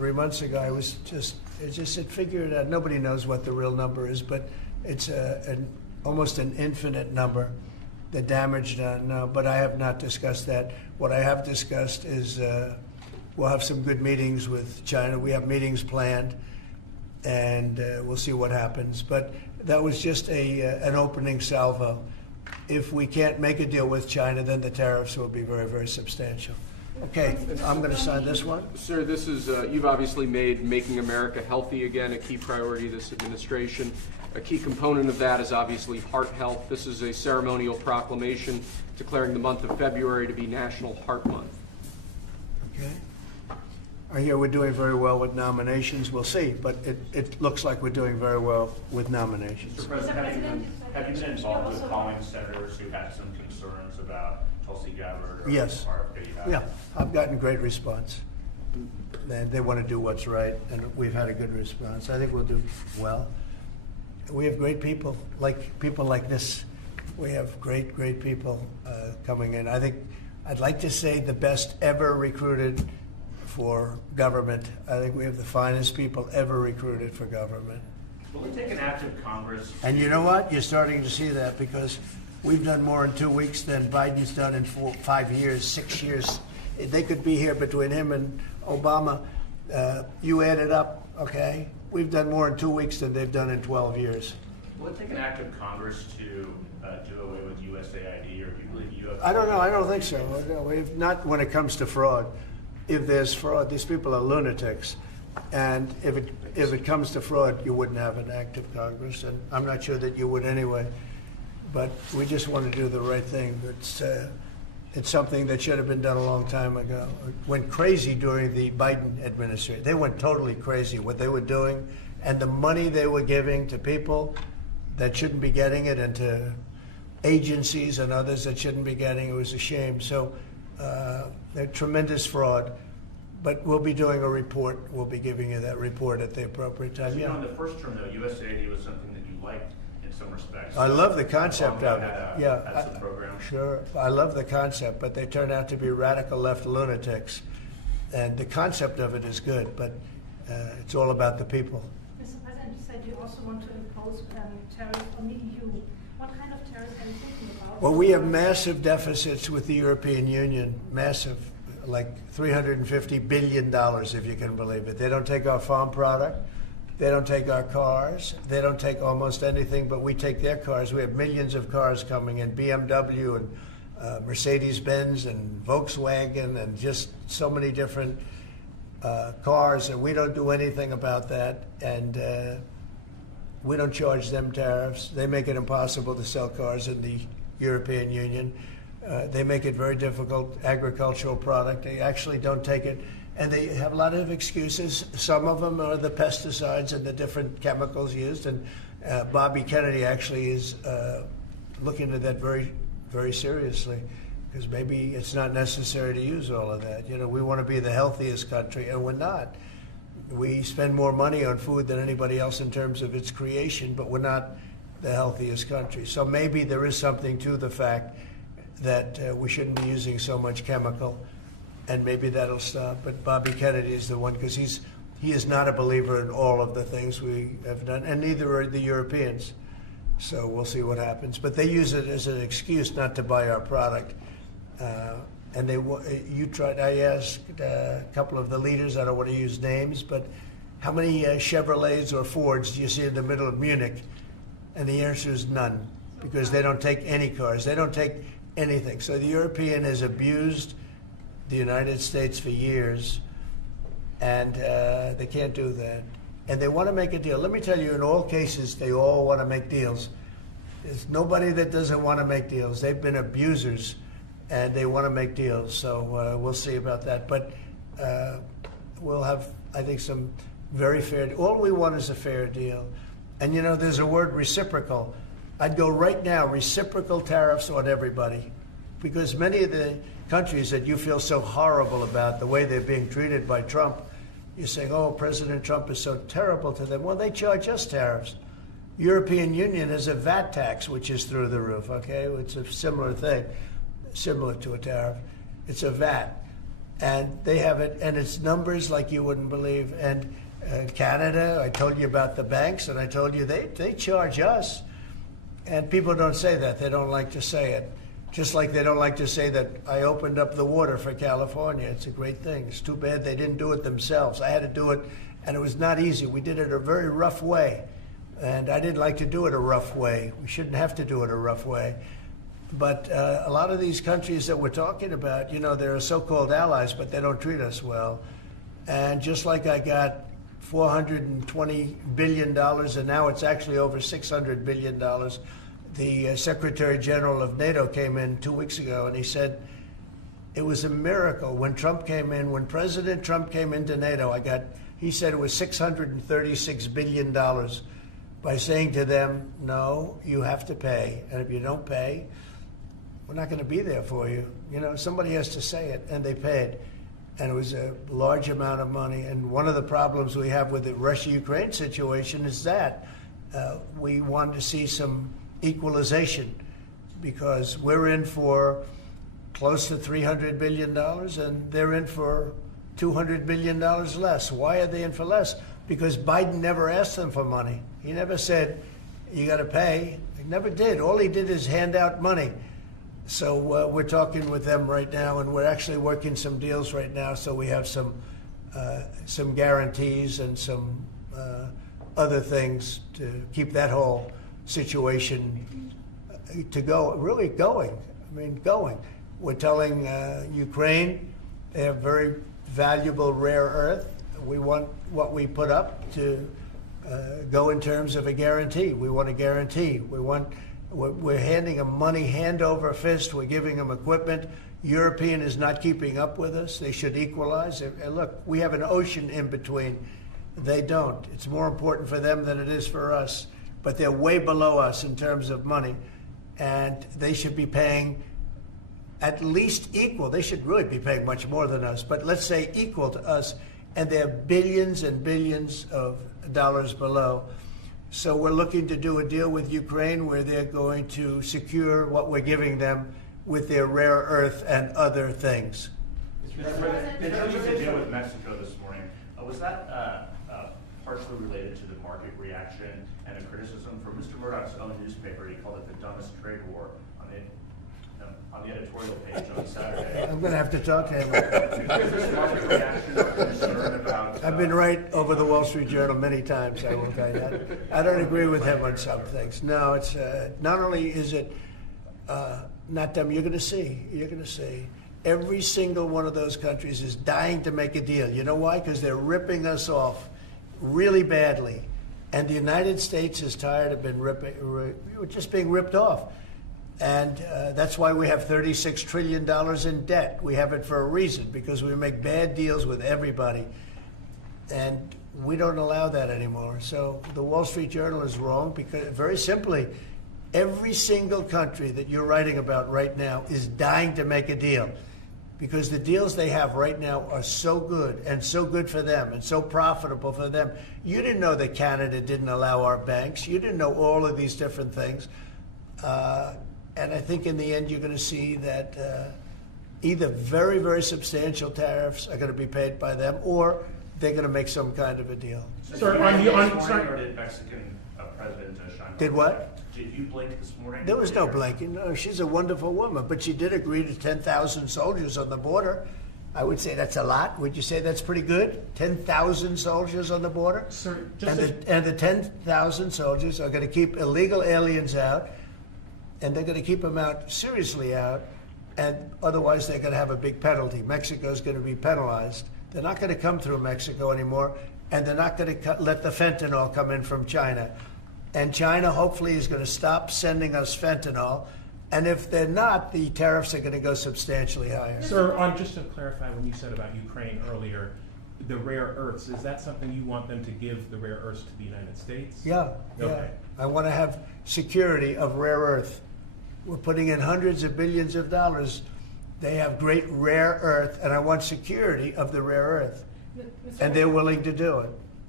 3 months ago, I was it figured out. Nobody knows what the real number is, but it's almost an infinite number. The damage done, but I have not discussed that. What I have discussed is we'll have some good meetings with China. We have meetings planned, and we'll see what happens. But that was just an opening salvo. If we can't make a deal with China, then the tariffs will be very, very substantial. Okay, I'm going to sign this one. Sir, this is, you've obviously made making America healthy again a key priority of this administration. A key component of that is obviously heart health. This is a ceremonial proclamation declaring the month of February to be National Heart Month. Okay. I hear we're doing very well with nominations. We'll see, but it looks like we're doing very well with nominations. Mr. President, have you been involved with calling senators who had some concerns about Tulsi Gabbard or Yes. RFK? Yeah, I've gotten great response. They want to do what's right, and we've had a good response. I think we'll do well. We have great people like this. We have great people coming in. I think I'd like to say the best ever recruited for government. I think we have the finest people ever recruited for government. Will it take an active Congress? And you know what? You're starting to see that because we've done more in 2 weeks than Biden's done in 5 years, 6 years. They could be here between him and Obama. You add it up, okay? We've done more in 2 weeks than they've done in 12 years. Will it take an active Congress to do away with USAID, or do you believe you have? I don't know. I don't think so. We've not when it comes to fraud. If there's fraud, these people are lunatics. And if it comes to fraud, you wouldn't have an active Congress. And I'm not sure that you would anyway. But we just want to do the right thing. It's something that should have been done a long time ago. It went crazy during the Biden administration. They went totally crazy what they were doing, and the money they were giving to people that shouldn't be getting it, and to agencies and others that shouldn't be getting it. It was a shame. So tremendous fraud. But we'll be doing a report. We'll be giving you that report at the appropriate time. So, you know, in the first term, though, USAID was something that you liked in some respects. I love the concept of it. Yeah, That's the program. Sure. I love the concept, but they turn out to be radical left lunatics. And the concept of it is good, but it's all about the people. Mr. President, you said you also want to impose tariffs on the EU. What kind of tariffs are you thinking about? Well, we have massive deficits with the European Union, massive, like $350 billion, if you can believe it. They don't take our farm product. They don't take our cars. They don't take almost anything, but we take their cars. We have millions of cars coming in, BMW and Mercedes-Benz and Volkswagen and just so many different cars, and we don't do anything about that. And we don't charge them tariffs. They make it impossible to sell cars in the European Union. They make it very difficult, agricultural product. They actually don't take it. And they have a lot of excuses. Some of them are the pesticides and the different chemicals used. And Bobby Kennedy actually is looking at that very, very seriously, because maybe it's not necessary to use all of that. You know, we want to be the healthiest country, and we're not. We spend more money on food than anybody else in terms of its creation, but we're not the healthiest country. So maybe there is something to the fact that we shouldn't be using so much chemical, and maybe that'll stop. But Bobby Kennedy is the one, because he is not a believer in all of the things we have done, and neither are the Europeans. So we'll see what happens. But they use it as an excuse not to buy our product. And I asked a couple of the leaders, I don't want to use names, but how many Chevrolets or Fords do you see in the middle of Munich? And the answer is none, because they don't take any cars. They don't take anything. So the European has abused the United States for years, and they can't do that. And they want to make a deal. Let me tell you, in all cases, they all want to make deals. There's nobody that doesn't want to make deals. They've been abusers, and they want to make deals. So we'll see about that. But we'll have, I think, some very fair. All we want is a fair deal. And, you know, there's a word, reciprocal. I'd go right now, reciprocal tariffs on everybody, because many of the countries that you feel so horrible about, the way they're being treated by Trump, you're saying, oh, President Trump is so terrible to them. Well, they charge us tariffs. European Union has a VAT tax, which is through the roof, okay? It's a similar thing, similar to a tariff. It's a VAT. And they have it, and it's numbers like you wouldn't believe. And Canada, I told you about the banks, and I told you they charge us. And people don't say that. They don't like to say it. Just like they don't like to say that I opened up the water for California. It's a great thing. It's too bad they didn't do it themselves. I had to do it, and it was not easy. We did it a very rough way. And I didn't like to do it a rough way. We shouldn't have to do it a rough way. But a lot of these countries that we're talking about, you know, they're so-called allies, but they don't treat us well. And just like I got $420 billion, and now it's actually over $600 billion, the Secretary General of NATO came in 2 weeks ago, and he said it was a miracle when Trump came in, when President Trump came into NATO, he said it was $636 billion by saying to them, no, you have to pay. And if you don't pay, we're not going to be there for you. You know, somebody has to say it, and they paid. And it was a large amount of money. And one of the problems we have with the Russia-Ukraine situation is that we want to see some equalization, because we're in for close to $300 billion, and they're in for $200 billion less. Why are they in for less? Because Biden never asked them for money. He never said, you got to pay. He never did. All he did is hand out money. So we're talking with them right now, and we're actually working some deals right now. So we have some guarantees and some other things to keep that whole situation to go, really going. I mean, going. We're telling Ukraine they have very valuable rare earth. We want what we put up to go in terms of a guarantee. We want a guarantee. We're handing them money hand over fist. We're giving them equipment. European is not keeping up with us. They should equalize. And look, we have an ocean in between. They don't. It's more important for them than it is for us. But they're way below us in terms of money. And they should be paying at least equal. They should really be paying much more than us. But let's say equal to us. And they're billions and billions of dollars below. So we're looking to do a deal with Ukraine where they're going to secure what we're giving them with their rare earth and other things. In terms of the deal with Mexico this morning, was that partially related to the market reaction and the criticism from Mr. Murdoch's own newspaper? He called it the dumbest trade war on the editorial page on Saturday. I'm going to have to talk to him. Market reaction or concern about, I've been right over the Wall Street Journal many times, I will tell you that. I don't agree with him on some things. No, it's not only is it not dumb, you're going to see. Every single one of those countries is dying to make a deal. You know why? Because they're ripping us off really badly. And the United States is tired of just being ripped off. And that's why we have $36 trillion in debt. We have it for a reason, because we make bad deals with everybody. And we don't allow that anymore. So the Wall Street Journal is wrong, because very simply, every single country that you're writing about right now is dying to make a deal, because the deals they have right now are so good, and so good for them, and so profitable for them. You didn't know that Canada didn't allow our banks. You didn't know all of these different things. And I think in the end, you're going to see that either very, very substantial tariffs are going to be paid by them, or they're going to make some kind of a deal. Sir, or did Mexican President Sheinbaum? Did what? Did you blink this morning? There was no blinking. No, she's a wonderful woman, but she did agree to 10,000 soldiers on the border. I would say that's a lot. Would you say that's pretty good? 10,000 soldiers on the border? Sir, and the 10,000 soldiers are going to keep illegal aliens out, and they're going to keep them out, seriously out, and otherwise they're going to have a big penalty. Mexico's going to be penalized. They're not going to come through Mexico anymore, and they're not going to let the fentanyl come in from China. And China hopefully is going to stop sending us fentanyl, and if they're not, the tariffs are going to go substantially higher. Sir, just to clarify, when you said about Ukraine earlier, the rare earths, is that something you want them to give the rare earths to the United States? Yeah. Okay. I want to have security of rare earth. We're putting in hundreds of billions of dollars. They have great rare earth, and I want security of the rare earth. And they're willing to do it.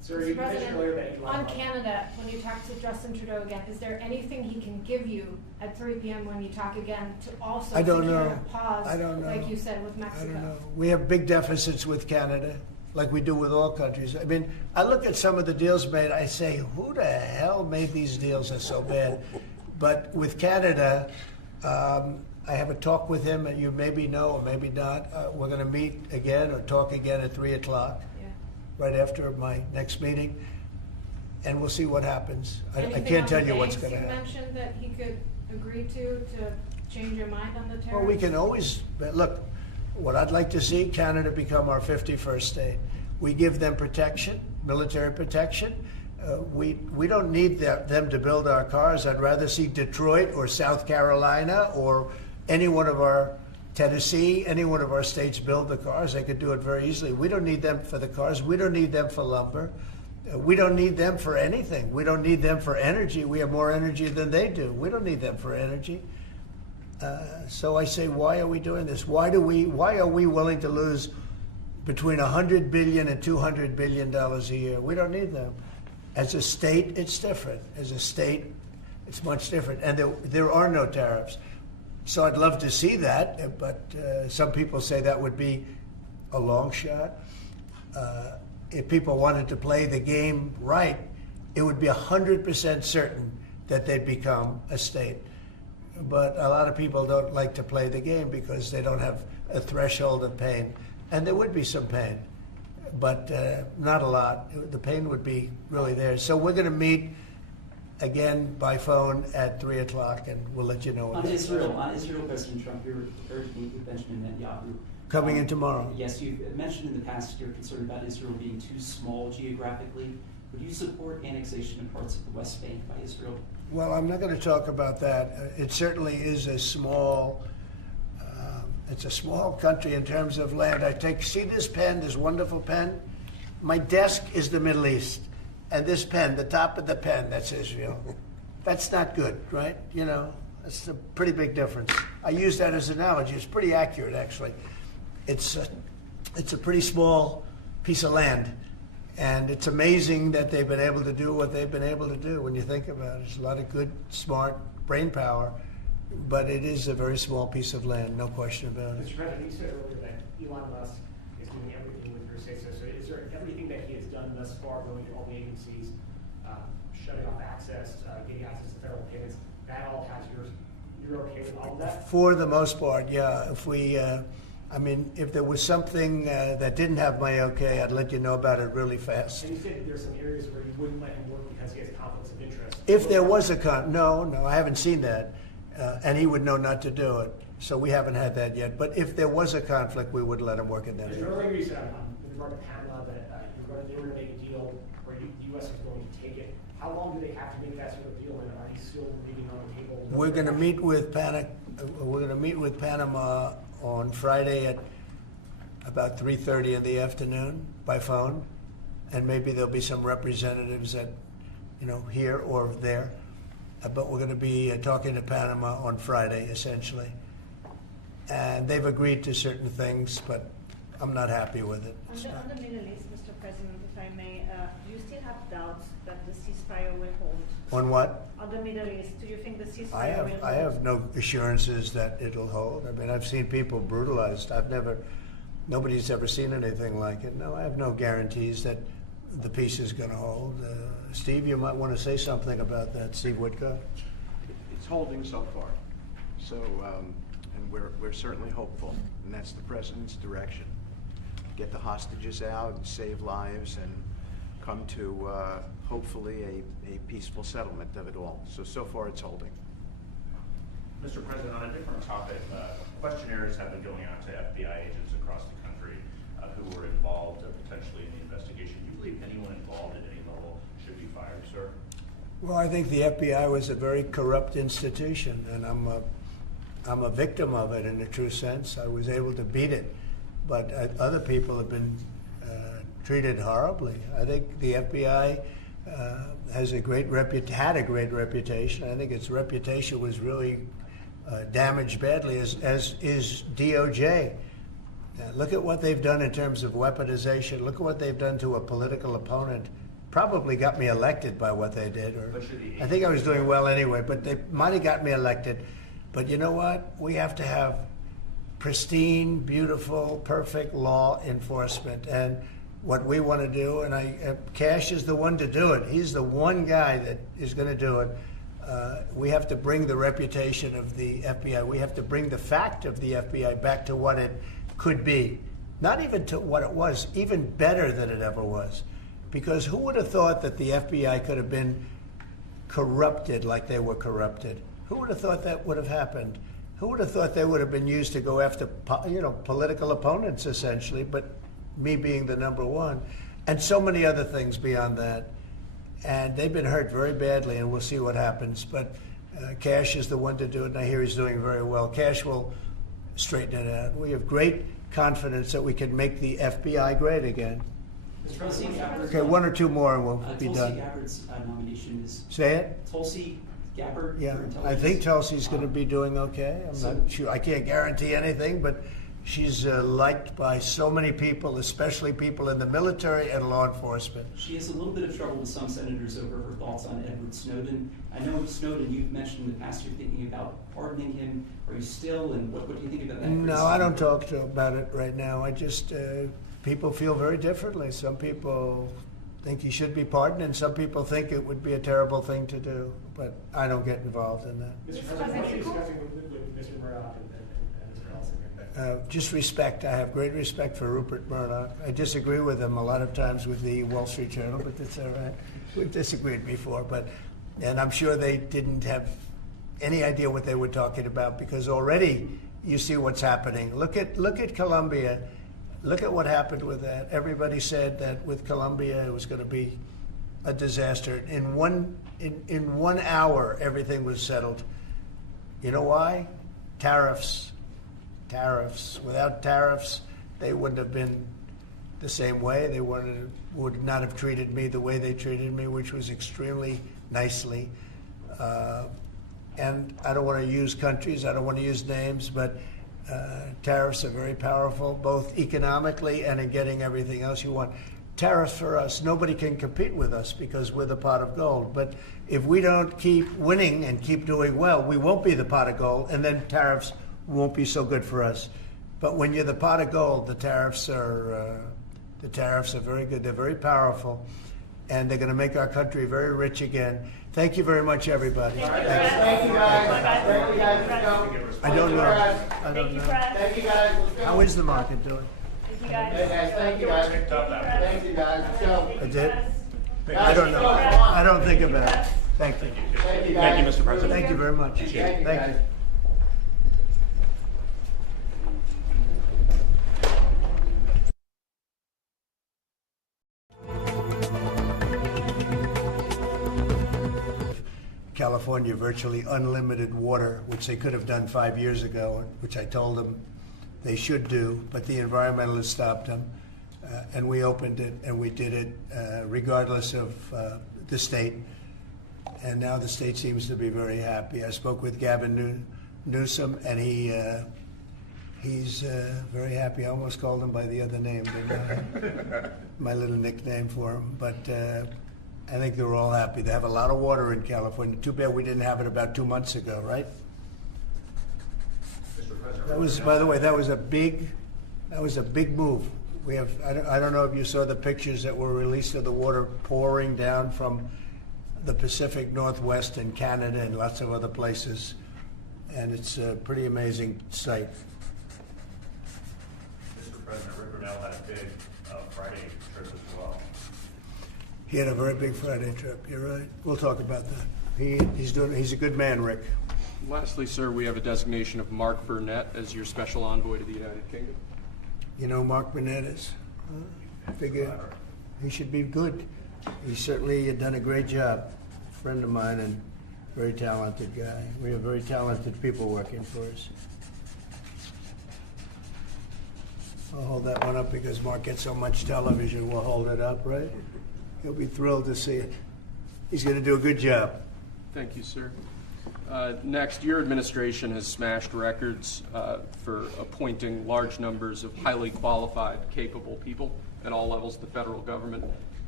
Sir, you mentioned President, earlier that you on Canada, when you talk to Justin Trudeau again, is there anything he can give you at 3 p.m. when you talk again to also I don't secure know. a pause, I don't know. like you said with I Mexico? don't know. We have big deficits with Canada, like we do with all countries. I mean, I look at some of the deals made, I say, who the hell made these deals that are so bad? But with Canada, I have a talk with him, and you maybe know or maybe not. We're going to meet again or talk again at 3 o'clock, Yeah. right after my next meeting, and we'll see what happens. I Anything can't on tell the you what's banks going to happen. You mentioned that he could agree to change your mind on the tariffs? Well, we can always, look, what I'd like to see, Canada become our 51st state. We give them protection, military protection. We don't need them to build our cars. I'd rather see Detroit or South Carolina or any one of our, Tennessee, any one of our states build the cars. They could do it very easily. We don't need them for the cars. We don't need them for lumber. We don't need them for anything. We don't need them for energy. We have more energy than they do. We don't need them for energy. So I say, why are we doing this? Why are we willing to lose between $100 billion and $200 billion a year? We don't need them. As a state, it's different. As a state, it's much different. And there are no tariffs. So I'd love to see that, but some people say that would be a long shot. If people wanted to play the game right, it would be 100% certain that they'd become a state. But a lot of people don't like to play the game because they don't have a threshold of pain. And there would be some pain, but not a lot. The pain would be really there. So we're going to meet again by phone at 3 o'clock, and we'll let you know. On Israel, President Trump, you're prepared to meet with Benjamin Netanyahu. Coming in tomorrow. Yes, you've mentioned in the past you're concerned about Israel being too small geographically. Would you support annexation of parts of the West Bank by Israel? Well, I'm not going to talk about that. It certainly is a small. It's a small country in terms of land. See this pen, this wonderful pen? My desk is the Middle East. And this pen, the top of the pen, that's Israel. That's not good, right? You know, that's a pretty big difference. I use that as an analogy. It's pretty accurate, actually. It's a pretty small piece of land. And it's amazing that they've been able to do what they've been able to do when you think about it. There's a lot of good, smart brain power. But it is a very small piece of land, no question about it. Mr. President, you said earlier that Elon Musk is doing everything with your say-so. So is there everything that he has done thus far, going to all the agencies, shutting off access, getting access to federal payments, that all has you're okay with all of that? For the most part, yeah. If there was something that didn't have my okay, I'd let you know about it really fast. And you said that there's some areas where you wouldn't let him work because he has conflicts of interest. If there was no, I haven't seen that. And he would know not to do it. So we haven't had that yet. But if there was a conflict, we would let him work in that area. Earlier you said with regard to Panama that they were going to make a deal where the U.S. is going to take it. How long do they have to make that sort of deal, and are they still leaving on the table? We're going to meet with Panama on Friday at about 3:30 in the afternoon by phone, and maybe there'll be some representatives at, here or there. But we're going to be talking to Panama on Friday, essentially. And they've agreed to certain things, but I'm not happy with it. On the Middle East, Mr. President, if I may, do you still have doubts that the ceasefire will hold? On what? On the Middle East, do you think the ceasefire will hold? I have no assurances that it'll hold. I mean, I've seen people brutalized. Nobody's ever seen anything like it. No, I have no guarantees that the peace is going to hold. Steve, you might want to say something about that. Steve Woodcock. It's holding so far. So, and we're certainly hopeful, and that's the president's direction. Get the hostages out and save lives and come to hopefully a peaceful settlement of it all. So far it's holding. Mr. President, on a different topic, questionnaires have been going out to FBI agents across the country who were involved potentially in the investigation. Do you believe anyone involved at any level should be fired, sir? Well, I think the FBI was a very corrupt institution, and I'm a victim of it in a true sense. I was able to beat it, but other people have been treated horribly. I think the FBI had a great reputation. I think its reputation was really damaged badly, as is DOJ. Look at what they've done in terms of weaponization. Look at what they've done to a political opponent probably got me elected by what they did, or But should the I think I was doing well anyway, but they might have got me elected. But you know what? We have to have pristine, beautiful, perfect law enforcement. And what we want to do, and Cash is the one to do it. He's the one guy that is going to do it. We have to bring the reputation of the FBI. We have to bring the fact of the FBI back to what it could be. Not even to what it was, even better than it ever was. Because who would have thought that the FBI could have been corrupted like they were corrupted? Who would have thought that would have happened? Who would have thought they would have been used to go after, political opponents, essentially, but me being the number one, and so many other things beyond that. And they've been hurt very badly, and we'll see what happens. But Cash is the one to do it, and I hear he's doing very well. Cash will straighten it out. We have great confidence that we can make the FBI great again. Tulsi Gabbard. Okay, one or two more and we'll be Tulsi done. Gabbard's nomination is Say it? Tulsi Gabbard. Yeah, for I intelligence. think Tulsi's going to be doing okay. I'm So- not sure. I can't guarantee anything, but she's liked by so many people, especially people in the military and law enforcement. She has a little bit of trouble with some senators over her thoughts on Edward Snowden. I know Snowden, you've mentioned in the past you're thinking about pardoning him. Are you still, and what do you think about that? No, I don't talk about it right now. I just, people feel very differently. Some people think he should be pardoned, and some people think it would be a terrible thing to do. But I don't get involved in that. Mr. President, what are you discussing with Mr. Murdoch and Mr. Ellison? Just respect. I have great respect for Rupert Murdoch. I disagree with him a lot of times with the Wall Street Journal, but that's all right. We've disagreed before, and I'm sure they didn't have any idea what they were talking about, because already you see what's happening. Look at Colombia. Look at what happened with that. Everybody said that with Colombia it was going to be a disaster. In one hour, everything was settled. You know why? Tariffs. Without tariffs, they wouldn't have been the same way. They would not have treated me the way they treated me, which was extremely nicely. And I don't want to use countries, I don't want to use names, but tariffs are very powerful, both economically and in getting everything else you want. Tariffs for us, nobody can compete with us because we're the pot of gold. But if we don't keep winning and keep doing well, we won't be the pot of gold, and then tariffs won't be so good for us. But when you're the pot of gold, the tariffs are very good. They're very powerful, and they're going to make our country very rich again. Thank you very much, everybody. Thank you, guys. Thank you, guys. I don't know. Thank you, guys. Let's go. How is the market doing? Hey, guys. Thank you, guys. Thank you, guys. Let's go. I did? I don't know. I don't think about it. Thank you. Thank you, guys. Thank you, Mr. President. Thank you very much. Thank you, Thank guys. you. California virtually unlimited water, which they could have done 5 years ago, which I told them they should do, but the environmentalists stopped them. And we opened it, and we did it regardless of the state. And now the state seems to be very happy. I spoke with Gavin Newsom, and he's very happy. I almost called him by the other name, didn't I? My little nickname for him. But I think they're all happy. They have a lot of water in California. Too bad we didn't have it about 2 months ago, right? That was, by the way, that was a big move. We have, I don't know if you saw the pictures that were released of the water pouring down from the Pacific Northwest and Canada and lots of other places. And it's a pretty amazing sight. Mr. President, Rick Grenell had a big Friday trip as well. He had a very big Friday trip. You're right. We'll talk about that. He's a good man, Rick. Lastly, sir, we have a designation of Mark Burnett as your special envoy to the United Kingdom. You know who Mark Burnett is? I figure he should be good. He certainly had done a great job. A friend of mine and very talented guy. We have very talented people working for us. I'll hold that one up because Mark gets so much television. We'll hold it up, right? He'll be thrilled to see it. He's going to do a good job. Thank you, sir. Next, your administration has smashed records for appointing large numbers of highly qualified, capable people at all levels of the federal government.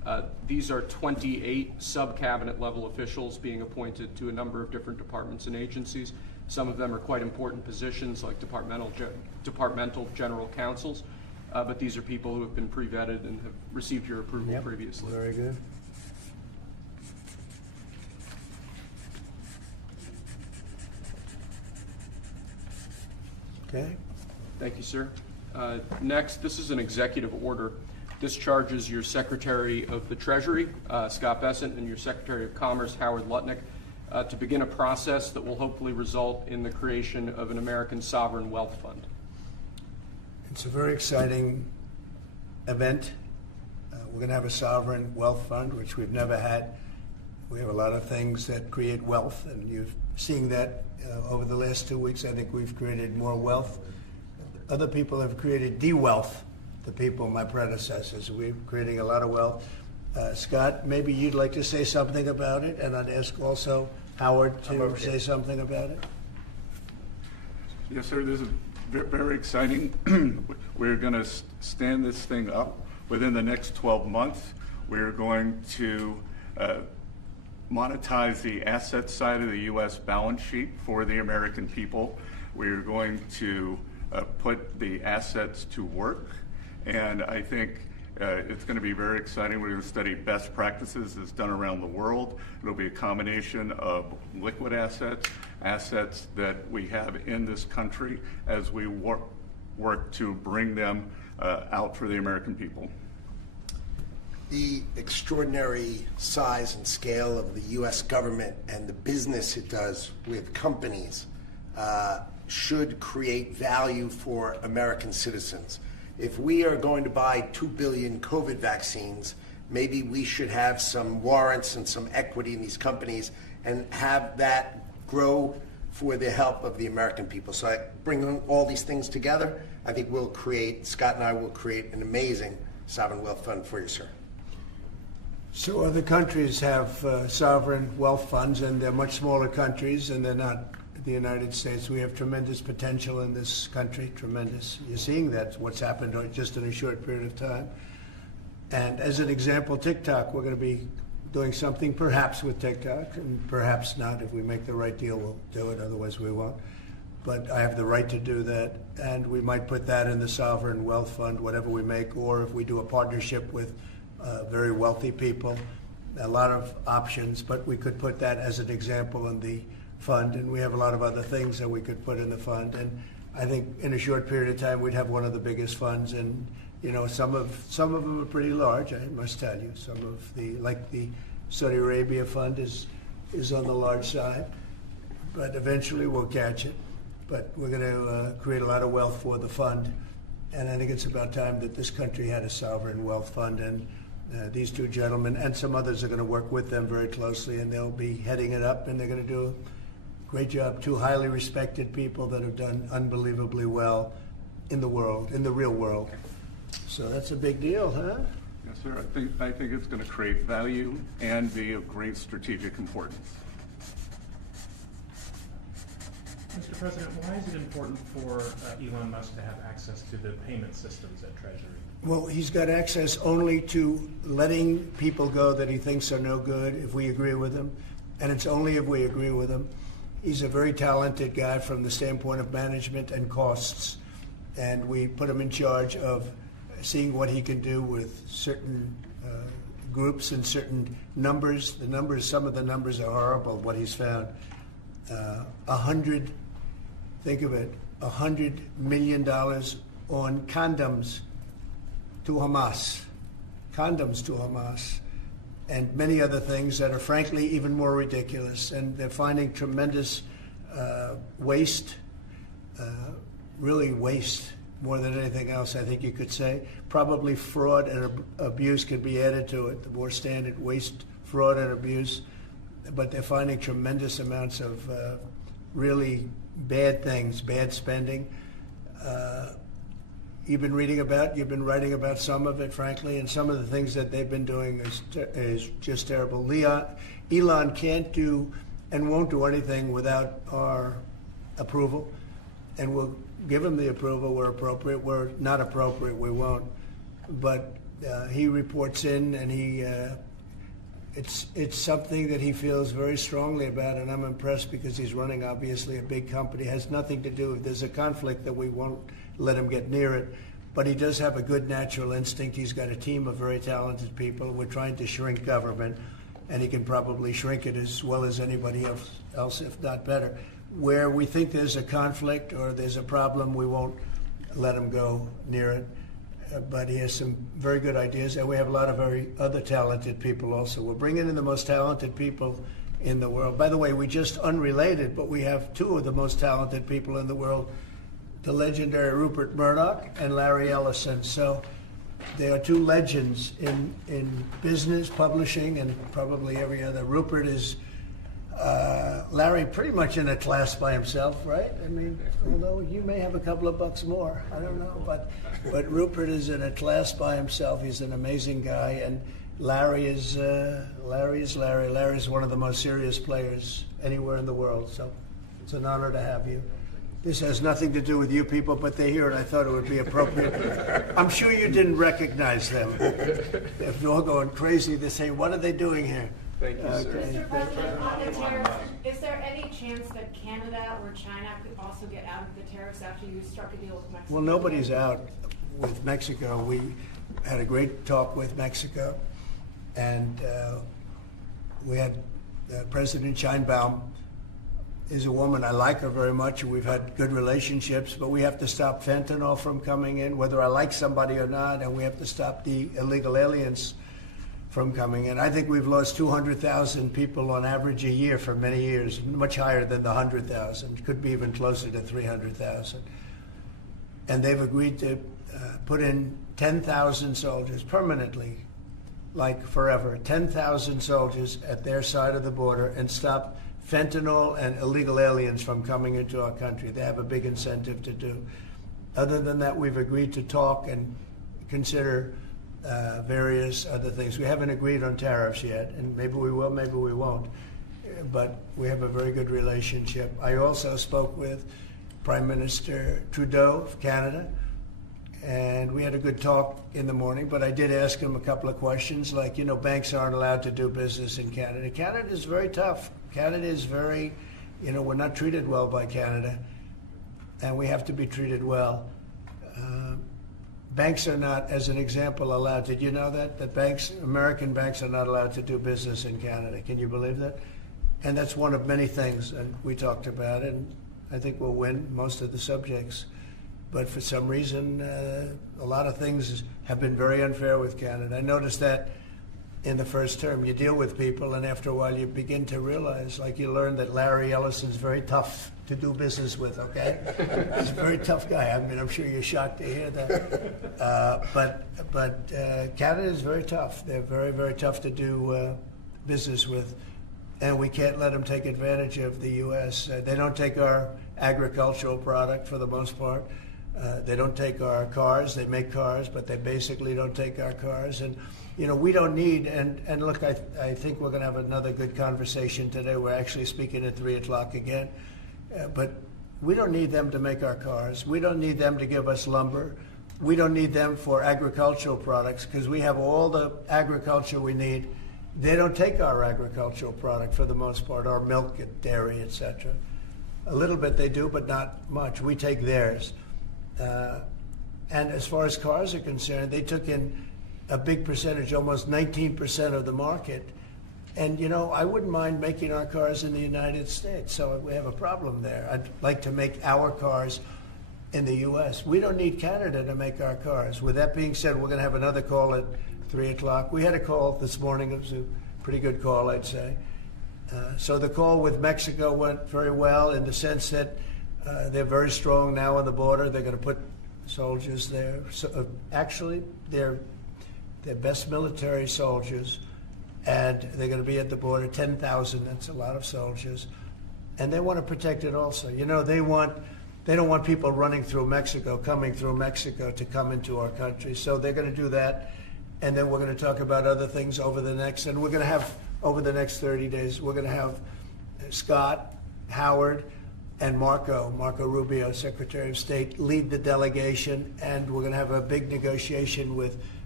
These are 28 sub-cabinet level officials being appointed to a number of different departments and agencies. Some of them are quite important positions like departmental general counsels, but these are people who have been pre-vetted and have received your approval previously. Very good. Okay. Thank you, sir. Next, this is an executive order. Discharges your Secretary of the Treasury, Scott Bessent, and your Secretary of Commerce, Howard Lutnick, to begin a process that will hopefully result in the creation of an American sovereign wealth fund. It's a very exciting event. We're going to have a sovereign wealth fund, which we've never had. We have a lot of things that create wealth, and you've seen that over the last 2 weeks. I think we've created more wealth. Other people have created de-wealth, the people, my predecessors. We're creating a lot of wealth. Scott, maybe you'd like to say something about it, and I'd ask also Howard to say something about it. Yes, sir. This is very exciting. We're going to stand this thing up within the next 12 months. We're going to monetize the asset side of the U.S. balance sheet for the American people. We're going to put the assets to work, and I think it's going to be very exciting. We're going to study best practices that's done around the world. It'll be a combination of liquid assets, assets that we have in this country as we work to bring them out for the American people. The extraordinary size and scale of the U.S. government and the business it does with companies should create value for American citizens. If we are going to buy 2 billion COVID vaccines, maybe we should have some warrants and some equity in these companies and have that grow for the help of the American people. So I bring all these things together, I think Scott and I will create an amazing sovereign wealth fund for you, sir. So other countries have sovereign wealth funds, and they're much smaller countries, and they're not the United States. We have tremendous potential in this country, tremendous. You're seeing that, what's happened just in a short period of time. And as an example, TikTok, we're going to be doing something perhaps with TikTok, and perhaps not. If we make the right deal, we'll do it, otherwise we won't. But I have the right to do that, and we might put that in the sovereign wealth fund, whatever we make, or if we do a partnership with very wealthy people, a lot of options, but we could put that as an example in the fund, and we have a lot of other things that we could put in the fund. And I think in a short period of time, we'd have one of the biggest funds, and some of them are pretty large, I must tell you. Some of like the Saudi Arabia fund is on the large side, but eventually we'll catch it. But we're going to create a lot of wealth for the fund, and I think it's about time that this country had a sovereign wealth fund, and these two gentlemen and some others are going to work with them very closely, and they'll be heading it up, and they're going to do a great job. Two highly respected people that have done unbelievably well in the world, in the real world. So that's a big deal, huh? Yes, sir. I think it's going to create value and be of great strategic importance. Mr. President, why is it important for Elon Musk to have access to the payment systems at Treasury? Well, he's got access only to letting people go that he thinks are no good if we agree with him, and it's only if we agree with him. He's a very talented guy from the standpoint of management and costs, and we put him in charge of seeing what he can do with certain groups and certain numbers. Some of the numbers are horrible, what he's found. $100 million on condoms to Hamas, and many other things that are frankly even more ridiculous. And they're finding tremendous waste, really waste more than anything else, I think you could say. Probably fraud and abuse could be added to it, the more standard waste, fraud, and abuse. But they're finding tremendous amounts of really bad things, bad spending. You've been writing about some of it, frankly, and some of the things that they've been doing is just terrible. Elon can't do and won't do anything without our approval, and we'll give him the approval where appropriate. Where not appropriate, we won't. But he reports in, and it's something that he feels very strongly about, and I'm impressed because he's running obviously a big company. It has nothing to do, if there's a conflict, that we won't let him get near it. But he does have a good natural instinct. He's got a team of very talented people. We're trying to shrink government, and he can probably shrink it as well as anybody else, if not better. Where we think there's a conflict or there's a problem, we won't let him go near it. But he has some very good ideas, and we have a lot of very other talented people also. We're bringing in the most talented people in the world. By the way, we just unrelated, but we have two of the most talented people in the world, the legendary Rupert Murdoch and Larry Ellison. So they are two legends in business, publishing, and probably every other. Rupert is Larry pretty much in a class by himself, right? I mean, although you may have a couple of bucks more, I don't know. But Rupert is in a class by himself. He's an amazing guy, and Larry is Larry. Larry's one of the most serious players anywhere in the world. So it's an honor to have you. This has nothing to do with you people, but they're here, and I thought it would be appropriate. I'm sure you didn't recognize them. They're all going crazy. They say, "What are they doing here?" Thank you, sir. Mr. President, on the tariffs, is there any chance that Canada or China could also get out of the tariffs after you struck a deal with Mexico? Well, nobody's out with Mexico. We had a great talk with Mexico, and we had President Sheinbaum is a woman. I like her very much. We've had good relationships, but we have to stop fentanyl from coming in, whether I like somebody or not, and we have to stop the illegal aliens from coming in. I think we've lost 200,000 people on average a year for many years, much higher than the 100,000. Could be even closer to 300,000. And they've agreed to put in 10,000 soldiers permanently, like forever, 10,000 soldiers at their side of the border and stop fentanyl and illegal aliens from coming into our country. They have a big incentive to do. Other than that, we've agreed to talk and consider various other things. We haven't agreed on tariffs yet, and maybe we will, maybe we won't. But we have a very good relationship. I also spoke with Prime Minister Trudeau of Canada, and we had a good talk in the morning, but I did ask him a couple of questions, like, banks aren't allowed to do business in Canada. Canada is very tough. Canada is very, we're not treated well by Canada, and we have to be treated well. Banks are not, as an example, allowed. Did you know that American banks are not allowed to do business in Canada? Can you believe that? And that's one of many things, and we talked about it, and I think we'll win most of the subjects. But for some reason, a lot of things have been very unfair with Canada. I noticed that in the first term. You deal with people, and after a while you begin to realize, like you learn that Larry Ellison's very tough to do business with, okay? He's a very tough guy. I mean, I'm sure you're shocked to hear that. But Canada is very tough. They're very, very tough to do business with, and we can't let them take advantage of the U.S. They don't take our agricultural product for the most part. They don't take our cars. They make cars, but they basically don't take our cars. And we don't need, and look, I think we're going to have another good conversation today. We're actually speaking at 3 o'clock again. But we don't need them to make our cars. We don't need them to give us lumber. We don't need them for agricultural products because we have all the agriculture we need. They don't take our agricultural product for the most part, our milk, dairy, etc. A little bit they do, but not much. We take theirs. And as far as cars are concerned, they took in a big percentage, almost 19% of the market. And, I wouldn't mind making our cars in the United States, so we have a problem there. I'd like to make our cars in the U.S. We don't need Canada to make our cars. With that being said, we're going to have another call at 3 o'clock. We had a call this morning. It was a pretty good call, I'd say. So the call with Mexico went very well in the sense that they're very strong now on the border. They're going to put soldiers there. So, actually, they're best military soldiers, and they're going to be at the border, 10,000. That's a lot of soldiers, and they want to protect it also. They don't want people running through Mexico, coming through Mexico to come into our country. So they're going to do that, and then we're going to talk about other things over the next 30 days. We're going to have Scott, Howard, and Marco Rubio, Secretary of State, lead the delegation, and we're going to have a big negotiation with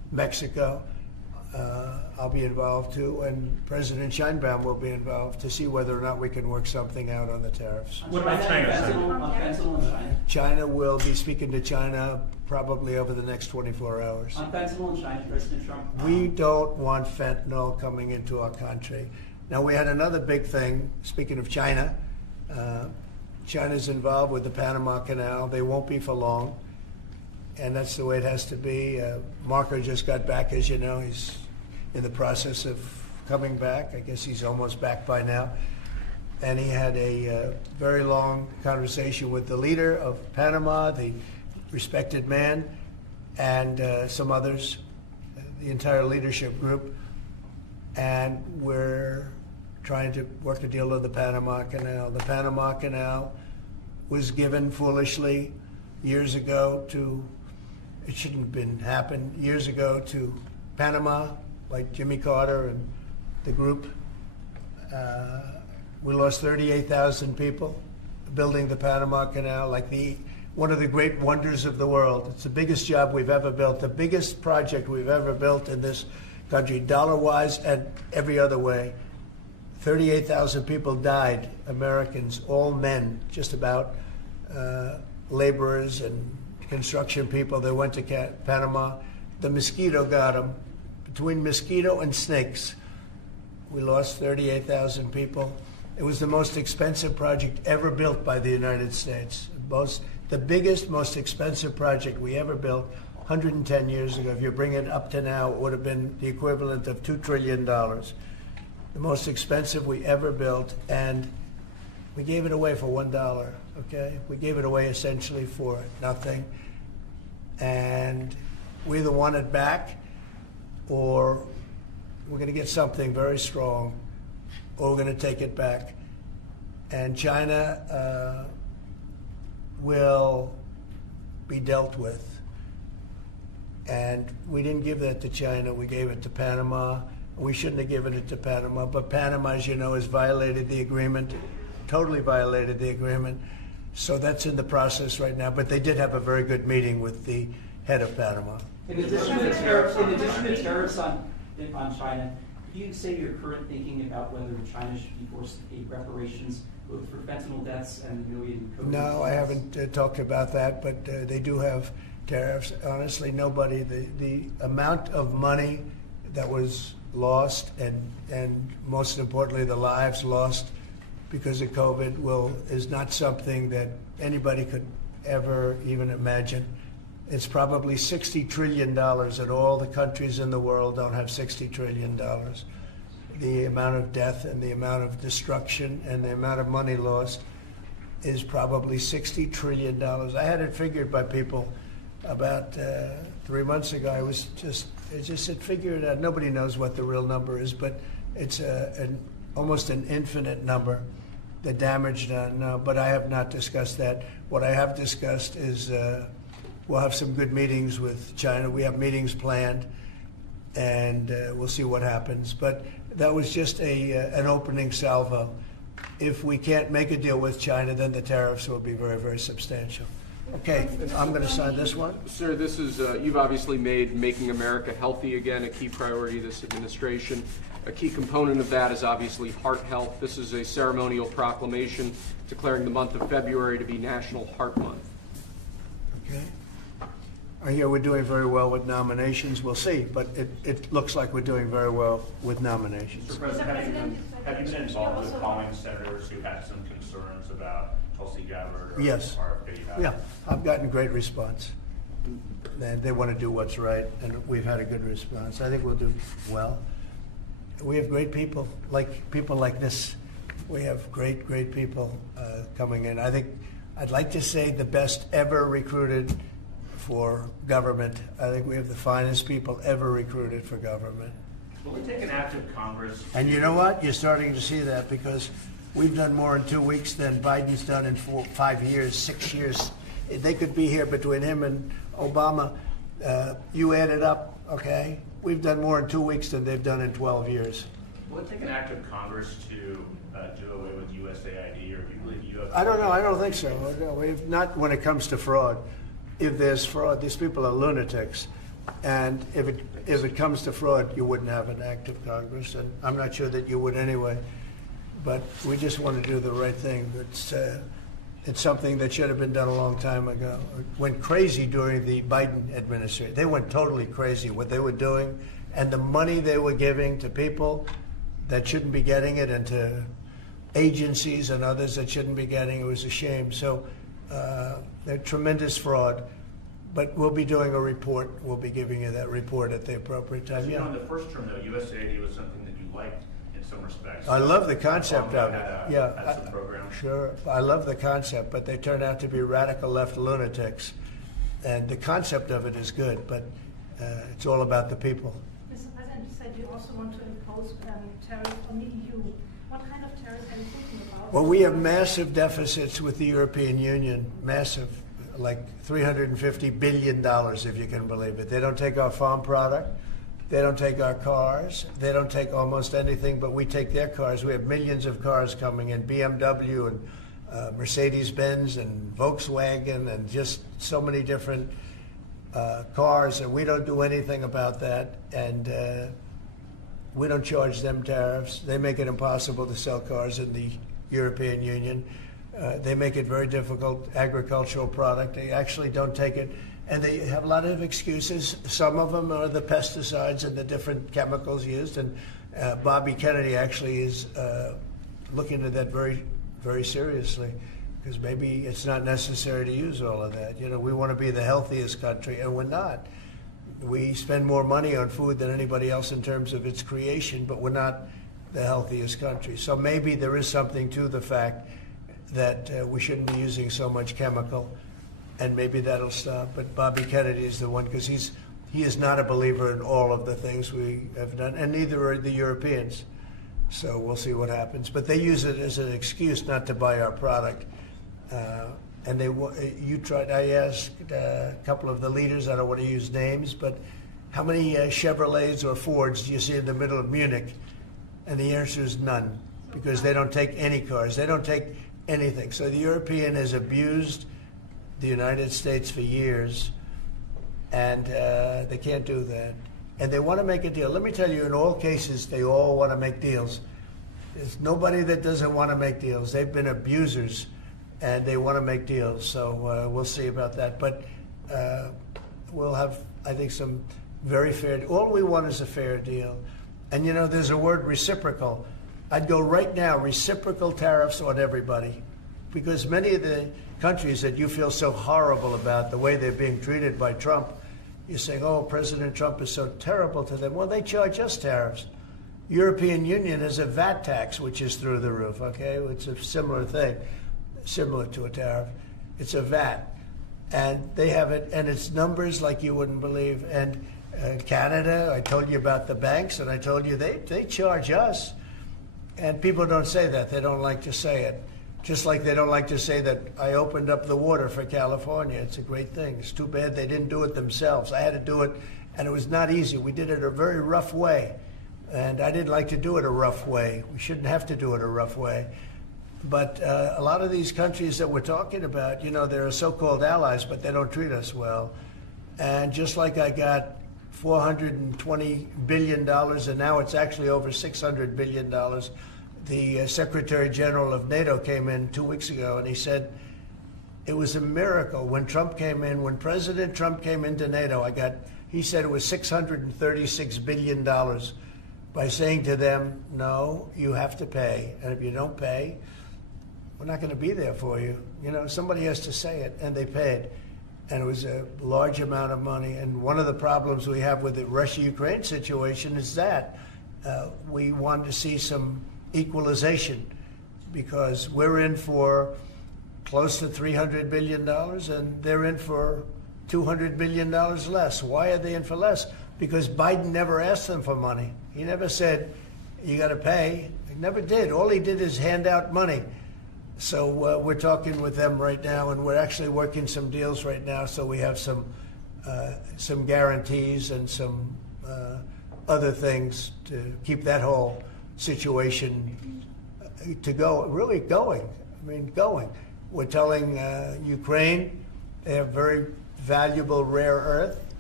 Mexico. I'll be involved too, and President Sheinbaum will be involved to see whether or not we can work something out on the tariffs. What about China, sir? Fentanyl and China. China will be speaking to China probably over the next 24 hours. On fentanyl and China, President Trump. We don't want fentanyl coming into our country. Now, we had another big thing, speaking of China. China's involved with the Panama Canal. They won't be for long, and that's the way it has to be. Marco just got back, as you know. He's in the process of coming back. I guess he's almost back by now. And he had a very long conversation with the leader of Panama, the respected man, and some others, the entire leadership group. And we're trying to work a deal with the Panama Canal. The Panama Canal was given foolishly years ago to, it shouldn't have been happened, years ago to Panama, like Jimmy Carter and the group. We lost 38,000 people building the Panama Canal, like one of the great wonders of the world. It's the biggest job we've ever built, the biggest project we've ever built in this country, dollar-wise and every other way. 38,000 people died, Americans, all men, just about, laborers and construction people. They went to Panama. The mosquito got them. Between mosquito and snakes, we lost 38,000 people. It was the most expensive project ever built by the United States. The biggest, most expensive project we ever built 110 years ago. If you bring it up to now, it would have been the equivalent of $2 trillion. The most expensive we ever built, and we gave it away for $1, okay? We gave it away essentially for nothing. And we either want it back, or we're going to get something very strong, or we're going to take it back. And China will be dealt with. And we didn't give that to China, we gave it to Panama. We shouldn't have given it to Panama, but Panama, as you know, has violated the agreement, totally violated the agreement. So that's in the process right now, but they did have a very good meeting with the head of Panama. In addition to tariffs on China, can you say your current thinking about whether China should be forced to pay reparations both for fentanyl deaths and the million COVID deaths? No, I haven't talked about that, but they do have tariffs. Honestly, nobody, the amount of money that was lost and most importantly the lives lost because of COVID is not something that anybody could ever even imagine. It's probably $60 trillion, and all the countries in the world don't have $60 trillion. The amount of death and the amount of destruction and the amount of money lost is probably $60 trillion. I had it figured by people about 3 months ago. I just said, figure it out. Nobody knows what the real number is, but it's almost an infinite number, the damage done. But I have not discussed that. What I have discussed is we'll have some good meetings with China. We have meetings planned, and we'll see what happens. But that was just an opening salvo. If we can't make a deal with China, then the tariffs will be very, very substantial. Okay, I'm going to sign this one. Sir, this is, you've obviously made making America healthy again a key priority of this administration. A key component of that is obviously heart health. This is a ceremonial proclamation declaring the month of February to be National Heart Month. Okay. I hear we're doing very well with nominations. We'll see, but it looks like we're doing very well with nominations. Mr. President, have you been involved with calling senators who had some concerns about Tulsi Gabbard or Yes. RFK? Yeah, I've gotten great response. And they want to do what's right, and we've had a good response. I think we'll do well. We have great people like this. We have great people coming in. I think I'd like to say the best ever recruited for government. I think we have the finest people ever recruited for government. Will it take an act of Congress? And you know what? You're starting to see that because we've done more in 2 weeks than Biden's done in 5 years, 6 years. They could be here between him and Obama. You add it up, okay? We've done more in 2 weeks than they've done in 12 years. Will it take an act of Congress to do away with USAID, or do you believe you have? I don't know. I don't think so. No, not when it comes to fraud. If there's fraud, these people are lunatics. And if it comes to fraud, you wouldn't have an active Congress, and I'm not sure that you would anyway. But we just want to do the right thing. It's something that should have been done a long time ago. It went crazy during the Biden administration. They went totally crazy what they were doing, and the money they were giving to people that shouldn't be getting it, and to agencies and others that shouldn't be getting it. It was a shame. So they're tremendous fraud. But we'll be doing a report. We'll be giving you that report at the appropriate time. You know, in the first term, though, USAID was something that you liked in some respects. I love the concept of it. Had some programs. Sure. I love the concept, but they turn out to be radical left lunatics. And the concept of it is good, but it's all about the people. Mr. President, you said you also want to impose tariffs on the EU. What kind of tariffs are you thinking about? Well, we have massive deficits with the European Union, massive, like $350 billion, if you can believe it. They don't take our farm product. They don't take our cars. They don't take almost anything, but we take their cars. We have millions of cars coming in, BMW and Mercedes-Benz and Volkswagen and just so many different cars, and we don't do anything about that. And we don't charge them tariffs. They make it impossible to sell cars in the European Union. They make it very difficult, agricultural product. They actually don't take it. And they have a lot of excuses. Some of them are the pesticides and the different chemicals used. And Bobby Kennedy actually is looking at that very, very seriously, because maybe it's not necessary to use all of that. You know, we want to be the healthiest country, and we're not. We spend more money on food than anybody else in terms of its creation, but we're not the healthiest country. So maybe there is something to the fact that we shouldn't be using so much chemical, and maybe that'll stop. But Bobby Kennedy is the one, because he is not a believer in all of the things we have done, and neither are the Europeans. So we'll see what happens. But they use it as an excuse not to buy our product. And I asked a couple of the leaders, I don't want to use names, but how many Chevrolets or Fords do you see in the middle of Munich? And the answer is none, because they don't take any cars. They don't take anything. So the European has abused the United States for years, and they can't do that. And they want to make a deal. Let me tell you, in all cases, they all want to make deals. There's nobody that doesn't want to make deals. They've been abusers, and they want to make deals. So we'll see about that. But we'll have, I think, some very fair. All we want is a fair deal. And you know, there's a word, reciprocal. I'd go right now, reciprocal tariffs on everybody, because many of the countries that you feel so horrible about the way they're being treated by Trump, you're saying, oh, President Trump is so terrible to them. Well, they charge us tariffs. European Union has a VAT tax, which is through the roof, okay? It's a similar thing, similar to a tariff. It's a VAT. And they have it, and it's numbers like you wouldn't believe. And Canada, I told you about the banks, and I told you they charge us. And people don't say that. They don't like to say it. Just like they don't like to say that I opened up the water for California. It's a great thing. It's too bad they didn't do it themselves. I had to do it, and it was not easy. We did it a very rough way, and I didn't like to do it a rough way. We shouldn't have to do it a rough way. But a lot of these countries that we're talking about, you know, they're so-called allies, but they don't treat us well. And just like I got $420 billion, and now it's actually over $600 billion, the Secretary General of NATO came in 2 weeks ago, and he said it was a miracle when Trump came in, when President Trump came into NATO. He said it was $636 billion by saying to them, no, you have to pay. And if you don't pay, we're not going to be there for you. You know, somebody has to say it, and they paid. And it was a large amount of money. And one of the problems we have with the Russia-Ukraine situation is that we want to see some equalization, because we're in for close to $300 billion, and they're in for $200 billion less. Why are they in for less? Because Biden never asked them for money. He never said, you got to pay. He never did. All he did is hand out money. So we're talking with them right now, and we're actually working some deals right now, so we have some guarantees and some other things to keep that whole situation to go, really going. I mean, going. We're telling Ukraine they have very valuable rare earth.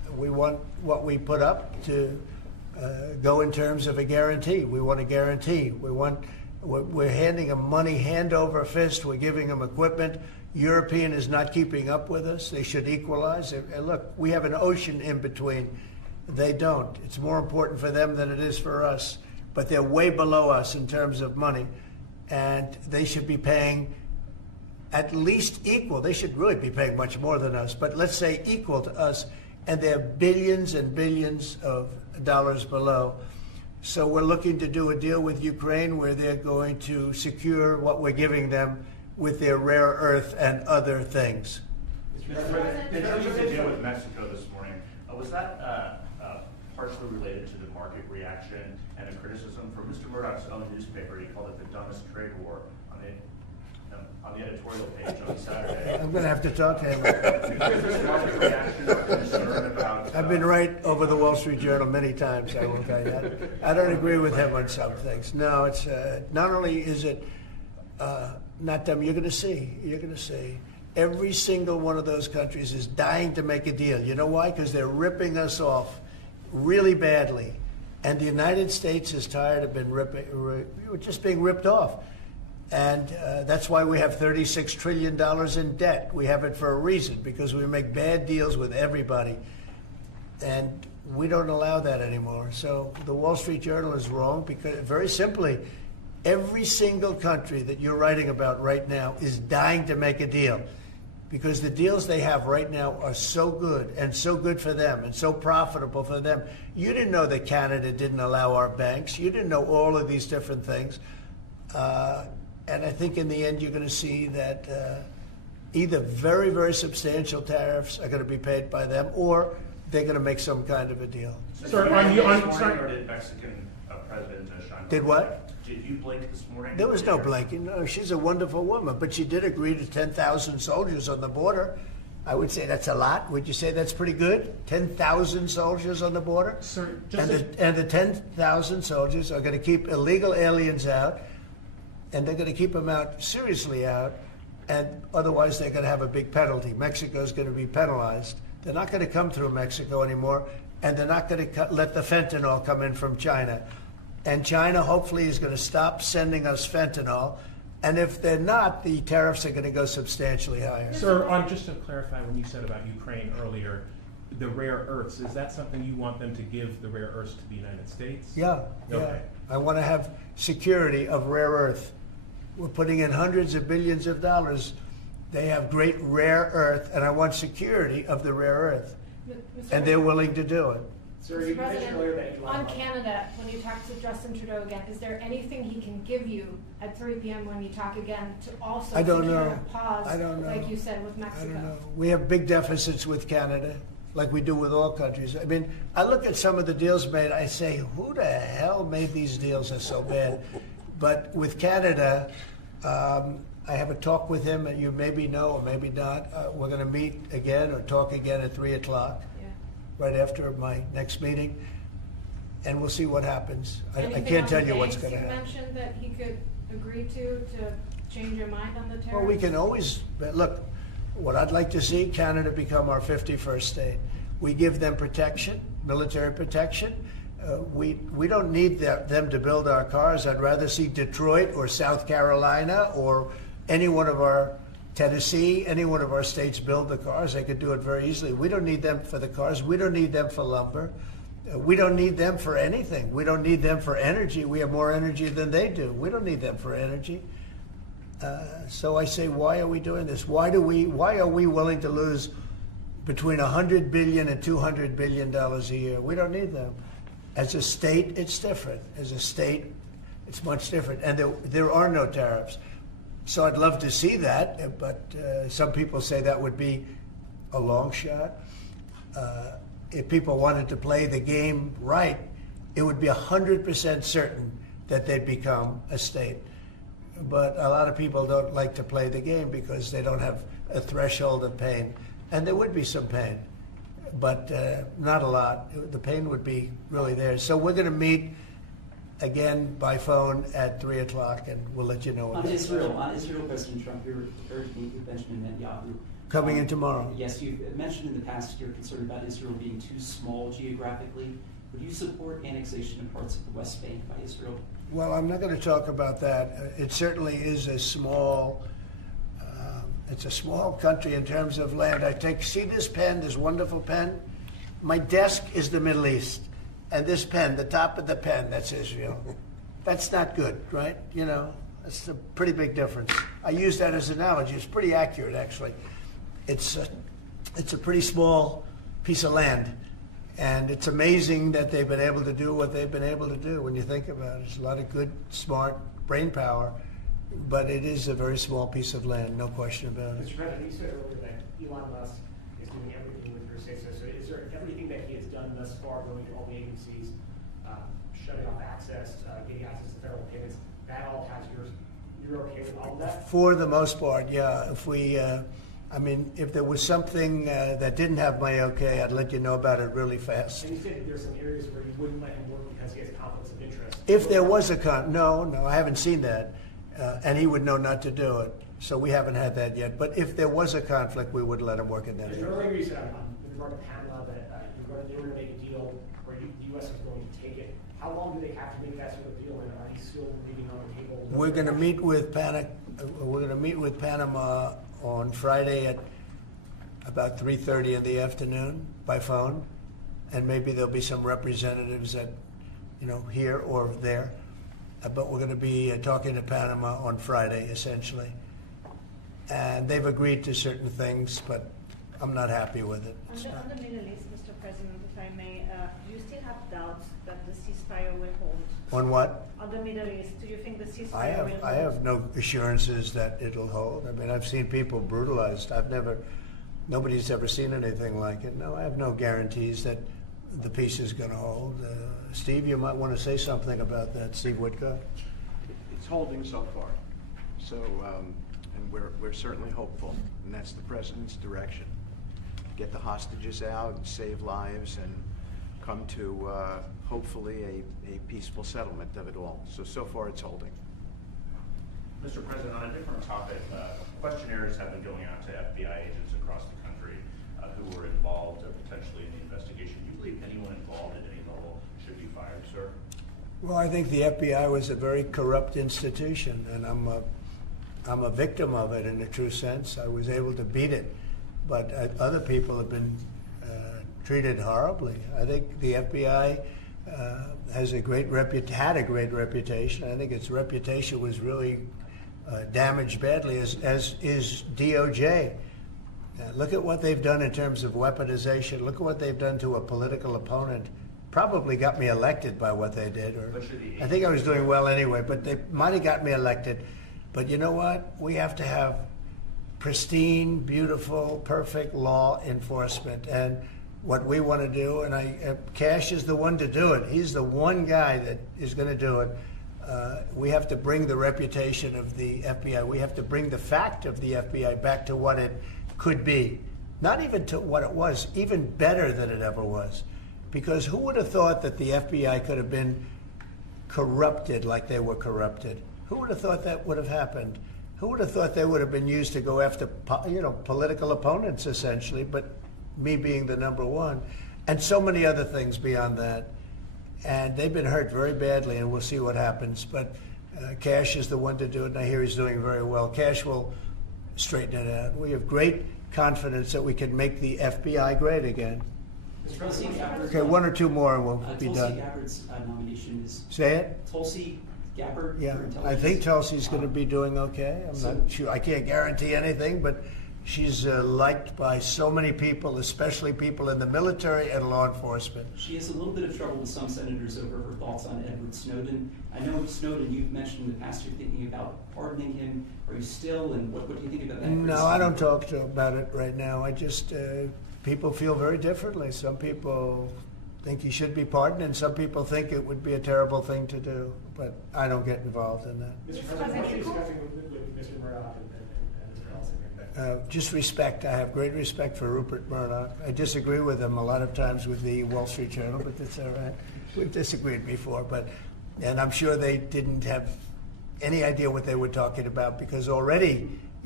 we want what we put up to go in terms of a guarantee. We want a guarantee. We're handing them money hand over fist. We're giving them equipment. European is not keeping up with us. They should equalize. And look, we have an ocean in between. They don't. It's more important for them than it is for us. But they're way below us in terms of money. And they should be paying at least equal. They should really be paying much more than us. But let's say equal to us. And they're billions and billions of dollars below. So we're looking to do a deal with Ukraine where they're going to secure what we're giving them with their rare earth and other things. Mr. President, in terms of the deal with Mexico this morning, was that partially related to the market reaction and a criticism from Mr. Murdoch's own newspaper? He called it the dumbest trade war on the editorial page on Saturday. I'm going to have to talk to him. Market reaction or concern about, I've been right over the Wall Street Journal many times, I will tell you that. I don't agree with him on some things. No, it's not only is it not them, you're going to see. Every single one of those countries is dying to make a deal. You know why? Because they're ripping us off really badly. And the United States is tired of just being ripped off. And that's why we have $36 trillion in debt. We have it for a reason, because we make bad deals with everybody. And we don't allow that anymore. So the Wall Street Journal is wrong, because very simply, every single country that you're writing about right now is dying to make a deal, because the deals they have right now are so good and so good for them and so profitable for them. You didn't know that Canada didn't allow our banks. You didn't know all of these different things. And I think in the end you're going to see that either very, very substantial tariffs are going to be paid by them, or they're going to make some kind of a deal. Sir, or did Mexican President Sheinbaum? Did what? Did you blink this morning? There was no blinking. No, she's a wonderful woman, but she did agree to 10,000 soldiers on the border. I would say that's a lot. Would you say that's pretty good? 10,000 soldiers on the border? Sir, and the 10,000 soldiers are going to keep illegal aliens out, and they're going to keep them out, seriously out, and otherwise they're going to have a big penalty. Mexico's going to be penalized. They're not going to come through Mexico anymore, and they're not going to let the fentanyl come in from China. And China hopefully is going to stop sending us fentanyl. And if they're not, the tariffs are going to go substantially higher. Sir, just to clarify, when you said about Ukraine earlier, the rare earths, is that something you want them to give the rare earths to the United States? Yeah. Okay. I want to have security of rare earth. We're putting in hundreds of billions of dollars. They have great rare earth, and I want security of the rare earth. And they're willing to do it. Sir, Mr. you mentioned earlier that President, you on want Canada, when you talk to Justin Trudeau again, is there anything he can give you at 3 p.m. when you talk again to also I don't secure know. a pause, I don't know. like you said with Mexico? I don't know. We have big deficits with Canada, like we do with all countries. I mean, I look at some of the deals made, I say, who the hell made these deals are so bad? But with Canada, I have a talk with him, and you maybe know or maybe not. We're going to meet again or talk again at 3 o'clock, right after my next meeting, and we'll see what happens. I can't tell you what's going to happen. You mentioned that he could agree to change your mind on the tariffs? Well, we can always, look, what I'd like to see, Canada become our 51st state. We give them protection, military protection. We don't need them to build our cars. I'd rather see Detroit or South Carolina or any one of our, Tennessee, any one of our states build the cars. They could do it very easily. We don't need them for the cars. We don't need them for lumber. We don't need them for anything. We don't need them for energy. We have more energy than they do. We don't need them for energy. So I say, why are we doing this? Why are we willing to lose between $100 billion and $200 billion a year? We don't need them. As a state, it's different. As a state, it's much different. And there are no tariffs. So I'd love to see that, but some people say that would be a long shot. If people wanted to play the game right, it would be 100% certain that they'd become a state. But a lot of people don't like to play the game because they don't have a threshold of pain. And there would be some pain, but not a lot. The pain would be really there. So we're going to meet again by phone at 3 o'clock, and we'll let you know. On Israel, President Trump, you're prepared to meet with Benjamin Netanyahu. Coming in tomorrow. Yes, you've mentioned in the past you're concerned about Israel being too small geographically. Would you support annexation of parts of the West Bank by Israel? Well, I'm not going to talk about that. It certainly is a small. It's a small country in terms of land. See this pen, this wonderful pen? My desk is the Middle East. And this pen, the top of the pen, that's Israel. That's not good, right? You know, that's a pretty big difference. I use that as an analogy. It's pretty accurate, actually. It's a pretty small piece of land. And it's amazing that they've been able to do what they've been able to do when you think about it. There's a lot of good, smart brain power. But it is a very small piece of land, no question about it. Mr. President, you said earlier that Elon Musk is doing everything with your say-so. So is there everything that he has done thus far, going to all the agencies, shutting off access, getting access to federal payments, that all has yours? You're okay with all of that? For the most part, yeah. If if there was something that didn't have my okay, I'd let you know about it really fast. And you said that there's some areas where you wouldn't let him work because he has conflicts of interest. If there was no, I haven't seen that. And he would know not to do it. So we haven't had that yet. But if there was a conflict, we would let him work in that area. Earlier you said with regard to Panama that they were going to make a deal where the U.S. is going to take it. How long do they have to make that sort of deal, and are they still leaving on the table? We're going to meet with Panama on Friday at about 3:30 in the afternoon by phone, and maybe there'll be some representatives at, here or there. But we're going to be talking to Panama on Friday, essentially. And they've agreed to certain things, but I'm not happy with it. On the Middle East, Mr. President, if I may, do you still have doubts that the ceasefire will hold? On what? On the Middle East, do you think the ceasefire will hold? I have no assurances that it'll hold. I mean, I've seen people brutalized. Nobody's ever seen anything like it. No, I have no guarantees that the peace is going to hold. Steve, you might want to say something about that. Steve Woodcock. It's holding so far. So, and we're certainly hopeful, and that's the president's direction. Get the hostages out and save lives and come to hopefully a peaceful settlement of it all. So far it's holding. Mr. President, on a different topic, questionnaires have been going out to FBI agents across the country who were involved potentially in the investigation. Do you believe anyone involved at any level should be fired, sir? Well, I think the FBI was a very corrupt institution, and I'm a victim of it in a true sense. I was able to beat it, but other people have been treated horribly. I think the FBI had a great reputation. I think its reputation was really damaged badly, as is DOJ. Look at what they've done in terms of weaponization. Look at what they've done to a political opponent. Probably got me elected by what they did. Or I think I was doing well anyway, but they might have got me elected. But you know what? We have to have pristine, beautiful, perfect law enforcement. And what we want to do, and Cash is the one to do it. He's the one guy that is going to do it. We have to bring the reputation of the FBI. We have to bring the fact of the FBI back to what it could be. Not even to what it was, even better than it ever was. Because who would have thought that the FBI could have been corrupted like they were corrupted? Who would have thought that would have happened? Who would have thought they would have been used to go after, political opponents, essentially, but me being the number one, and so many other things beyond that. And they've been hurt very badly, and we'll see what happens. But Cash is the one to do it, and I hear he's doing very well. Cash will straighten it out. We have great confidence that we can make the FBI great again. Okay, one or two more and we'll be done. Tulsi Gabbard's nomination is... Say it? Tulsi Gabbard. Yeah, I think Tulsi's going to be doing okay. I'm not sure. I can't guarantee anything, but she's liked by so many people, especially people in the military and law enforcement. She has a little bit of trouble with some senators over her thoughts on Edward Snowden. I know Snowden, you've mentioned in the past you're thinking about pardoning him. Are you still, and what do you think about that? No, I don't talk about it right now. I just, people feel very differently. Some people think he should be pardoned, and some people think it would be a terrible thing to do. But I don't get involved in that. Mr. President, what are you discussing with Mr. Murdoch and Mr. Ellison? Just respect. I have great respect for Rupert Murdoch. I disagree with him a lot of times with the Wall Street Journal, but that's all right. We've disagreed before, and I'm sure they didn't have any idea what they were talking about, because already,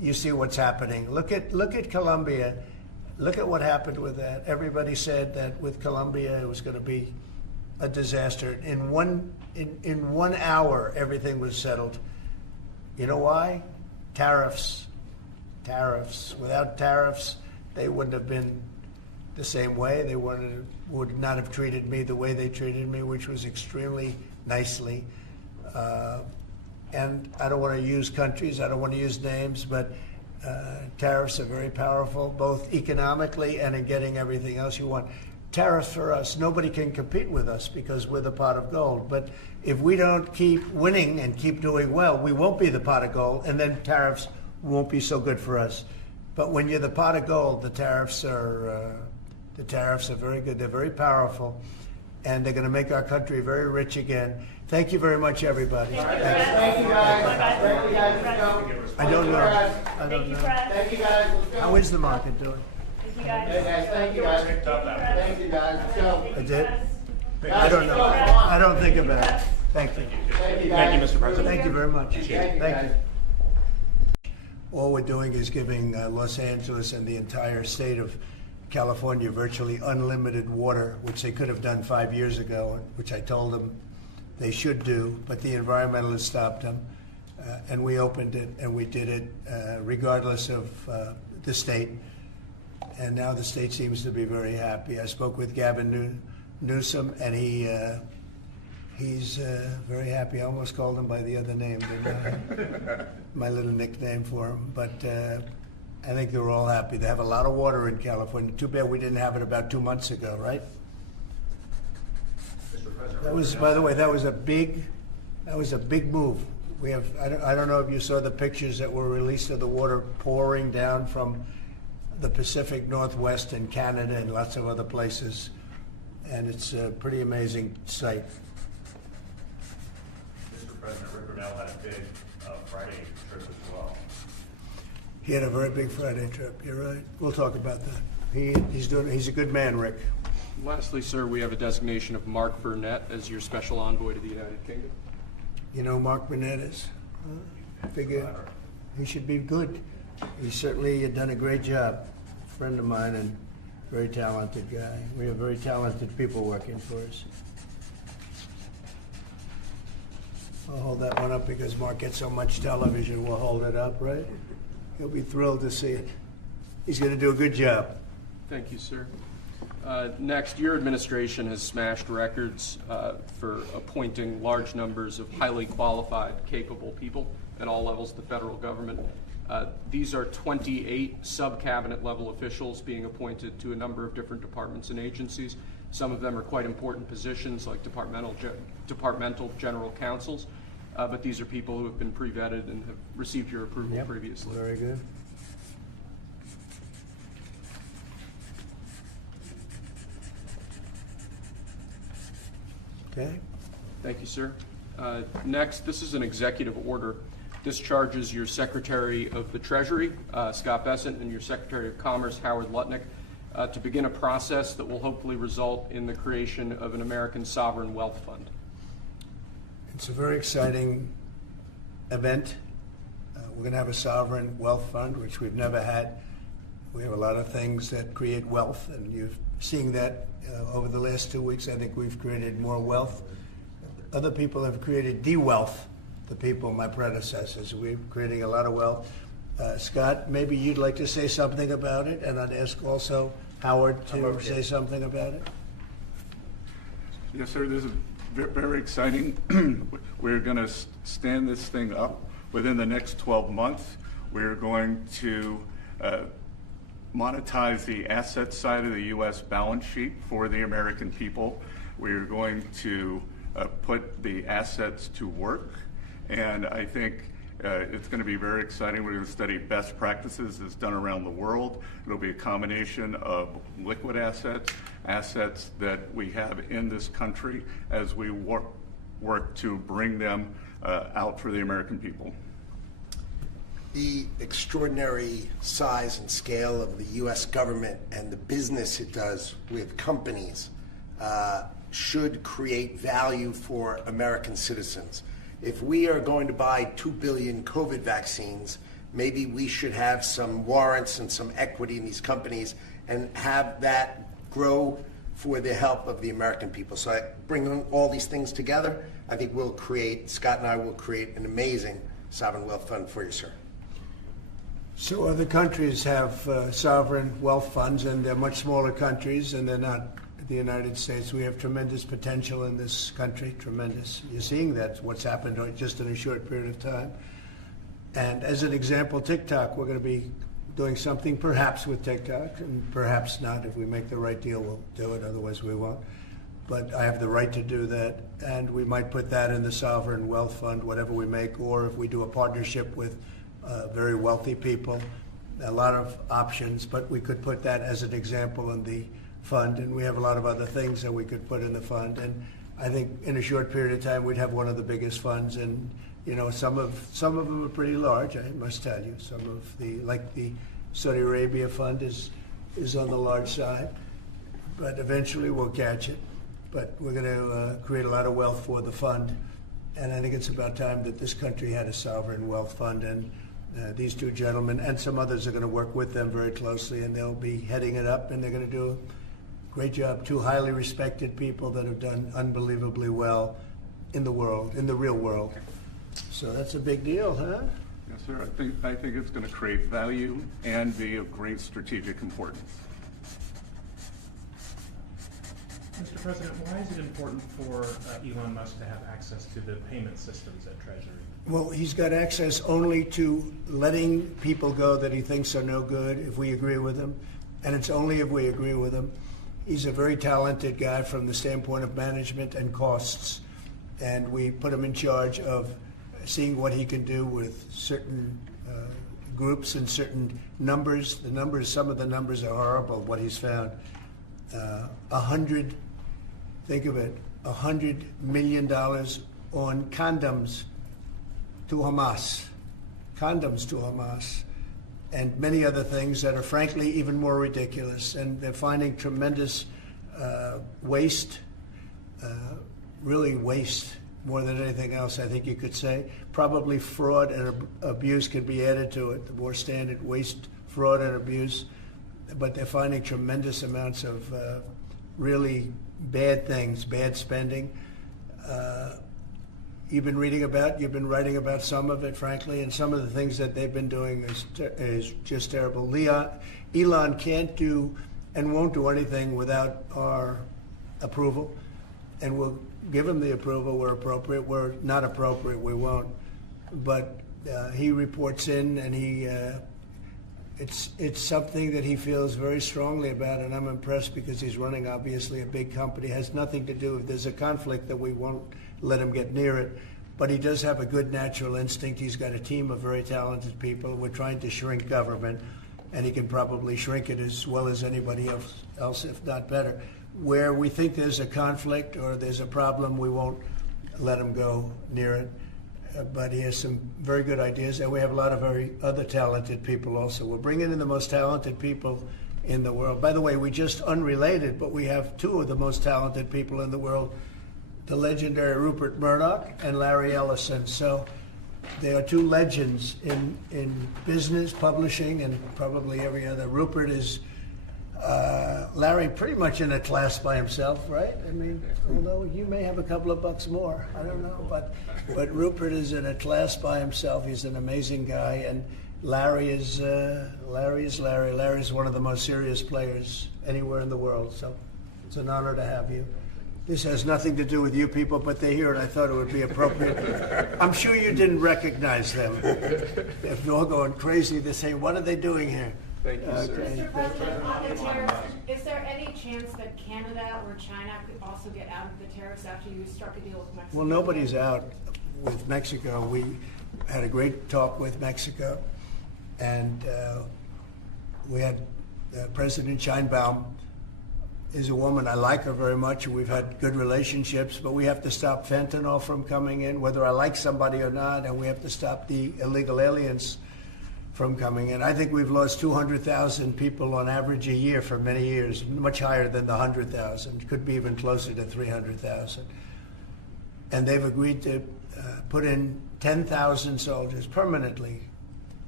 you see what's happening. Look at Colombia. Look at what happened with that. Everybody said that with Colombia it was going to be a disaster. In 1 hour, everything was settled. You know why? Tariffs. Tariffs. Without tariffs, they wouldn't have been the same way. They would not have treated me the way they treated me, which was extremely nicely. And I don't want to use countries, I don't want to use names, but tariffs are very powerful, both economically and in getting everything else you want. Tariffs for us, nobody can compete with us because we're the pot of gold. But if we don't keep winning and keep doing well, we won't be the pot of gold, and then tariffs won't be so good for us. But when you're the pot of gold, the tariffs are very good. They're very powerful, and they're going to make our country very rich again. Thank you very much, everybody. Thank you, guys. Thank you, guys. Let's go. I don't know. I don't know. Thank you, guys. Let's go. How is the market doing? Hey, guys. Thank you, guys. Thank you, guys. Let's go. I did? I don't know. I don't think about it. Thank you. Thank you, guys. Thank you, Mr. President. Thank you very much. Thank you, Thank guys. you. All we're doing is giving Los Angeles and the entire state of California virtually unlimited water, which they could have done 5 years ago, which I told them they should do, but the environmentalists stopped them. And we opened it, and we did it regardless of the state. And now the state seems to be very happy. I spoke with Gavin Newsom, and he's very happy. I almost called him by the other name, didn't I? My little nickname for him. But I think they're all happy. They have a lot of water in California. Too bad we didn't have it about 2 months ago, right? That was, by the way, that was a big move. We have, I don't know if you saw the pictures that were released of the water pouring down from the Pacific Northwest and Canada and lots of other places. And it's a pretty amazing sight. Mr. President, Rick Brunel had a big Friday trip as well. He had a very big Friday trip. You're right. We'll talk about that. He's a good man, Rick. Lastly, sir, we have a designation of Mark Burnett as your special envoy to the United Kingdom. You know who Mark Burnett is? I figure he should be good. He certainly done a great job. Friend of mine and very talented guy. We have very talented people working for us. I'll hold that one up because Mark gets so much television. We'll hold it up, right? He'll be thrilled to see it. He's going to do a good job. Thank you, sir. Next, your administration has smashed records for appointing large numbers of highly qualified, capable people at all levels of the federal government. These are 28 sub-cabinet level officials being appointed to a number of different departments and agencies. Some of them are quite important positions like departmental general counsels, but these are people who have been pre-vetted and have received your approval previously. Very good. Okay. Thank you, sir. Next, this is an executive order. Discharges your Secretary of the Treasury, Scott Bessent, and your Secretary of Commerce, Howard Lutnick, to begin a process that will hopefully result in the creation of an American sovereign wealth fund. It's a very exciting event. We're going to have a sovereign wealth fund, which we've never had. We have a lot of things that create wealth, and you're seeing that over the last 2 weeks. I think we've created more wealth. Other people have created de-wealth, the people, my predecessors. We're creating a lot of wealth. Scott, maybe you'd like to say something about it, and I'd ask also Howard to say something about it. Yes, sir. This is very exciting. We're going to stand this thing up within the next 12 months. We're going to monetize the asset side of the U.S. balance sheet for the American people. We're going to put the assets to work, and I think it's going to be very exciting. We're going to study best practices that's done around the world. It'll be a combination of liquid assets, assets that we have in this country as we work to bring them out for the American people. The extraordinary size and scale of the U.S. government and the business it does with companies should create value for American citizens. If we are going to buy 2 billion COVID vaccines, maybe we should have some warrants and some equity in these companies and have that grow for the help of the American people. So I bring all these things together. I think Scott and I will create an amazing sovereign wealth fund for you, sir. So other countries have sovereign wealth funds, and they're much smaller countries, and they're not the United States. We have tremendous potential in this country, tremendous. You're seeing that, what's happened just in a short period of time. And as an example, TikTok, we're going to be doing something perhaps with TikTok, and perhaps not. If we make the right deal, we'll do it, otherwise we won't. But I have the right to do that, and we might put that in the sovereign wealth fund, whatever we make, or if we do a partnership with very wealthy people, a lot of options, but we could put that as an example in the fund, and we have a lot of other things that we could put in the fund. And I think in a short period of time, we'd have one of the biggest funds, and you know, some of them are pretty large, I must tell you. Some of like the Saudi Arabia fund is on the large side, but eventually we'll catch it. But we're going to create a lot of wealth for the fund, and I think it's about time that this country had a sovereign wealth fund, and these two gentlemen and some others are going to work with them very closely, and they'll be heading it up, and they're going to do a great job. Two highly respected people that have done unbelievably well in the world, in the real world. So that's a big deal, huh? Yes, sir. I think it's going to create value and be of great strategic importance. Mr. President, why is it important for Elon Musk to have access to the payment systems at Treasury? Well, he's got access only to letting people go that he thinks are no good if we agree with him, and it's only if we agree with him. He's a very talented guy from the standpoint of management and costs, and we put him in charge of seeing what he can do with certain groups and certain numbers. Some of the numbers are horrible, what he's found. Think of it, $100 million on condoms to Hamas, and many other things that are frankly even more ridiculous. And they're finding tremendous waste, really waste more than anything else, I think you could say. Probably fraud and abuse could be added to it, the more standard waste, fraud, and abuse. But they're finding tremendous amounts of really bad things, bad spending. You've been writing about some of it, frankly, and some of the things that they've been doing is just terrible. Elon can't do and won't do anything without our approval, and we'll give him the approval where appropriate. Where not appropriate, we won't. But he reports in, and it's something that he feels very strongly about, and I'm impressed because he's running, obviously, a big company. It has nothing to do, if there's a conflict, that we won't let him get near it. But he does have a good natural instinct. He's got a team of very talented people. We're trying to shrink government, and he can probably shrink it as well as anybody else, if not better. Where we think there's a conflict or there's a problem, we won't let him go near it. But he has some very good ideas, and we have a lot of very other talented people also. We're bringing in the most talented people in the world. By the way, we just unrelated, but we have two of the most talented people in the world, the legendary Rupert Murdoch and Larry Ellison. So they are two legends in business, publishing, and probably every other. Rupert is Larry pretty much in a class by himself, right? I mean, although you may have a couple of bucks more, I don't know, but Rupert is in a class by himself. He's an amazing guy, and Larry is Larry. Larry's one of the most serious players anywhere in the world, so it's an honor to have you. This has nothing to do with you people, but they're here, and I thought it would be appropriate. I'm sure you didn't recognize them. If you're all going crazy, they say, what are they doing here? Thank you, sir. Mr. President, on the tariffs, is there any chance that Canada or China could also get out of the tariffs after you struck a deal with Mexico? Well, nobody's out with Mexico. We had a great talk with Mexico, and we had President Sheinbaum is a woman. I like her very much. We've had good relationships, but we have to stop fentanyl from coming in, whether I like somebody or not, and we have to stop the illegal aliens from coming in. I think we've lost 200,000 people on average a year for many years, much higher than the 100,000. Could be even closer to 300,000. And they've agreed to put in 10,000 soldiers permanently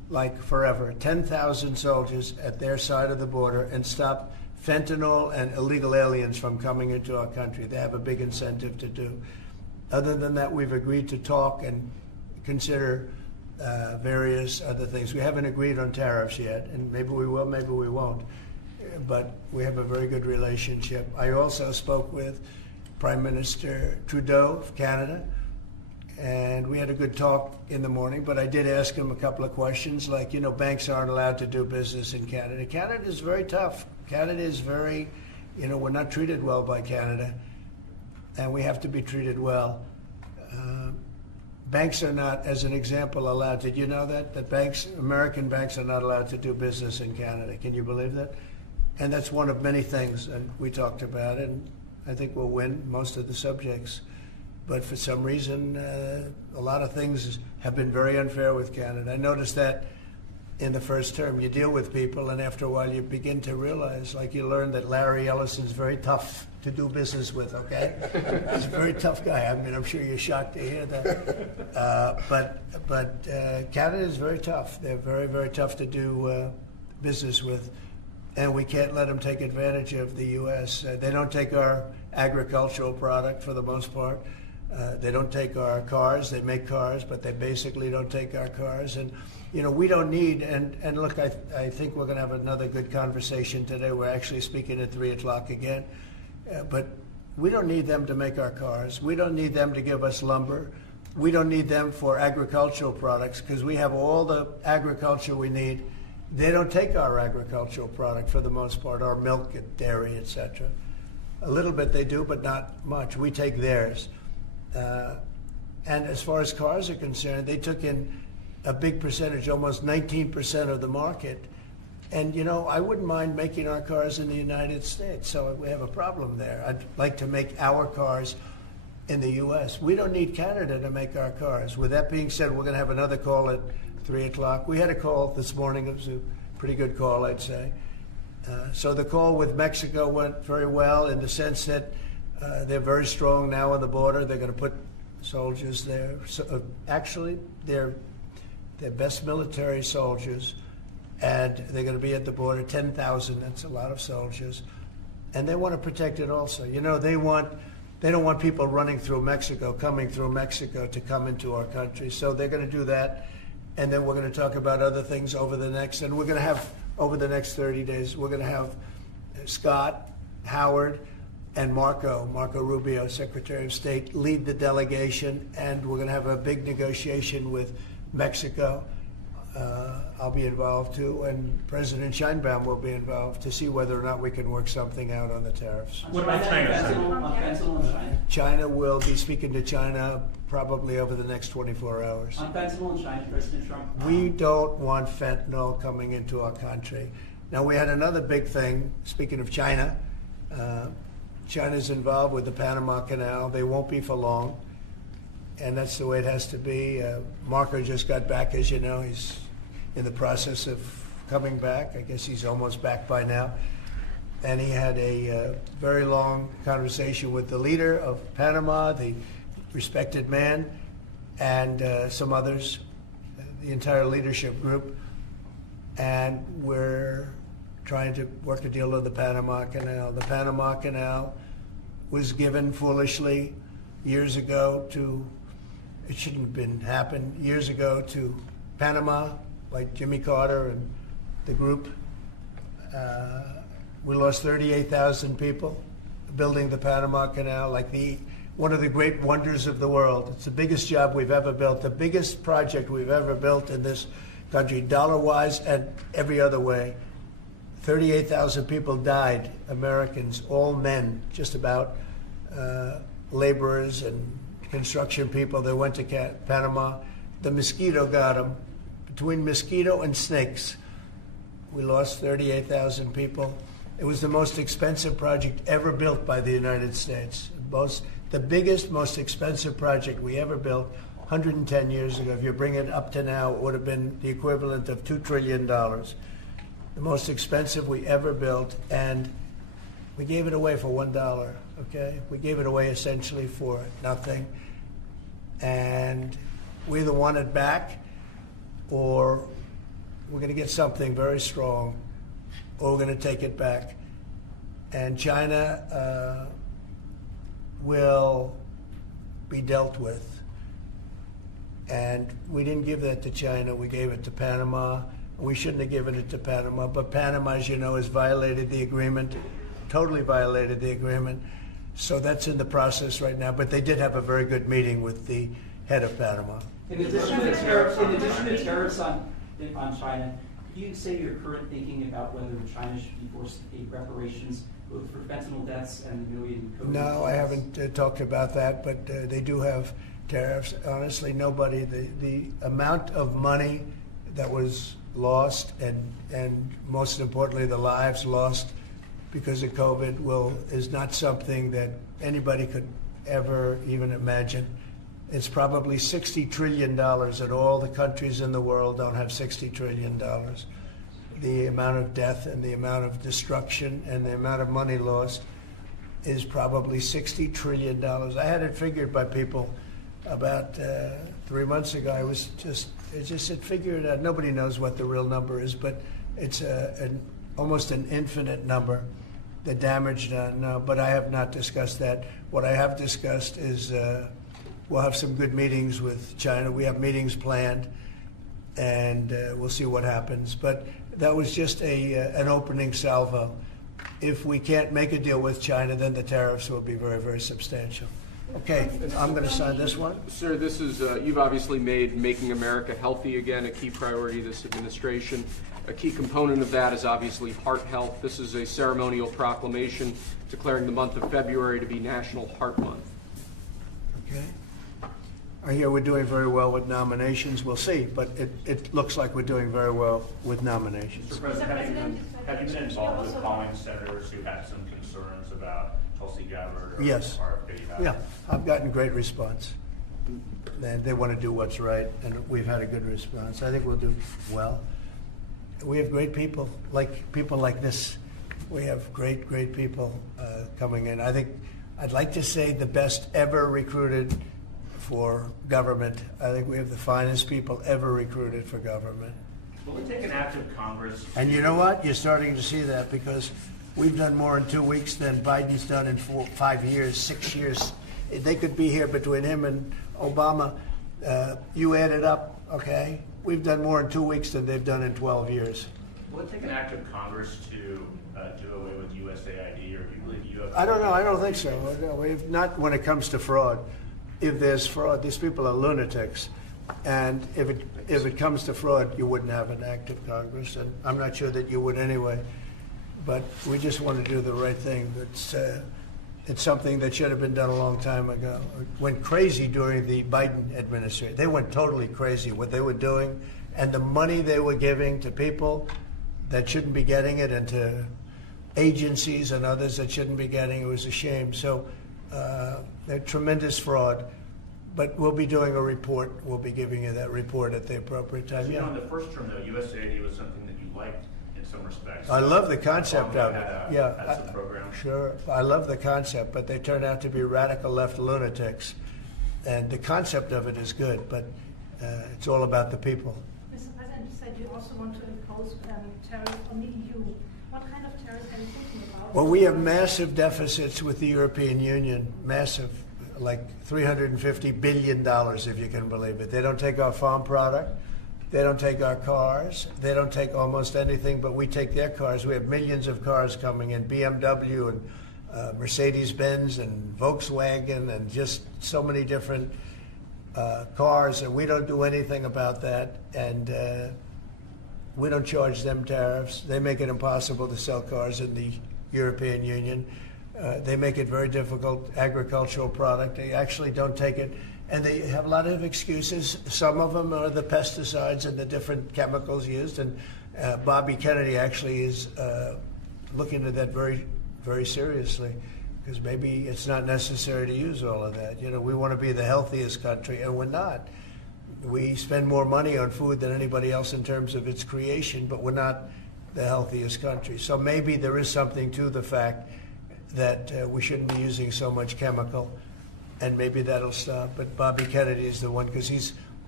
like forever, 10,000 soldiers at their side of the border and stop fentanyl and illegal aliens from coming into our country. They have a big incentive to do. Other than that, we've agreed to talk and consider various other things. We haven't agreed on tariffs yet, and maybe we will, maybe we won't. But we have a very good relationship. I also spoke with Prime Minister Trudeau of Canada, and we had a good talk in the morning, but I did ask him a couple of questions, like, you know, banks aren't allowed to do business in Canada. Canada is very tough. Canada is very, you know, we're not treated well by Canada, and we have to be treated well. Banks are not, as an example, allowed. Did you know that? That banks, American banks, are not allowed to do business in Canada. Can you believe that? And that's one of many things, and we talked about it, and I think we'll win most of the subjects. But for some reason, a lot of things have been very unfair with Canada. I noticed that in the first term. You deal with people, and after a while you begin to realize, like you learn that Larry Ellison's very tough to do business with, okay? He's a very tough guy. I mean, I'm sure you're shocked to hear that. But Canada is very tough. They're very, very tough to do business with. And we can't let them take advantage of the U.S. They don't take our agricultural product for the most part. They don't take our cars. They make cars, but they basically don't take our cars. And, you know, we don't need, and look, I think we're going to have another good conversation today. We're actually speaking at 3 o'clock again. But we don't need them to make our cars. We don't need them to give us lumber. We don't need them for agricultural products because we have all the agriculture we need. They don't take our agricultural product for the most part, our milk, dairy, etc. A little bit they do, but not much. We take theirs. And as far as cars are concerned, they took in a big percentage, almost 19% of the market. And, you know, I wouldn't mind making our cars in the United States, so we have a problem there. I'd like to make our cars in the U.S. We don't need Canada to make our cars. With that being said, we're going to have another call at 3 o'clock. We had a call this morning. It was a pretty good call, I'd say. So the call with Mexico went very well in the sense that they're very strong now on the border. They're going to put soldiers there. So, actually, they're best military soldiers, and they're going to be at the border, 10,000. That's a lot of soldiers. And they want to protect it also. You know, they don't want people running through Mexico, coming through Mexico to come into our country. So they're going to do that. And then we're going to talk about other things over the next 30 days, we're going to have Scott, Howard, and Marco Rubio, Secretary of State, lead the delegation, and we're going to have a big negotiation with Mexico. I'll be involved too, and President Sheinbaum will be involved to see whether or not we can work something out on the tariffs. What about China? China will be speaking to China probably over the next 24 hours. On fentanyl in China, President Trump? We don't want fentanyl coming into our country. Now, we had another big thing, speaking of China. China's involved with the Panama Canal. They won't be for long, and that's the way it has to be. Marco just got back, as you know. He's in the process of coming back. I guess he's almost back by now. And he had a very long conversation with the leader of Panama, the respected man, and some others, the entire leadership group. And we're trying to work a deal on the Panama Canal. The Panama Canal was given foolishly years ago to, it shouldn't have been happened, years ago to Panama by Jimmy Carter and the group. We lost 38,000 people building the Panama Canal, like one of the great wonders of the world. It's the biggest job we've ever built, the biggest project we've ever built in this country, dollar-wise and every other way. 38,000 people died, Americans, all men, just about, laborers and construction people. They went to Panama. The mosquito got them. Between mosquito and snakes, we lost 38,000 people. It was the most expensive project ever built by the United States. The biggest, most expensive project we ever built 110 years ago. If you bring it up to now, it would have been the equivalent of $2 trillion. The most expensive we ever built, and we gave it away for $1, okay? We gave it away essentially for nothing. And we either want it back or we're going to get something very strong, or we're going to take it back. And China will be dealt with. And we didn't give that to China. We gave it to Panama. We shouldn't have given it to Panama. But Panama, as you know, has violated the agreement, totally violated the agreement. So that's in the process right now. But they did have a very good meeting with the head of Panama. In addition to tariffs on China, could you say your current thinking about whether China should be forced to pay reparations both for fentanyl deaths and the million COVID No, I haven't talked about that, but they do have tariffs. Honestly, nobody, the amount of money that was lost and most importantly the lives lost because of COVID is not something that anybody could ever even imagine. It's probably $60 trillion, and all the countries in the world don't have $60 trillion. The amount of death and the amount of destruction and the amount of money lost is probably $60 trillion. I had it figured by people about 3 months ago. It just said figure it out. Nobody knows what the real number is, but it's almost an infinite number. The damage done, but I have not discussed that. What I have discussed is we'll have some good meetings with China. We have meetings planned, and we'll see what happens. But that was just an opening salvo. If we can't make a deal with China, then the tariffs will be very, very substantial. Okay, I'm going to sign this one. Sir, this is, you've obviously made making America healthy again a key priority of this administration. A key component of that is obviously heart health. This is a ceremonial proclamation declaring the month of February to be National Heart Month. Okay. I hear we're doing very well with nominations. We'll see, but it looks like we're doing very well with nominations. Mr. President, have you been involved with calling senators who had some concerns about Tulsi Gabbard or Yes. RFK? Yeah, I've gotten great response. They want to do what's right, and we've had a good response. I think we'll do well. We have great people like this. We have great people coming in. I think I'd like to say the best ever recruited for government. I think we have the finest people ever recruited for government. Will it take an act of Congress? And you know what? You're starting to see that because we've done more in 2 weeks than Biden's done in 5 years, 6 years. They could be here between him and Obama. You add it up, okay? We've done more in 2 weeks than they've done in 12 years. Will it take an act of Congress to do away with USAID, or do you believe you have? I don't know. I don't think so. Not when it comes to fraud. If there's fraud, these people are lunatics. And if it comes to fraud, you wouldn't have an act of Congress. And I'm not sure that you would anyway. But we just want to do the right thing. It's something that should have been done a long time ago. It went crazy during the Biden administration. They went totally crazy what they were doing, and the money they were giving to people that shouldn't be getting it, and to agencies and others that shouldn't be getting it. It was a shame. So tremendous fraud. But we'll be doing a report. We'll be giving you that report at the appropriate time. You know, in the first term, though, USAID was something that you liked in some respects. I love the concept of it. That's the program. Sure. I love the concept, but they turn out to be radical left lunatics. And the concept of it is good, but it's all about the people. Mr. President, you said you also want to impose tariffs on the EU. What kind of tariffs are you thinking about? Well, we have massive deficits with the European Union, massive, like $350 billion, if you can believe it. They don't take our farm product. They don't take our cars. They don't take almost anything, but we take their cars. We have millions of cars coming in, BMW and Mercedes-Benz and Volkswagen and just so many different cars, and we don't do anything about that. And we don't charge them tariffs. They make it impossible to sell cars in the European Union. They make it very difficult, agricultural product. They actually don't take it. And they have a lot of excuses. Some of them are the pesticides and the different chemicals used. And Bobby Kennedy actually is looking at that very, very seriously, because maybe it's not necessary to use all of that. You know, we want to be the healthiest country, and we're not. We spend more money on food than anybody else in terms of its creation, but we're not the healthiest country. So maybe there is something to the fact that we shouldn't be using so much chemical, and maybe that'll stop. But Bobby Kennedy is the one, because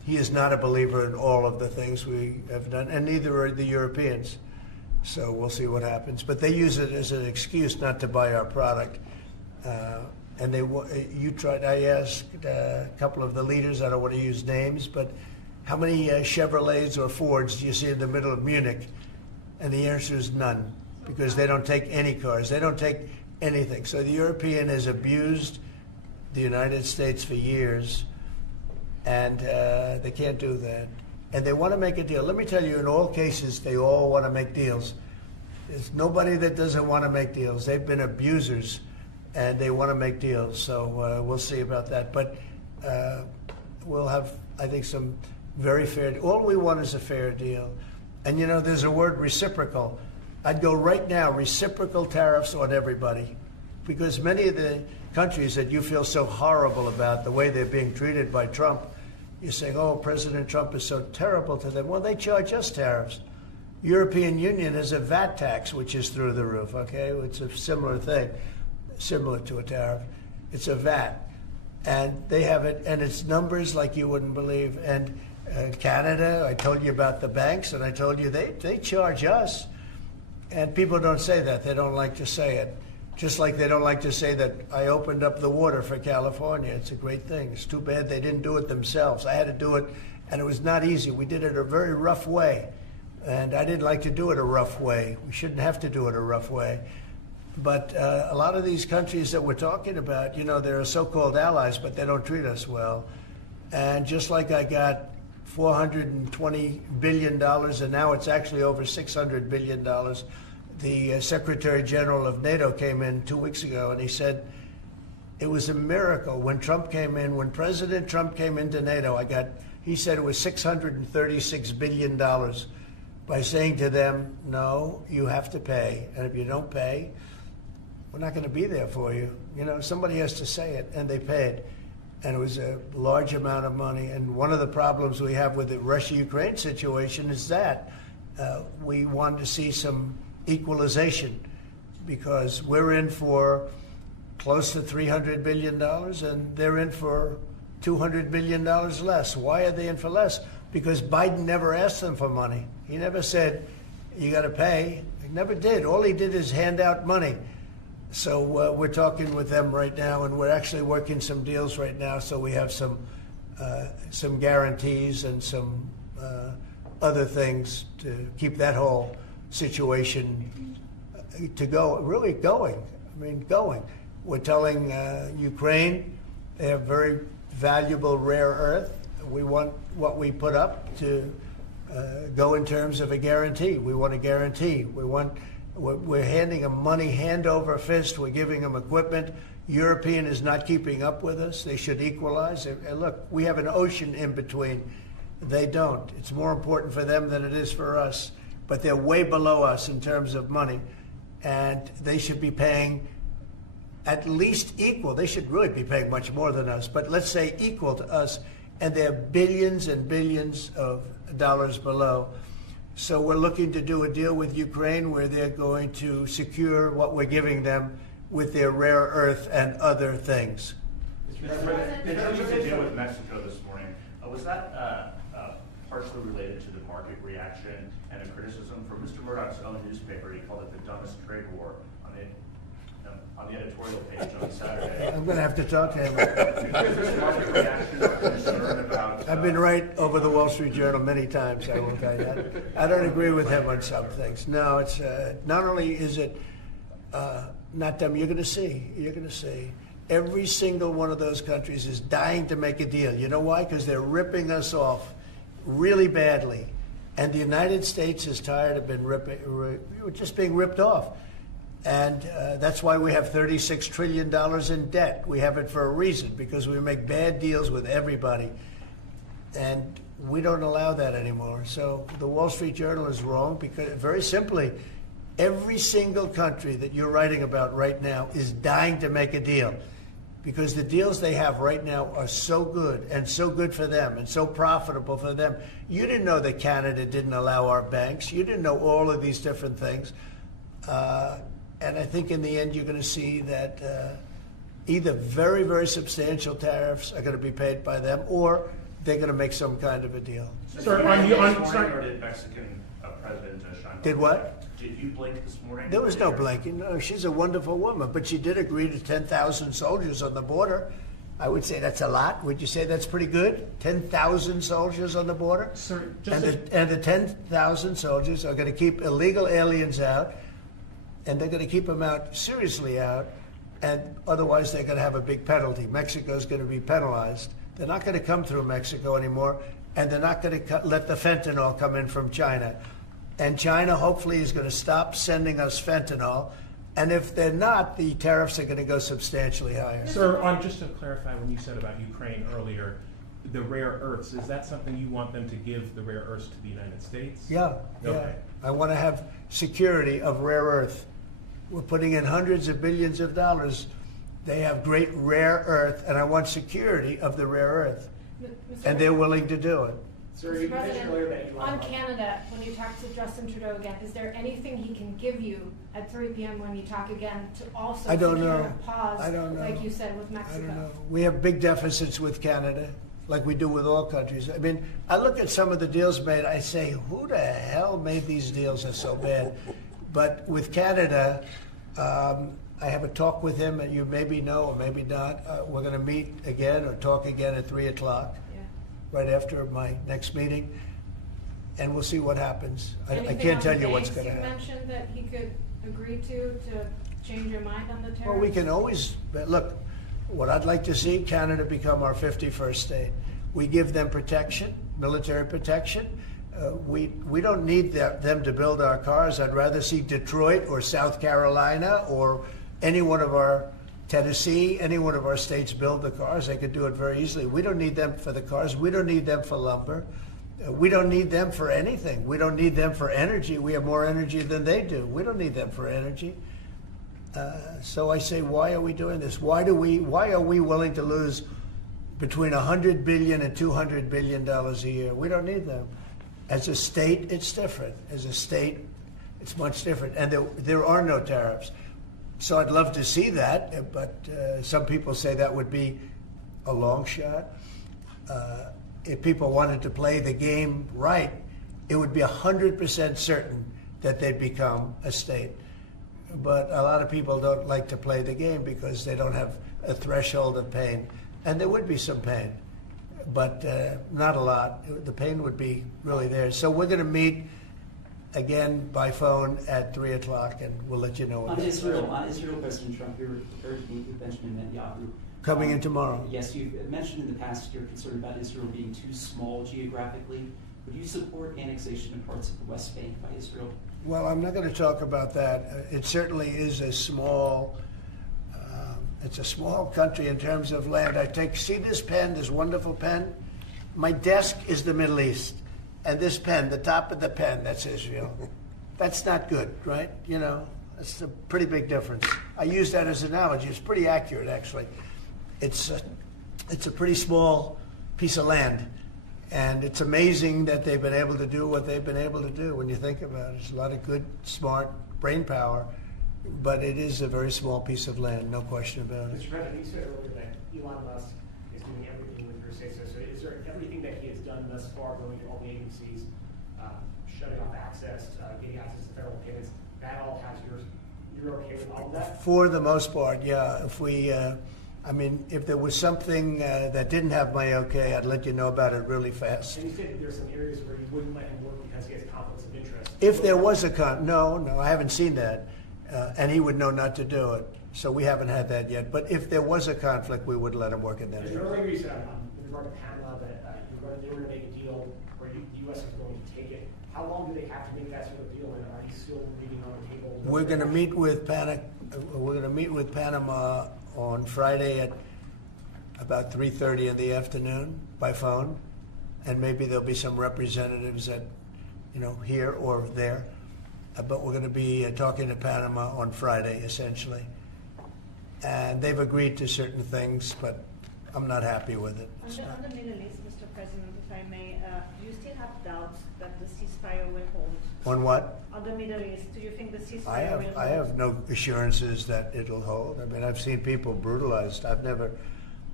he is not a believer in all of the things we have done, and neither are the Europeans. So we'll see what happens. But they use it as an excuse not to buy our product. And I asked a couple of the leaders, I don't want to use names, but how many Chevrolets or Fords do you see in the middle of Munich? And the answer is none, because they don't take any cars. They don't take anything. So the European has abused the United States for years, and they can't do that. And they want to make a deal. Let me tell you, in all cases, they all want to make deals. There's nobody that doesn't want to make deals. They've been abusers, and they want to make deals. So we'll see about that. But we'll have, I think, some very fair. All we want is a fair deal. And, you know, there's a word, reciprocal. I'd go right now, reciprocal tariffs on everybody. Because many of the countries that you feel so horrible about, the way they're being treated by Trump, you're saying, oh, President Trump is so terrible to them. Well, they charge us tariffs. European Union has a VAT tax, which is through the roof, okay? It's a similar thing, similar to a tariff. It's a VAT. And they have it, and it's numbers like you wouldn't believe. And Canada, I told you about the banks, and I told you they charge us. And people don't say that. They don't like to say it. Just like they don't like to say that I opened up the water for California. It's a great thing. It's too bad they didn't do it themselves. I had to do it, and it was not easy. We did it a very rough way, and I didn't like to do it a rough way. We shouldn't have to do it a rough way. But a lot of these countries that we're talking about, you know, they're so-called allies, but they don't treat us well. And just like I got $420 billion, and now it's actually over $600 billion, the Secretary General of NATO came in 2 weeks ago, and he said it was a miracle when Trump came in, when President Trump came into NATO. He said it was $636 billion by saying to them, no, you have to pay, and if you don't pay, we're not going to be there for you. You know, somebody has to say it, and they paid. And it was a large amount of money. And one of the problems we have with the Russia-Ukraine situation is that we want to see some equalization, because we're in for close to $300 billion, and they're in for $200 billion less. Why are they in for less? Because Biden never asked them for money. He never said, you got to pay. He never did. All he did is hand out money. So we're talking with them right now, and we're actually working some deals right now. So we have some guarantees and some other things to keep that whole situation to go, really going. I mean, going. We're telling Ukraine they have very valuable rare earth. We want what we put up to go in terms of a guarantee. We want a guarantee. We're handing them money hand over fist. We're giving them equipment. European is not keeping up with us. They should equalize. And look, we have an ocean in between. They don't. It's more important for them than it is for us. But they're way below us in terms of money. And they should be paying at least equal. They should really be paying much more than us. But let's say equal to us. And they're billions and billions of dollars below. So we're looking to do a deal with Ukraine where they're going to secure what we're giving them with their rare earth and other things. In terms of the deal with Mexico this morning, was that partially related to the market reaction and a criticism from Mr. Murdoch's own newspaper? He called it the dumbest trade war on the editorial page on Saturday. I'm going to have to talk to him. Market reaction or concern about, I've been right over the Wall Street Journal many times, I will tell you that. I don't agree with him on some things. No, it's not only is it not dumb, you're going to see. Every single one of those countries is dying to make a deal. You know why? Because they're ripping us off really badly. And the United States is tired of just being ripped off. And that's why we have $36 trillion in debt. We have it for a reason, because we make bad deals with everybody. And we don't allow that anymore. So the Wall Street Journal is wrong, because very simply, every single country that you're writing about right now is dying to make a deal, because the deals they have right now are so good, and so good for them, and so profitable for them. You didn't know that Canada didn't allow our banks. You didn't know all of these different things. And I think in the end, you're going to see that either very, very substantial tariffs are going to be paid by them, or they're going to make some kind of a deal. Sir, Or did Mexican President Sheinbaum Did what? Did you blink this morning? There was no blinking. No, she's a wonderful woman, but she did agree to 10,000 soldiers on the border. I would say that's a lot. Would you say that's pretty good? 10,000 soldiers on the border? Sir, And the 10,000 soldiers are going to keep illegal aliens out, and they're going to keep them out, seriously out, and otherwise they're going to have a big penalty. Mexico's going to be penalized. They're not going to come through Mexico anymore, and they're not going to let the fentanyl come in from China. And China hopefully is going to stop sending us fentanyl. And if they're not, the tariffs are going to go substantially higher. Sir, just to clarify, when you said about Ukraine earlier, the rare earths, is that something you want them to give the rare earths to the United States? Yeah. Okay. I want to have security of rare earth. We're putting in hundreds of billions of dollars. They have great rare earth, and I want security of the rare earth. And they're willing to do it. Sir, Mr. you mentioned earlier that President, you on want Canada, when you talk to Justin Trudeau again, is there anything he can give you at 3 p.m. when you talk again to also I don't secure know. a pause, I don't know. like you said with I Mexico? don't know. We have big deficits with Canada, like we do with all countries. I mean, I look at some of the deals made, I say, who the hell made these deals are so bad? But with Canada, I have a talk with him, and you maybe know or maybe not. We're going to meet again or talk again at 3 o'clock, right after my next meeting, and we'll see what happens. I can't tell you what's going to happen. You mentioned that he could agree to change your mind on the tariffs? Well, we can always, look, what I'd like to see, Canada become our 51st state. We give them protection, military protection. We don't need them to build our cars. I'd rather see Detroit or South Carolina or any one of our, Tennessee, any one of our states build the cars. They could do it very easily. We don't need them for the cars. We don't need them for lumber. We don't need them for anything. We don't need them for energy. We have more energy than they do. We don't need them for energy. So I say, why are we doing this? Why are we willing to lose between $100 billion and $200 billion a year? We don't need them. As a state, it's different. As a state, it's much different. And there are no tariffs. So I'd love to see that, but some people say that would be a long shot. If people wanted to play the game right, it would be 100% certain that they'd become a state. But a lot of people don't like to play the game because they don't have a threshold of pain. And there would be some pain, but not a lot. The pain would be really there. So we're going to meet again by phone at 3 o'clock, and we'll let you know. On Israel, President Trump, you're prepared to meet with Benjamin Netanyahu. Coming in tomorrow. Yes, you've mentioned in the past you're concerned about Israel being too small geographically. Would you support annexation of parts of the West Bank by Israel? Well, I'm not going to talk about that. It certainly is a small, it's a small country in terms of land. See this pen, this wonderful pen? My desk is the Middle East. And this pen, the top of the pen, that's Israel. That's not good, right? You know, that's a pretty big difference. I use that as an analogy. It's pretty accurate, actually. It's a pretty small piece of land. And it's amazing that they've been able to do what they've been able to do when you think about it. There's a lot of good, smart brain power, but it is a very small piece of land, no question about it. Mr. President, you said earlier that Elon Musk is doing everything with your say-so. So is there everything that he has done thus far, going to all the agencies, shutting off access, getting access to federal payments, that all has you're okay with all of that? For the most part, yeah. If we, if there was something that didn't have my okay, I'd let you know about it really fast. And you said that there's some areas where you wouldn't let him work because he has conflicts of interest. If there was a no, I haven't seen that. And he would know not to do it. So we haven't had that yet. But if there was a conflict, we would let him work in that There's area. earlier you said in regard to Panama that they were going to make a deal where the U.S. is going to take it. How long do they have to make that sort of deal, and are you still leaving on the table? We're going to meet with Panama on Friday at about 3:30 in the afternoon by phone, and maybe there'll be some representatives at, here or there. But we're going to be talking to Panama on Friday, essentially. And they've agreed to certain things, but I'm not happy with it. On the Middle East, Mr. President, if I may, do you still have doubts that the ceasefire will hold? On what? On the Middle East, do you think the ceasefire will hold? I have no assurances that it'll hold. I mean, I've seen people brutalized. I've never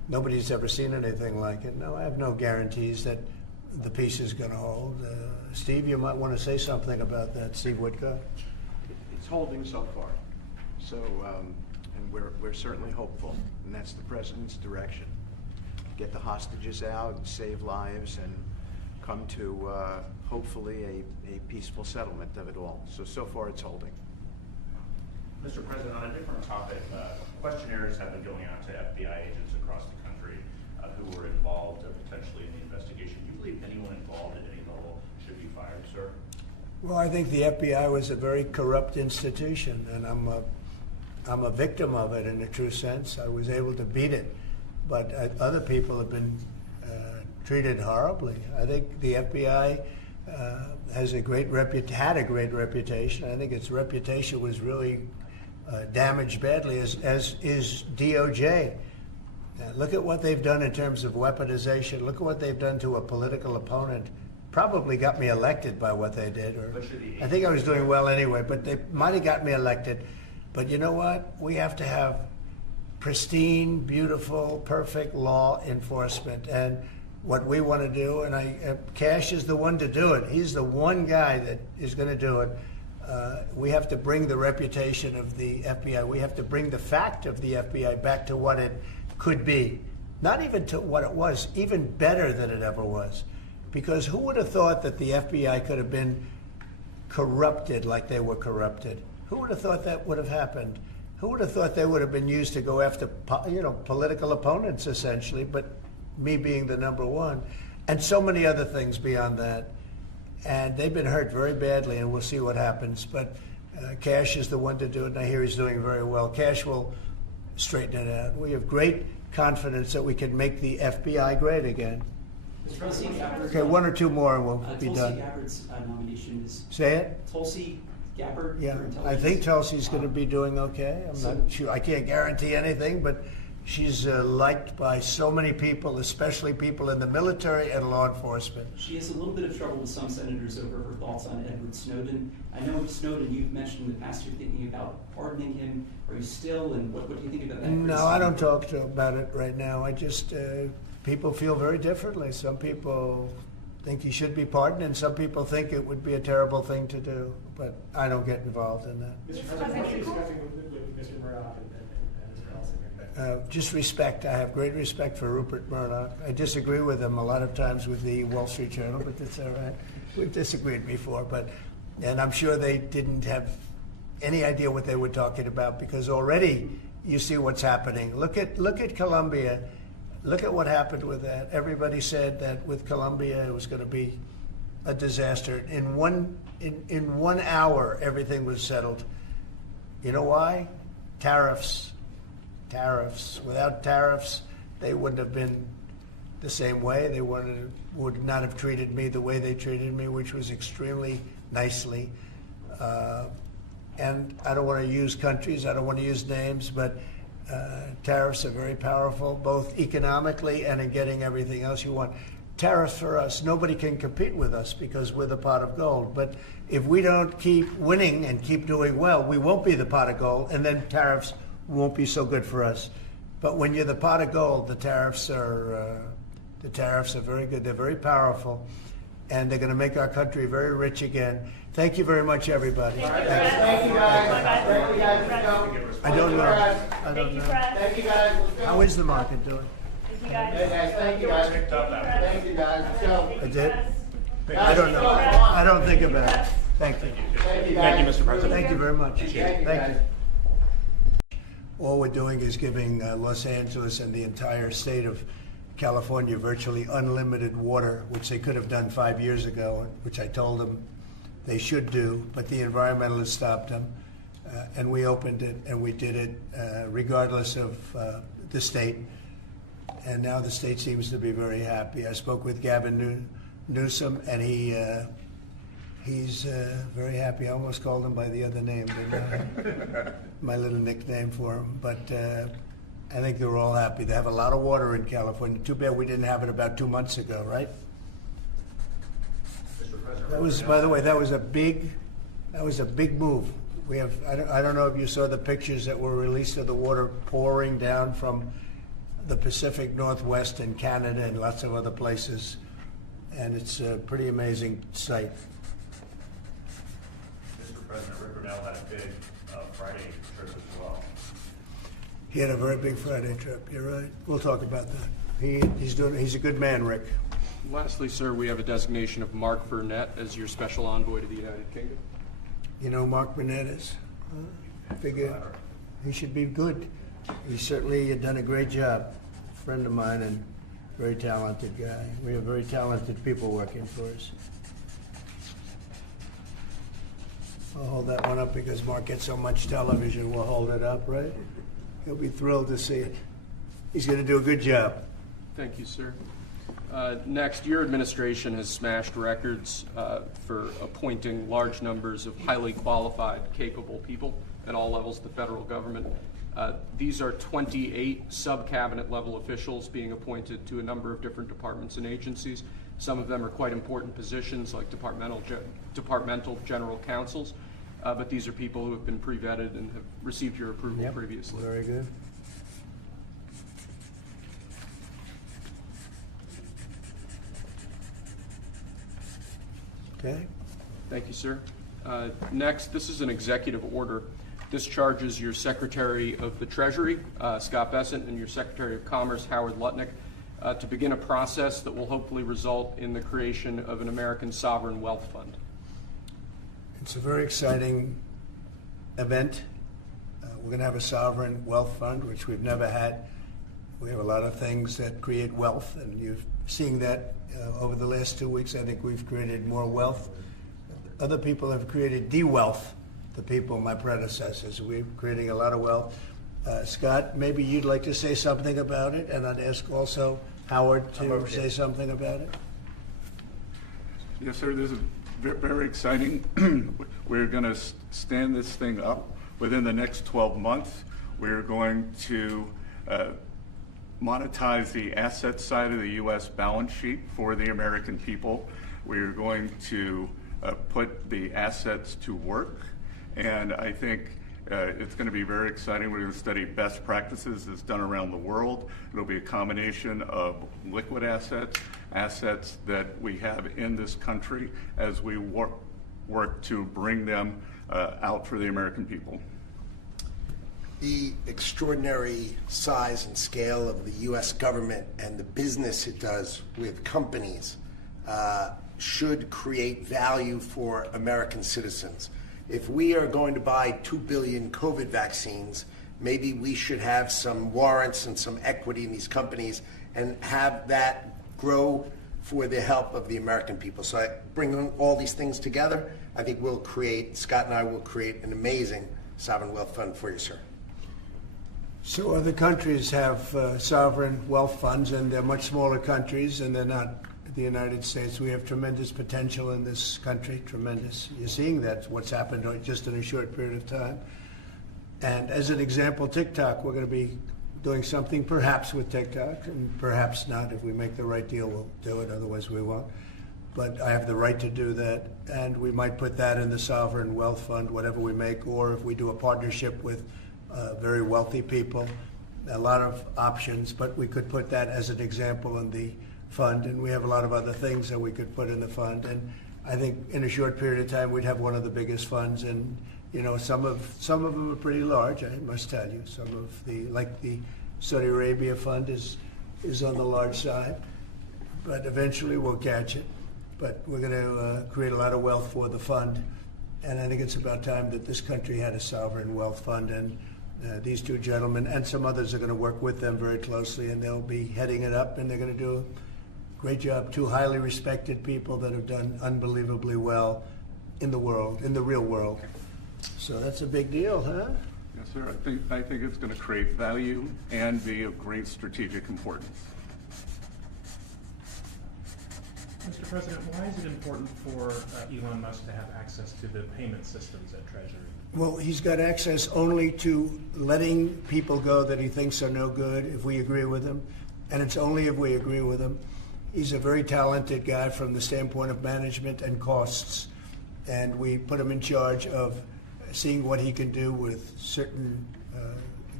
Nobody's ever seen anything like it. No, I have no guarantees that the peace is going to hold. Steve, you might want to say something about that. Steve Woodcock. It's holding so far. So, and we're certainly hopeful, and that's the president's direction. Get the hostages out, and save lives, and come to hopefully a peaceful settlement of it all. So far it's holding. Mr. President, on a different topic, questionnaires have been going out to FBI agents across the country who were involved potentially in the investigation. Do you believe anyone involved at any level should be fired, sir? Well, I think the FBI was a very corrupt institution, and I'm a victim of it in a true sense. I was able to beat it, but other people have been treated horribly. I think the FBI had a great reputation. I think its reputation was really damaged badly, as is DOJ. Look at what they've done in terms of weaponization. Look at what they've done to a political opponent. Probably got me elected by what they did. Or I think I was doing well anyway, but they might have got me elected. But you know what? We have to have pristine, beautiful, perfect law enforcement. And what we want to do, and Cash is the one to do it. He's the one guy that is going to do it. We have to bring the reputation of the FBI. We have to bring the fact of the FBI back to what it could be. Not even to what it was, even better than it ever was. Because who would have thought that the FBI could have been corrupted like they were corrupted? Who would have thought that would have happened? Who would have thought they would have been used to go after, political opponents, essentially, but me being the number one, and so many other things beyond that. And they've been hurt very badly, and we'll see what happens. But Cash is the one to do it, and I hear he's doing very well. Cash will straighten it out. We have great confidence that we can make the FBI great again. Okay, one or two more and we'll be done. Tulsi Gabbard's nomination is... Say it? Tulsi Gabbard. Yeah, I think Tulsi's going to be doing okay. I'm not sure. I can't guarantee anything, but she's liked by so many people, especially people in the military and law enforcement. She has a little bit of trouble with some senators over her thoughts on Edward Snowden. I know Snowden, you've mentioned in the past you're thinking about pardoning him. Are you still, and what do you think about that? No, I don't talk about it right now. I just, people feel very differently. Some people think he should be pardoned, and some people think it would be a terrible thing to do. But I don't get involved in that. Mr. President, what are you discussing with Mr. Murdoch and Mr. Ellison? Just respect. I have great respect for Rupert Murdoch. I disagree with him a lot of times with the Wall Street Journal, but that's all right. We've disagreed before, and I'm sure they didn't have any idea what they were talking about, because already you see what's happening. Look at Colombia. Look at what happened with that. Everybody said that with Colombia it was going to be a disaster. In one hour, everything was settled. You know why? Tariffs. Without tariffs, they wouldn't have been the same way. They would not have treated me the way they treated me, which was extremely nicely. And I don't want to use countries, I don't want to use names, but tariffs are very powerful, both economically and in getting everything else you want. Tariffs for us, nobody can compete with us because we're the pot of gold. But if we don't keep winning and keep doing well, we won't be the pot of gold, and then tariffs won't be so good for us. But when you're the pot of gold, the tariffs are very good. They're very powerful, and they're going to make our country very rich again. Thank you very much, everybody. Thank you, guys. Thank you, guys. Let's go. I don't know. Thank you, guys. Let's go. How is the market doing? Hey, guys. Thank you, guys. Thank you, guys. Let's go. I did? I don't know. I don't think about it. Thank you. Thank you, guys. Thank you, Mr. President. Thank you very much. Thank you, Thank guys. you. All we're doing is giving Los Angeles and the entire state of California virtually unlimited water, which they could have done 5 years ago, which I told them they should do, but the environmentalists stopped them. And we opened it, and we did it regardless of the state. And now the state seems to be very happy. I spoke with Gavin Newsom, and he's very happy. I almost called him by the other name, my little nickname for him. But I think they're all happy. They have a lot of water in California. Too bad we didn't have it about 2 months ago, right? That was, by the way, that was a big move. We have, I don't know if you saw the pictures that were released of the water pouring down from the Pacific Northwest and Canada and lots of other places. And it's a pretty amazing sight. Mr. President, Rick Brunel had a big Friday trip as well. He had a very big Friday trip. You're right. We'll talk about that. He's a good man, Rick. Lastly, sir, we have a designation of Mark Burnett as your special envoy to the United Kingdom. You know who Mark Burnett is? I figure he should be good. He certainly had done a great job. Friend of mine and very talented guy. We have very talented people working for us. I'll hold that one up because Mark gets so much television. We'll hold it up, right? He'll be thrilled to see it. He's going to do a good job. Thank you, sir. Next, your administration has smashed records for appointing large numbers of highly qualified, capable people at all levels of the federal government. These are 28 sub-cabinet level officials being appointed to a number of different departments and agencies. Some of them are quite important positions like departmental general counsels, but these are people who have been pre-vetted and have received your approval previously. Very good. Okay. Thank you, sir. Next, this is an executive order. Discharges your Secretary of the Treasury, Scott Bessent, and your Secretary of Commerce, Howard Lutnick, to begin a process that will hopefully result in the creation of an American sovereign wealth fund. It's a very exciting event. We're going to have a sovereign wealth fund, which we've never had. We have a lot of things that create wealth, and you've seen that over the last 2 weeks. I think we've created more wealth. Other people have created de-wealth, the people, my predecessors. We're creating a lot of wealth. Scott, maybe you'd like to say something about it, and I'd ask also Howard to say something about it. Yes, sir. This is very exciting. We're going to stand this thing up within the next 12 months. We're going to monetize the asset side of the U.S. balance sheet for the American people. We're going to put the assets to work, and I think it's going to be very exciting. We're going to study best practices that's done around the world. It'll be a combination of liquid assets, assets that we have in this country as we work to bring them out for the American people. The extraordinary size and scale of the U.S. government and the business it does with companies should create value for American citizens. If we are going to buy 2 billion COVID vaccines, maybe we should have some warrants and some equity in these companies and have that grow for the help of the American people. So I bring all these things together, I think we'll create, Scott and I will create an amazing sovereign wealth fund for you, sir. So other countries have sovereign wealth funds, and they're much smaller countries, and they're not the United States. We have tremendous potential in this country, tremendous. You're seeing that, what's happened just in a short period of time. And as an example, TikTok, we're going to be doing something perhaps with TikTok, and perhaps not. If we make the right deal, we'll do it, otherwise we won't. But I have the right to do that, and we might put that in the sovereign wealth fund, whatever we make, or if we do a partnership with very wealthy people, a lot of options, but we could put that as an example in the fund, and we have a lot of other things that we could put in the fund. And I think in a short period of time, we'd have one of the biggest funds. And you know, some of them are pretty large, I must tell you. Some of the, like the Saudi Arabia fund, is on the large side, but eventually we'll catch it. But we're going to create a lot of wealth for the fund, and I think it's about time that this country had a sovereign wealth fund. And these two gentlemen and some others are going to work with them very closely, and they'll be heading it up, and they're going to do a great job. Two highly respected people that have done unbelievably well in the world, in the real world. So that's a big deal, huh? Yes, sir. I think it's going to create value and be of great strategic importance. Mr. President, why is it important for Elon Musk to have access to the payment systems at Treasury? Well, he's got access only to letting people go that he thinks are no good if we agree with him, and it's only if we agree with him. He's a very talented guy from the standpoint of management and costs, and we put him in charge of seeing what he can do with certain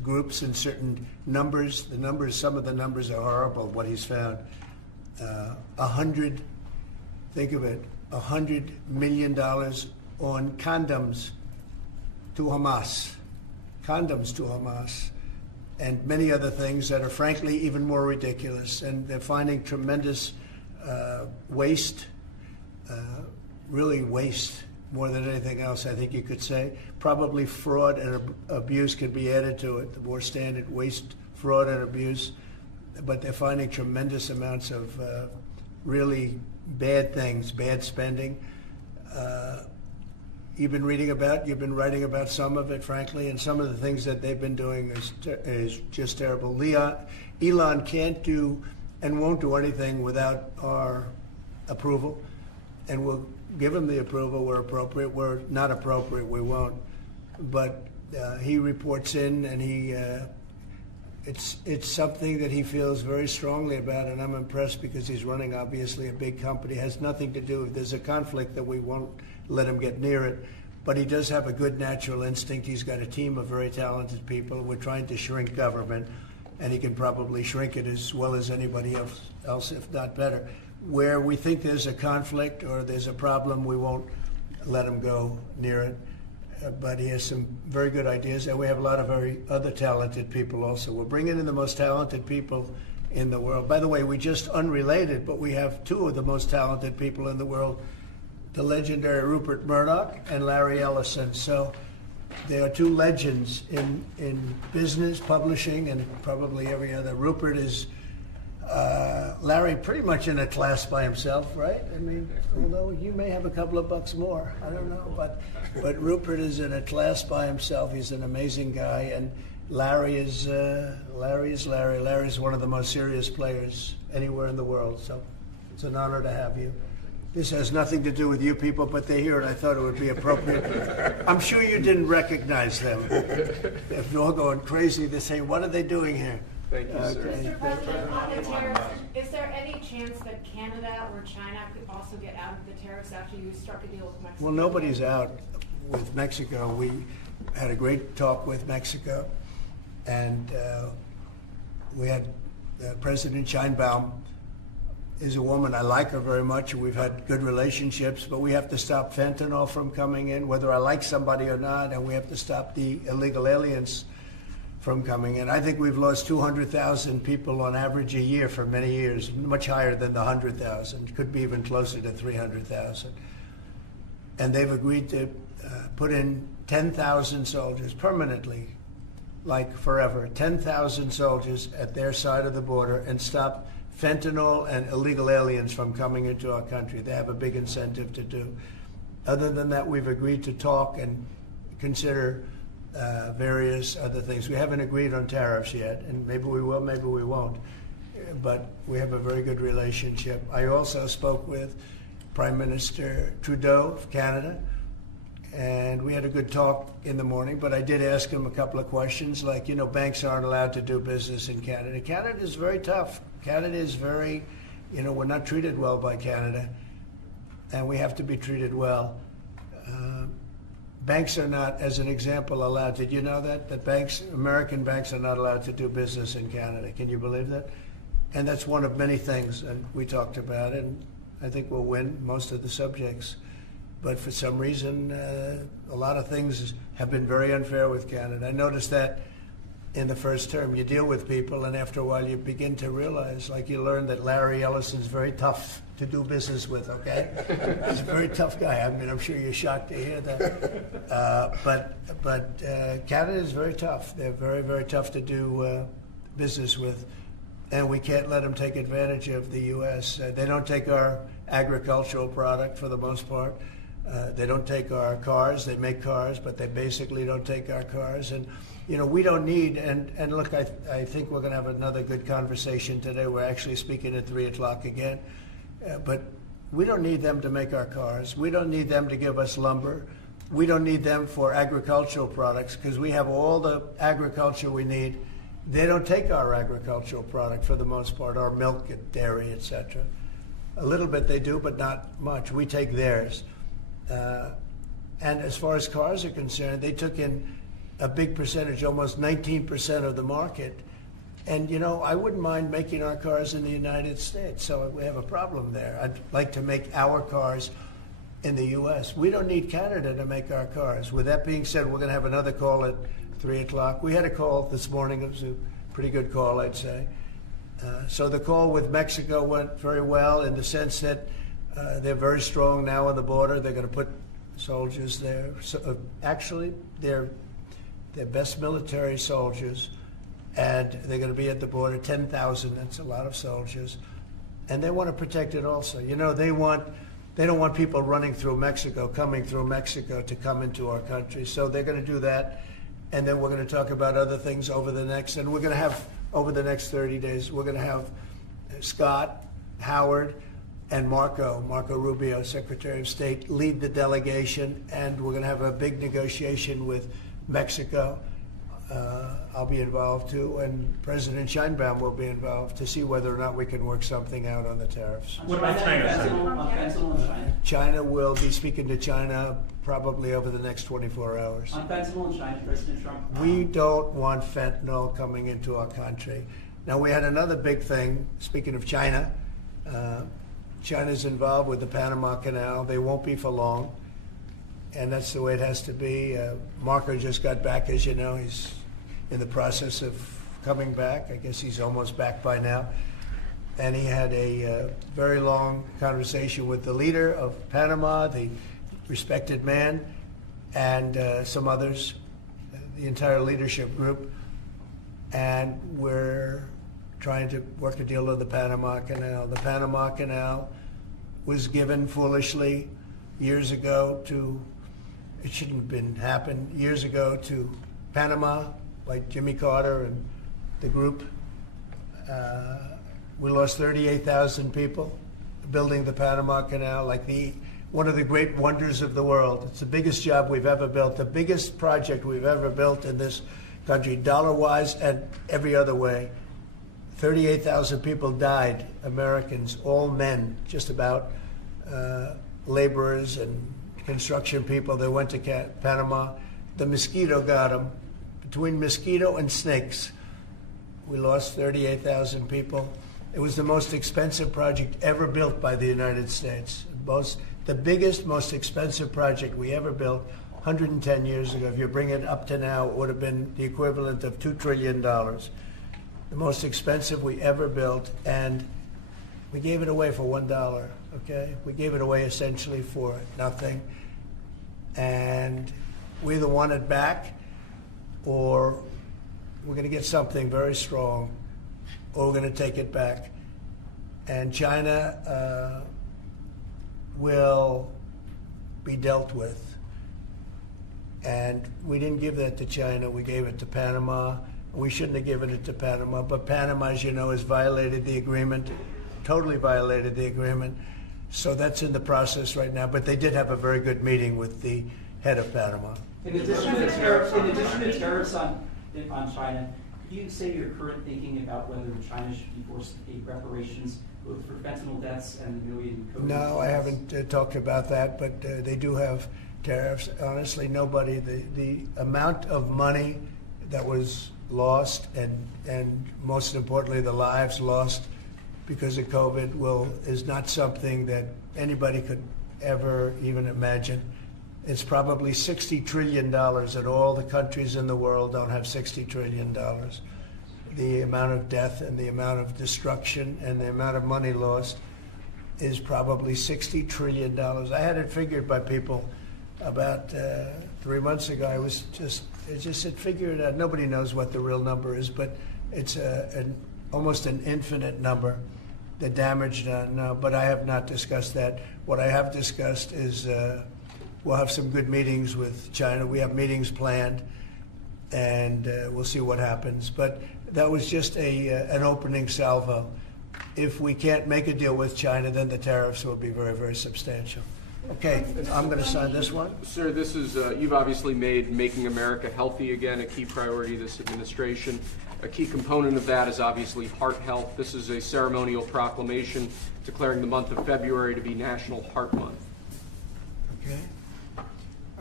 groups and certain numbers. Some of the numbers are horrible, what he's found. Think of it, $100 million on condoms to Hamas. Condoms to Hamas. And many other things that are frankly even more ridiculous. And they're finding tremendous waste, really waste more than anything else, I think you could say. Probably fraud and abuse could be added to it, the more standard waste, fraud and abuse. But they're finding tremendous amounts of really bad things, bad spending. You've been writing about some of it, frankly, and some of the things that they've been doing is just terrible. Elon can't do and won't do anything without our approval, and we'll give him the approval where appropriate. Where not appropriate, we won't. But he reports in, and it's something that he feels very strongly about, and I'm impressed because he's running, obviously, a big company. It has nothing to do with, there's a conflict that we won't let him get near it, but he does have a good natural instinct. He's got a team of very talented people. We're trying to shrink government, and he can probably shrink it as well as anybody else, if not better. Where we think there's a conflict or there's a problem, we won't let him go near it. But he has some very good ideas, and we have a lot of very other talented people also. We're bringing in the most talented people in the world. By the way, we just unrelated, but we have two of the most talented people in the world, the legendary Rupert Murdoch and Larry Ellison. So they are two legends in business, publishing, and probably every other. Rupert is Larry pretty much in a class by himself, right? I mean, although you may have a couple of bucks more, I don't know, but Rupert is in a class by himself. He's an amazing guy, and Larry is Larry. Larry's one of the most serious players anywhere in the world. So it's an honor to have you. This has nothing to do with you people, but they're here, and I thought it would be appropriate. I'm sure you didn't recognize them. They're all going crazy. They say, "What are they doing here?" Thank you, sir. Mr. President, on the tariffs, is there any chance that Canada or China could also get out of the tariffs after you struck a deal with Mexico? Well, nobody's out with Mexico. We had a great talk with Mexico, and we had President Sheinbaum is a woman. I like her very much. We've had good relationships, but we have to stop fentanyl from coming in, whether I like somebody or not, and we have to stop the illegal aliens from coming in. I think we've lost 200,000 people on average a year for many years, much higher than the 100,000, could be even closer to 300,000. And they've agreed to put in 10,000 soldiers permanently, like forever, 10,000 soldiers at their side of the border and stop fentanyl and illegal aliens from coming into our country. They have a big incentive to do. Other than that, we've agreed to talk and consider various other things. We haven't agreed on tariffs yet, and maybe we will, maybe we won't. But we have a very good relationship. I also spoke with Prime Minister Trudeau of Canada, and we had a good talk in the morning, but I did ask him a couple of questions, like, banks aren't allowed to do business in Canada. Canada is very tough. Canada is very, we're not treated well by Canada, and we have to be treated well. Banks are not, as an example, allowed. Did you know that American banks are not allowed to do business in Canada? Can you believe that? And that's one of many things, and we talked about it, and I think we'll win most of the subjects. But for some reason, a lot of things have been very unfair with Canada. I noticed that in the first term. You deal with people, and after a while you begin to realize, like you learn that Larry Ellison's very tough to do business with, okay? He's a very tough guy. I mean, I'm sure you're shocked to hear that. But Canada is very tough. They're very, very tough to do business with, and we can't let them take advantage of the U.S. They don't take our agricultural product for the most part. They don't take our cars. They make cars, but they basically don't take our cars. And we don't need, and look, I think we're going to have another good conversation today. We're actually speaking at 3 o'clock again. But we don't need them to make our cars. We don't need them to give us lumber. We don't need them for agricultural products because we have all the agriculture we need. They don't take our agricultural product for the most part, our milk and dairy, etc. A little bit they do, but not much. We take theirs. And as far as cars are concerned, they took in a big percentage, almost 19% of the market. And, you know, I wouldn't mind making our cars in the United States, so we have a problem there. I'd like to make our cars in the U.S. We don't need Canada to make our cars. With that being said, we're going to have another call at 3 o'clock. We had a call this morning. It was a pretty good call, I'd say. So the call with Mexico went very well in the sense that they're very strong now on the border. They're going to put soldiers there. So, actually, they're best military soldiers, and they're going to be at the border, 10,000. That's a lot of soldiers. And they want to protect it also. You know, they don't want people running through Mexico, coming through Mexico to come into our country. So they're going to do that. And then we're going to talk about other things over the next 30 days, we're going to have Scott, Howard, and Marco Rubio, Secretary of State, lead the delegation. And we're going to have a big negotiation with Mexico. I'll be involved too, and President Sheinbaum will be involved to see whether or not we can work something out on the tariffs. What about China? China will be speaking to China probably over the next 24 hours. On fentanyl in China, President Trump. We don't want fentanyl coming into our country. Now, we had another big thing, speaking of China. China's involved with the Panama Canal. They won't be for long. And that's the way it has to be. Marco just got back, as you know. He's in the process of coming back. I guess he's almost back by now. And he had a very long conversation with the leader of Panama, the respected man, and some others, the entire leadership group. And we're trying to work a deal on the Panama Canal. The Panama Canal was given foolishly years ago to, it shouldn't have been happened, years ago to Panama, like Jimmy Carter and the group. We lost 38,000 people building the Panama Canal, like one of the great wonders of the world. It's the biggest job we've ever built, the biggest project we've ever built in this country, dollar-wise and every other way. 38,000 people died, Americans, all men, just about, laborers and construction people. They went to Panama. The mosquito got them. Between mosquito and snakes, we lost 38,000 people. It was the most expensive project ever built by the United States. The biggest, most expensive project we ever built 110 years ago. If you bring it up to now, it would have been the equivalent of $2 trillion. The most expensive we ever built, and we gave it away for $1, okay? We gave it away essentially for nothing. And we either want it back, or we're going to get something very strong, or we're going to take it back. And China will be dealt with. And we didn't give that to China. We gave it to Panama. We shouldn't have given it to Panama. But Panama, as you know, has violated the agreement, totally violated the agreement. So that's in the process right now. But they did have a very good meeting with the head of Panama. In addition to tariffs on China, could you say your current thinking about whether China should be forced to pay reparations both for fentanyl deaths and the million COVID deaths? No, I haven't talked about that, but they do have tariffs. Honestly, nobody, the amount of money that was lost and most importantly the lives lost because of COVID is not something that anybody could ever even imagine. It's probably $60 trillion, and all the countries in the world don't have $60 trillion. The amount of death and the amount of destruction and the amount of money lost is probably $60 trillion. I had it figured by people about 3 months ago. I just said, figure it out. Nobody knows what the real number is, but it's almost an infinite number, the damage done. But I have not discussed that. What I have discussed is we'll have some good meetings with China. We have meetings planned, and we'll see what happens. But that was just an opening salvo. If we can't make a deal with China, then the tariffs will be very, very substantial. Okay, I'm going to sign this one. Sir, this is, you've obviously made making America healthy again a key priority of this administration. A key component of that is obviously heart health. This is a ceremonial proclamation declaring the month of February to be National Heart Month. Okay.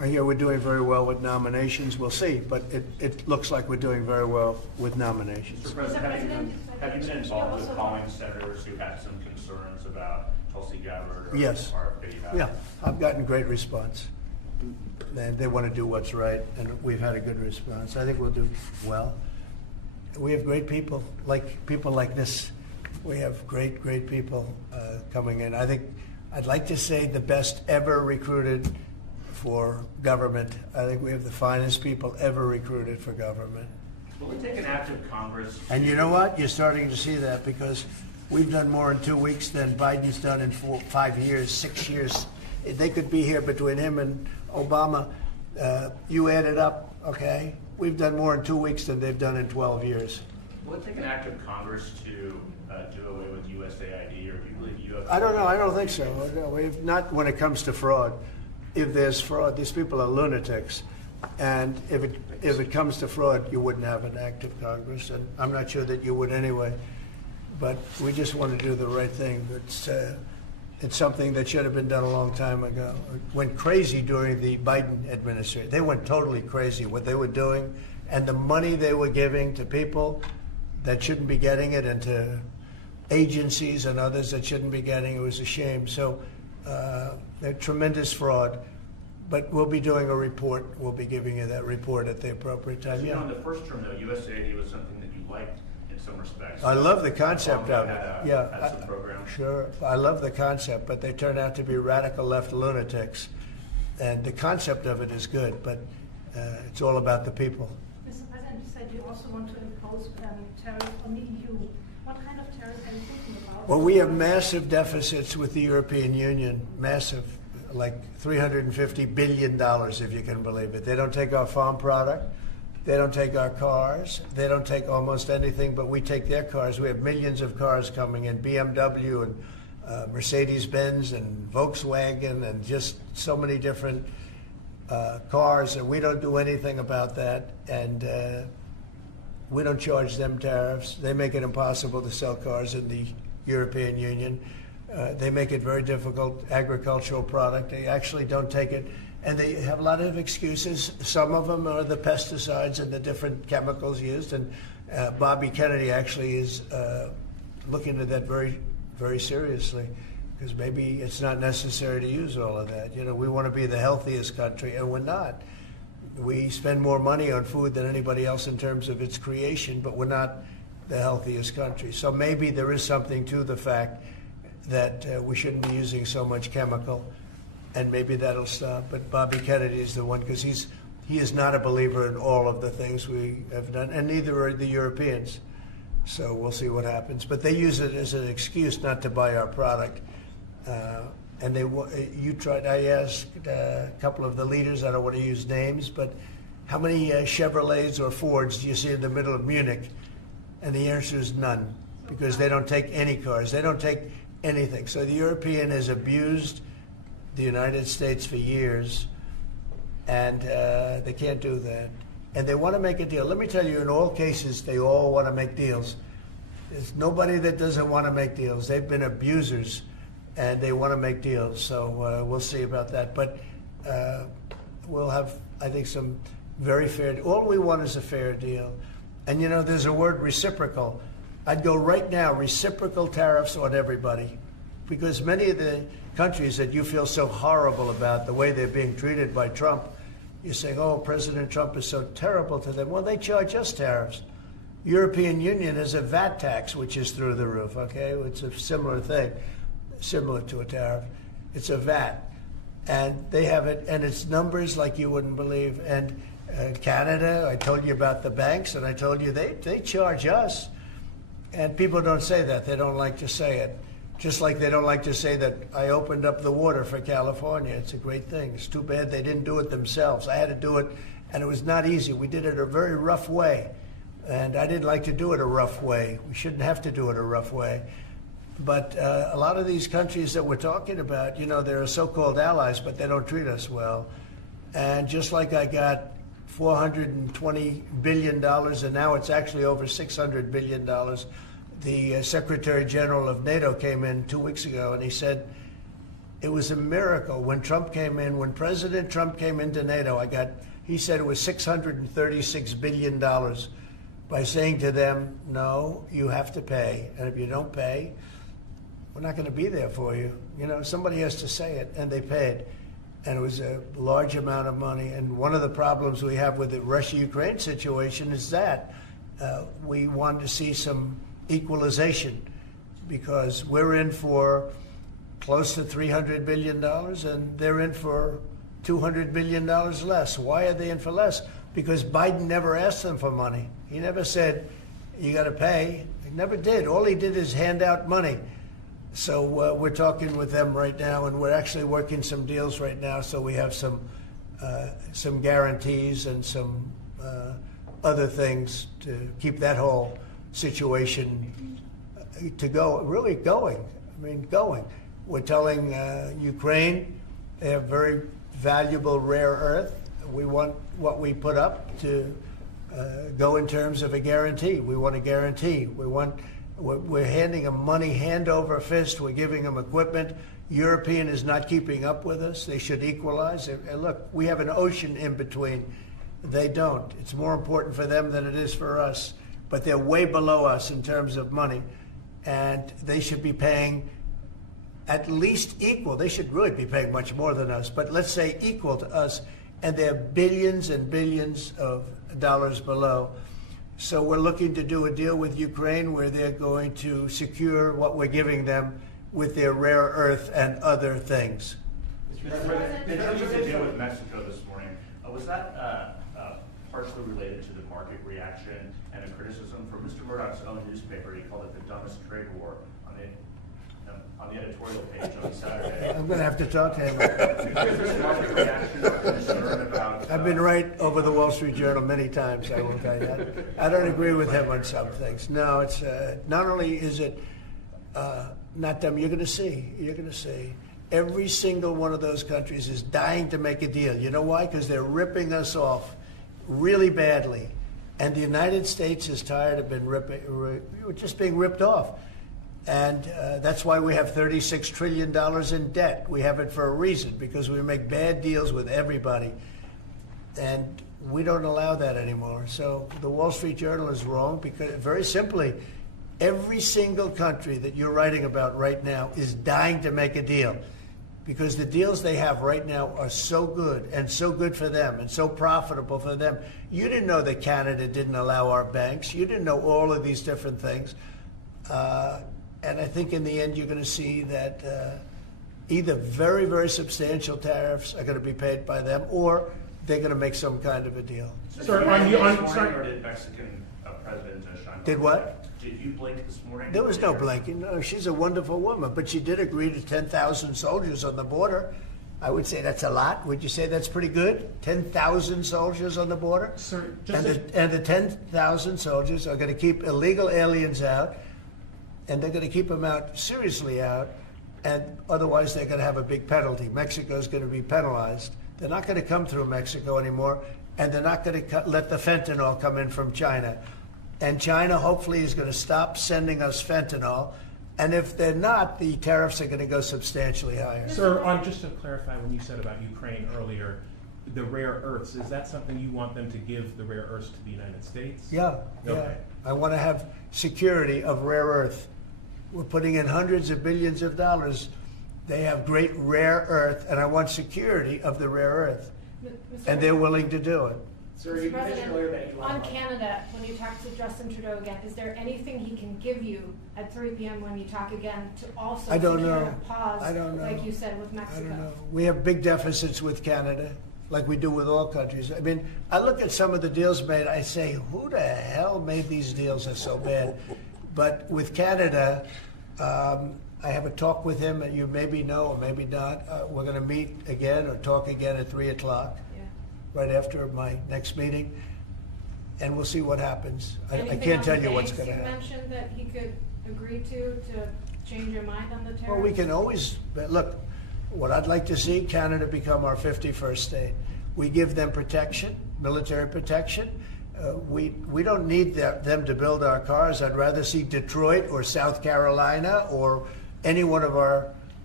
I hear we're doing very well with nominations. We'll see, but it looks like we're doing very well with nominations. Mr. President, have you been involved with calling senators who had some concerns about Tulsi Gabbard or Yes. RFK? Yeah, I've gotten great response. And they want to do what's right, and we've had a good response. I think we'll do well. We have great people like this. We have great people coming in. I think I'd like to say the best ever recruited for government. I think we have the finest people ever recruited for government. Will it take an act of Congress? And you know what? You're starting to see that because we've done more in 2 weeks than Biden's done in 5 years, 6 years. They could be here between him and Obama. You add it up, okay? We've done more in 2 weeks than they've done in 12 years. Will it take an act of Congress to do away with USAID, or do you believe you have? I don't know. I don't think so. No, not when it comes to fraud. If there's fraud, these people are lunatics. And if it comes to fraud, you wouldn't have an act of Congress. And I'm not sure that you would anyway. But we just want to do the right thing. It's something that should have been done a long time ago. It went crazy during the Biden administration. They went totally crazy, what they were doing, and the money they were giving to people that shouldn't be getting it, and to agencies and others that shouldn't be getting it. It was a shame. So tremendous fraud. But we'll be doing a report. We'll be giving you that report at the appropriate time. You know, in the first term, though, USAID was something that you liked in some respects. I love the concept of it. Had some programs. Sure. I love the concept, but they turn out to be radical left lunatics. And the concept of it is good, but it's all about the people. Mr. President, you said you also want to impose tariffs on the EU. What kind of tariffs are you thinking about? Well, we have massive deficits with the European Union, massive, like $350 billion, if you can believe it. They don't take our farm product. They don't take our cars. They don't take almost anything, but we take their cars. We have millions of cars coming in, BMW and Mercedes-Benz and Volkswagen and just so many different cars, and we don't do anything about that. And we don't charge them tariffs. They make it impossible to sell cars in the European Union. They make it very difficult, agricultural product. They actually don't take it. And they have a lot of excuses. Some of them are the pesticides and the different chemicals used. And Bobby Kennedy actually is looking at that very, very seriously, because maybe it's not necessary to use all of that. You know, we want to be the healthiest country, and we're not. We spend more money on food than anybody else in terms of its creation, but we're not the healthiest country. So maybe there is something to the fact that we shouldn't be using so much chemical, and maybe that'll stop. But Bobby Kennedy is the one, because he is not a believer in all of the things we have done, and neither are the Europeans. So we'll see what happens. But they use it as an excuse not to buy our product. And I asked a couple of the leaders, I don't want to use names, but how many Chevrolets or Fords do you see in the middle of Munich? And the answer is none, because they don't take any cars. They don't take anything. So the European has abused the United States for years, and they can't do that. And they want to make a deal. Let me tell you, in all cases, they all want to make deals. There's nobody that doesn't want to make deals. They've been abusers, and they want to make deals. So we'll see about that. But we'll have, I think, some very fair. All we want is a fair deal. And you know, there's a word, reciprocal. I'd go right now, reciprocal tariffs on everybody, because many of the countries that you feel so horrible about the way they're being treated by Trump, you're saying, oh, President Trump is so terrible to them. Well, they charge us tariffs. European Union has a VAT tax, which is through the roof, okay? It's a similar thing, similar to a tariff. It's a VAT. And they have it, and it's numbers like you wouldn't believe. And Canada, I told you about the banks, and I told you they charge us. And people don't say that. They don't like to say it. Just like they don't like to say that I opened up the water for California. It's a great thing. It's too bad they didn't do it themselves. I had to do it, and it was not easy. We did it a very rough way, and I didn't like to do it a rough way. We shouldn't have to do it a rough way. But a lot of these countries that we're talking about, you know, they're so-called allies, but they don't treat us well. And just like I got $420 billion, and now it's actually over $600 billion, the Secretary General of NATO came in 2 weeks ago, and he said It was a miracle when Trump came in. When President Trump came into NATO, he said it was $636 billion by saying to them, no, you have to pay. And if you don't pay, we're not going to be there for you. You know, somebody has to say it, and they paid. And it was a large amount of money. And one of the problems we have with the Russia-Ukraine situation is that we want to see some equalization, because we're in for close to $300 billion, and they're in for $200 billion less. Why are they in for less? Because Biden never asked them for money. He never said, you got to pay. He never did. All he did is hand out money. So we're talking with them right now, and we're actually working some deals right now, so we have some guarantees and some other things to keep that whole situation to go, really going. I mean, going. We're telling Ukraine they have very valuable rare earth. We want what we put up to go in terms of a guarantee. We want a guarantee. We're handing them money hand over fist. We're giving them equipment. European is not keeping up with us. They should equalize. And look, we have an ocean in between. They don't. It's more important for them than it is for us. But they're way below us in terms of money. And they should be paying at least equal. They should really be paying much more than us, but let's say equal to us. And they're billions and billions of dollars below. So we're looking to do a deal with Ukraine where they're going to secure what we're giving them with their rare earth and other things. Mr. President, in terms of the deal with Mexico this morning, was that partially related to the market reaction and a criticism from Mr. Murdoch's own newspaper? He called it the dumbest trade war on the editorial page on Saturday. I'm going to have to talk to him. Market reaction or concern about, I've been right over the Wall Street Journal many times, I will tell you that. I don't agree with him on some things. No, it's not only is it not them, you're going to see. Every single one of those countries is dying to make a deal. You know why? Because they're ripping us off really badly. And the United States is tired of just being ripped off. And that's why we have $36 trillion in debt. We have it for a reason, because we make bad deals with everybody. And we don't allow that anymore. So the Wall Street Journal is wrong, because very simply, every single country that you're writing about right now is dying to make a deal, because the deals they have right now are so good, and so good for them, and so profitable for them. You didn't know that Canada didn't allow our banks. You didn't know all of these different things. And I think in the end, you're going to see that either very, very substantial tariffs are going to be paid by them, or they're going to make some kind of a deal. Sir, or did Mexican President shine? Did what? Did you blink this morning? There was no blinking. No, she's a wonderful woman, but she did agree to 10,000 soldiers on the border. I would say that's a lot. Would you say that's pretty good? 10,000 soldiers on the border? Sir, and the 10,000 soldiers are going to keep illegal aliens out, and they're going to keep them out, seriously out, and otherwise they're going to have a big penalty. Mexico's going to be penalized. They're not going to come through Mexico anymore, and they're not going to let the fentanyl come in from China. And China hopefully is going to stop sending us fentanyl. And if they're not, the tariffs are going to go substantially higher. Sir, just to clarify, when you said about Ukraine earlier, the rare earths, is that something you want them to give the rare earths to the United States? Yeah. Okay. I want to have security of rare earth. We're putting in hundreds of billions of dollars. They have great rare earth, and I want security of the rare earth. And they're willing to do it. Sir, Mr. you mentioned earlier that President, you on want Canada, when you talk to Justin Trudeau again, is there anything he can give you at 3 p.m. when you talk again to also I don't secure know. a pause, I don't know. like you said with Mexico? I don't know. We have big deficits with Canada, like we do with all countries. I mean, I look at some of the deals made, I say, who the hell made these deals? They're so bad. But with Canada, I have a talk with him, and you maybe know or maybe not. We're going to meet again or talk again at 3 o'clock, right after my next meeting, and we'll see what happens. I can't tell you what's going to happen. You mentioned that he could agree to change your mind on the tariffs? Well, we can always, look, what I'd like to see, Canada become our 51st state. We give them protection, military protection. We don't need them to build our cars. I'd rather see Detroit or South Carolina or any one of our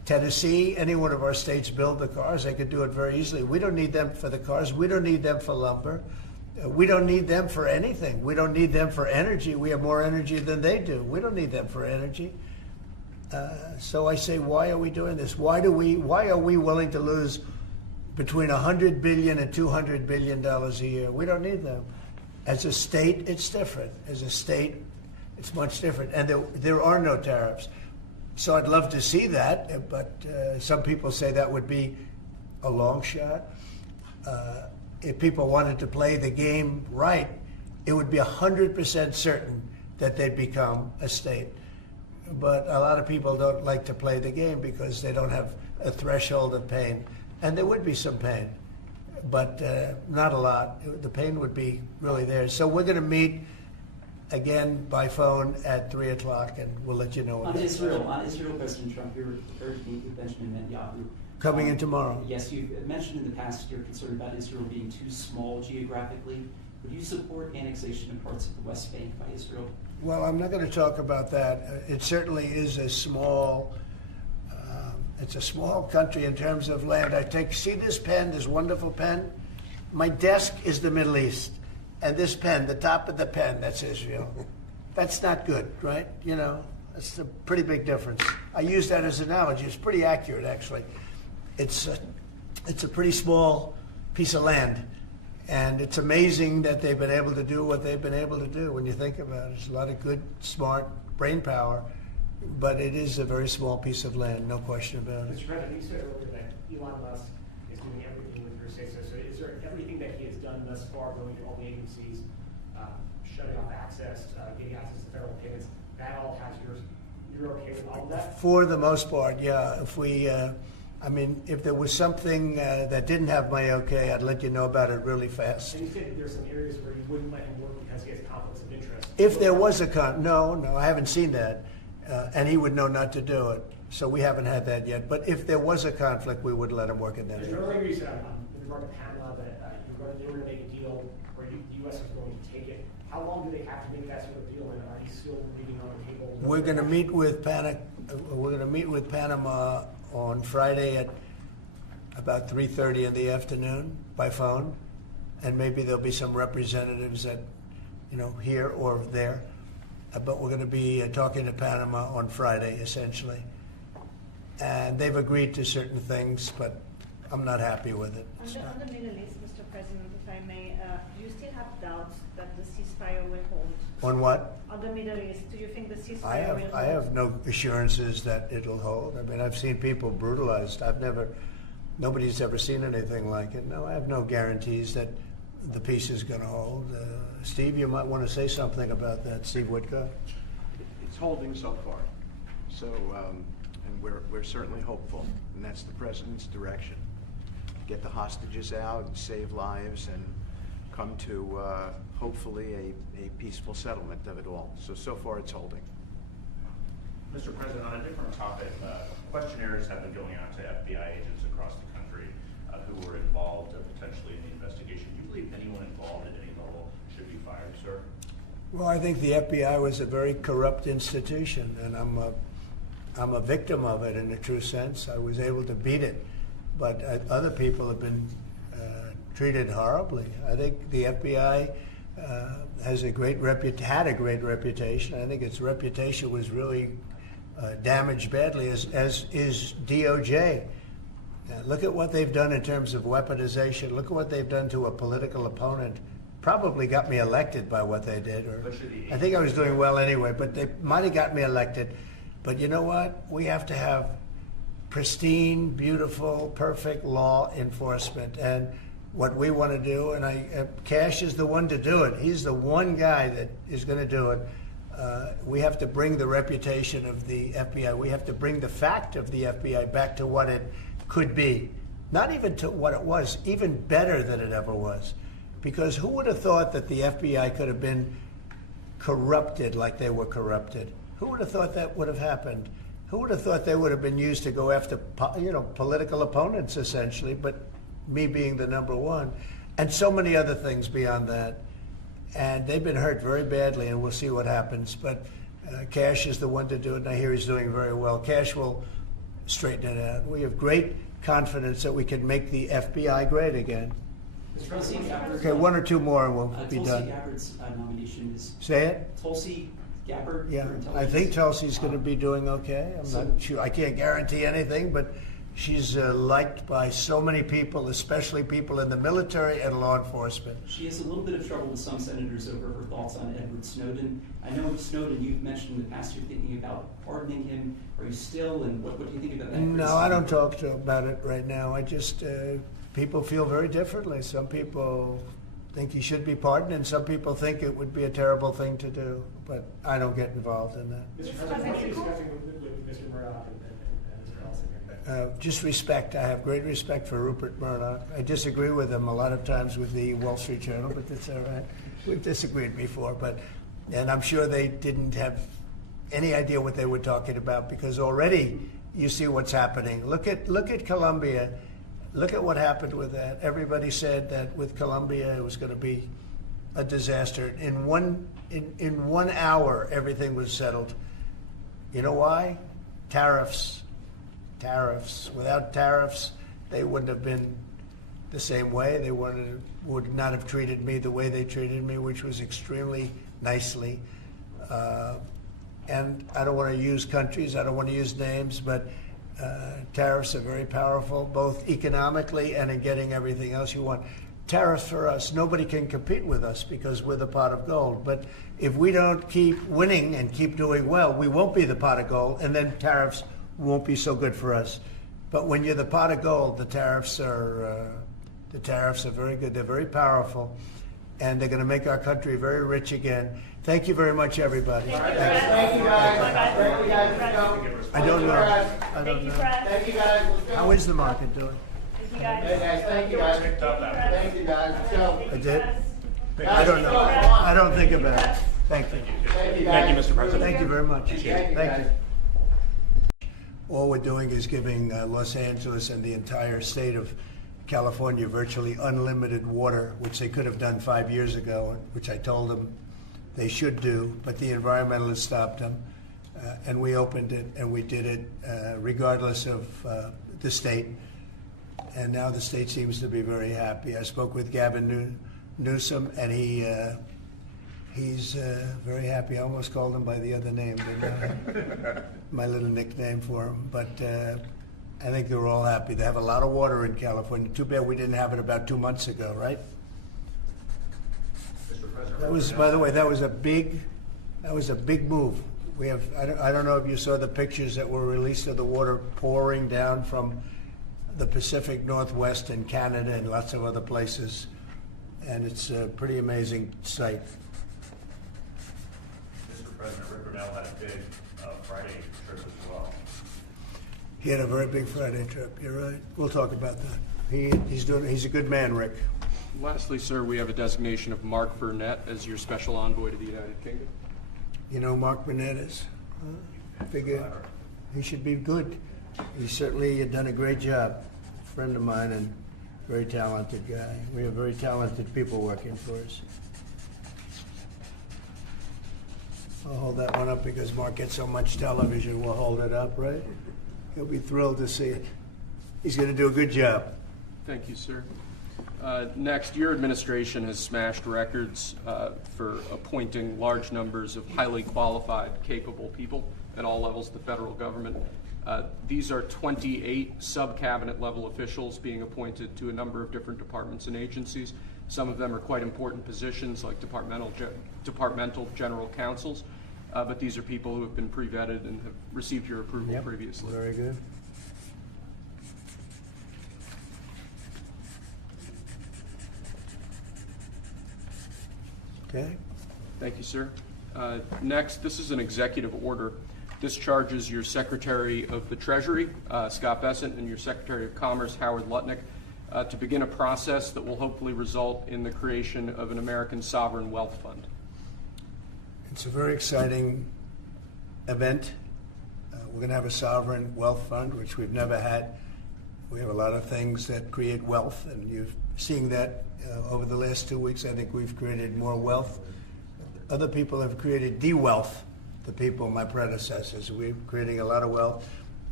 Tennessee, any one of our states build the cars, they could do it very easily. We don't need them for the cars. We don't need them for lumber. We don't need them for anything. We don't need them for energy. We have more energy than they do. We don't need them for energy. So I say, why are we doing this? Why are we willing to lose between $100 billion and $200 billion a year? We don't need them. As a state, it's different. As a state, it's much different. And there are no tariffs. So I'd love to see that, but some people say that would be a long shot. If people wanted to play the game right, it would be 100% certain that they'd become a state. But a lot of people don't like to play the game because they don't have a threshold of pain. And there would be some pain, but not a lot. The pain would be really there. So we're going to meet again by phone at 3 o'clock, and we'll let you know. On Israel, President Trump, you're prepared to meet with Benjamin Netanyahu. Coming in tomorrow. Yes, you've mentioned in the past you're concerned about Israel being too small geographically. Would you support annexation of parts of the West Bank by Israel? Well, I'm not going to talk about that. It certainly is a small. It's a small country in terms of land. See this pen, this wonderful pen? My desk is the Middle East. And this pen, the top of the pen, that's Israel. That's not good, right? You know, that's a pretty big difference. I use that as an analogy. It's pretty accurate, actually. It's a pretty small piece of land. And it's amazing that they've been able to do what they've been able to do when you think about it. There's a lot of good, smart brain power. But it is a very small piece of land, no question about it. Mr. President, you said earlier that Elon Musk is doing everything with your say-so. So is there everything that he has done thus far, going to all the agencies, shutting off access, getting access to federal payments, that all has yours? You're okay with all of that? For the most part, yeah. If there was something that didn't have my okay, I'd let you know about it really fast. And you said that there's some areas where you wouldn't let him work because he has conflicts of interest. If there was no, I haven't seen that. And he would know not to do it. So we haven't had that yet. But if there was a conflict, we would let him work in that area. Earlier you said with regard to Panama that they were going to make a deal where the U.S. is going to take it. How long do they have to make that sort of deal, and are you still leaving on the table? We're going to meet with Panama on Friday at about 3:30 in the afternoon by phone, and maybe there'll be some representatives that, here or there. But we're going to be talking to Panama on Friday, essentially. And they've agreed to certain things, but I'm not happy with it. On the Middle East, Mr. President, if I may, do you still have doubts that the ceasefire will hold? On what? On the Middle East, do you think the ceasefire will hold? I have no assurances that it'll hold. I mean, I've seen people brutalized. Nobody's ever seen anything like it. No, I have no guarantees that the peace is going to hold. Steve, you might want to say something about that. Steve Woodcock. It's holding so far. So, and we're certainly hopeful, and that's the president's direction. Get the hostages out and save lives and come to hopefully a peaceful settlement of it all. So far it's holding. Mr. President, on a different topic, questionnaires have been going out to FBI agents across the country who were involved potentially in the investigation. Do you believe anyone involved at any level should be fired, sir? Well, I think the FBI was a very corrupt institution, and I'm a victim of it in a true sense. I was able to beat it, but other people have been treated horribly. I think the FBI had a great reputation. I think its reputation was really damaged badly, as is DOJ. Look at what they've done in terms of weaponization. Look at what they've done to a political opponent. Probably got me elected by what they did. Or I think I was doing well anyway, but they might have got me elected. But you know what? We have to have pristine, beautiful, perfect law enforcement. And what we want to do, and Cash is the one to do it. He's the one guy that is going to do it. We have to bring the reputation of the FBI. We have to bring the fact of the FBI back to what it could be. Not even to what it was, even better than it ever was. Because who would have thought that the FBI could have been corrupted like they were corrupted? Who would have thought that would have happened? Who would have thought they would have been used to go after, political opponents, essentially, but me being the number one, and so many other things beyond that. And they've been hurt very badly, and we'll see what happens. But Cash is the one to do it, and I hear he's doing very well. Cash will straighten it out. We have great confidence that we can make the FBI great again. Tulsi Gabbard. Okay, one or two more and we'll be Tulsi done. Gabbard's nomination is. Say it? Tulsi Gabbard. Yeah, for I intelligence. think Tulsi's going to be doing okay. I'm So- not sure. I can't guarantee anything, but she's liked by so many people, especially people in the military and law enforcement. She has a little bit of trouble with some senators over her thoughts on Edward Snowden. I know Snowden, you've mentioned in the past you're thinking about pardoning him. Are you still, and what do you think about that? No, I don't talk about it right now. I just, people feel very differently. Some people think he should be pardoned, and some people think it would be a terrible thing to do. But I don't get involved in that. Mr. President, what are you discussing with Mr. Murdoch and Mr. Ellison here? Just respect. I have great respect for Rupert Murdoch. I disagree with him a lot of times with the Wall Street Journal, but that's all right. We've disagreed before, and I'm sure they didn't have any idea what they were talking about, because already you see what's happening. Look at Colombia. Look at what happened with that. Everybody said that with Colombia it was going to be a disaster. In one hour, everything was settled. You know why? Tariffs. Without tariffs, they wouldn't have been the same way. They would not have treated me the way they treated me, which was extremely nicely. And I don't want to use countries, I don't want to use names, but tariffs are very powerful, both economically and in getting everything else you want. Tariffs for us, nobody can compete with us because we're the pot of gold. But if we don't keep winning and keep doing well, we won't be the pot of gold, and then tariffs won't be so good for us. But when you're the pot of gold, the tariffs are very good. They're very powerful, and they're going to make our country very rich again. Thank you very much, everybody. Thank you, guys. Thank you, guys. Let's go. I don't know. I don't know. Thank you, guys. Let's go. How is the market doing? Hey, guys. Thank you, guys. Thank you, guys. Let's go. I did? I don't know. I don't think about it. Thank you. Thank you, guys. Thank you, Mr. President. Thank you very much. Thank you, Thank guys. you. All we're doing is giving Los Angeles and the entire state of California virtually unlimited water, which they could have done 5 years ago, which I told them they should do, but the environmentalists stopped them. And we opened it, and we did it regardless of the state. And now the state seems to be very happy. I spoke with Gavin Newsom, and he's very happy. I almost called him by the other name, didn't I? My little nickname for him. But I think they're all happy. They have a lot of water in California. Too bad we didn't have it about 2 months ago, right? That was, by the way, that was a big move. We have, I don't know if you saw the pictures that were released of the water pouring down from the Pacific Northwest and Canada and lots of other places, and it's a pretty amazing sight. Mr. President, Rick Brunel had a big Friday trip as well. He had a very big Friday trip. You're right. We'll talk about that. He's a good man, Rick. Lastly, sir, we have a designation of Mark Burnett as your special envoy to the United Kingdom. You know who Mark Burnett is? I figure he should be good. He certainly had done a great job. A friend of mine and very talented guy. We have very talented people working for us. I'll hold that one up because Mark gets so much television. We'll hold it up, right? He'll be thrilled to see it. He's going to do a good job. Thank you, sir. Next, your administration has smashed records for appointing large numbers of highly qualified, capable people at all levels of the federal government. These are 28 sub-cabinet level officials being appointed to a number of different departments and agencies. Some of them are quite important positions like departmental general counsels, but these are people who have been pre-vetted and have received your approval previously. Very good. Okay. Thank you, sir. Next, this is an executive order. This charges your Secretary of the Treasury, Scott Bessent, and your Secretary of Commerce, Howard Lutnick, to begin a process that will hopefully result in the creation of an American sovereign wealth fund. It's a very exciting event. We're going to have a sovereign wealth fund, which we've never had. We have a lot of things that create wealth, and you've seen that over the last 2 weeks. I think we've created more wealth. Other people have created de-wealth, the people, my predecessors. We're creating a lot of wealth.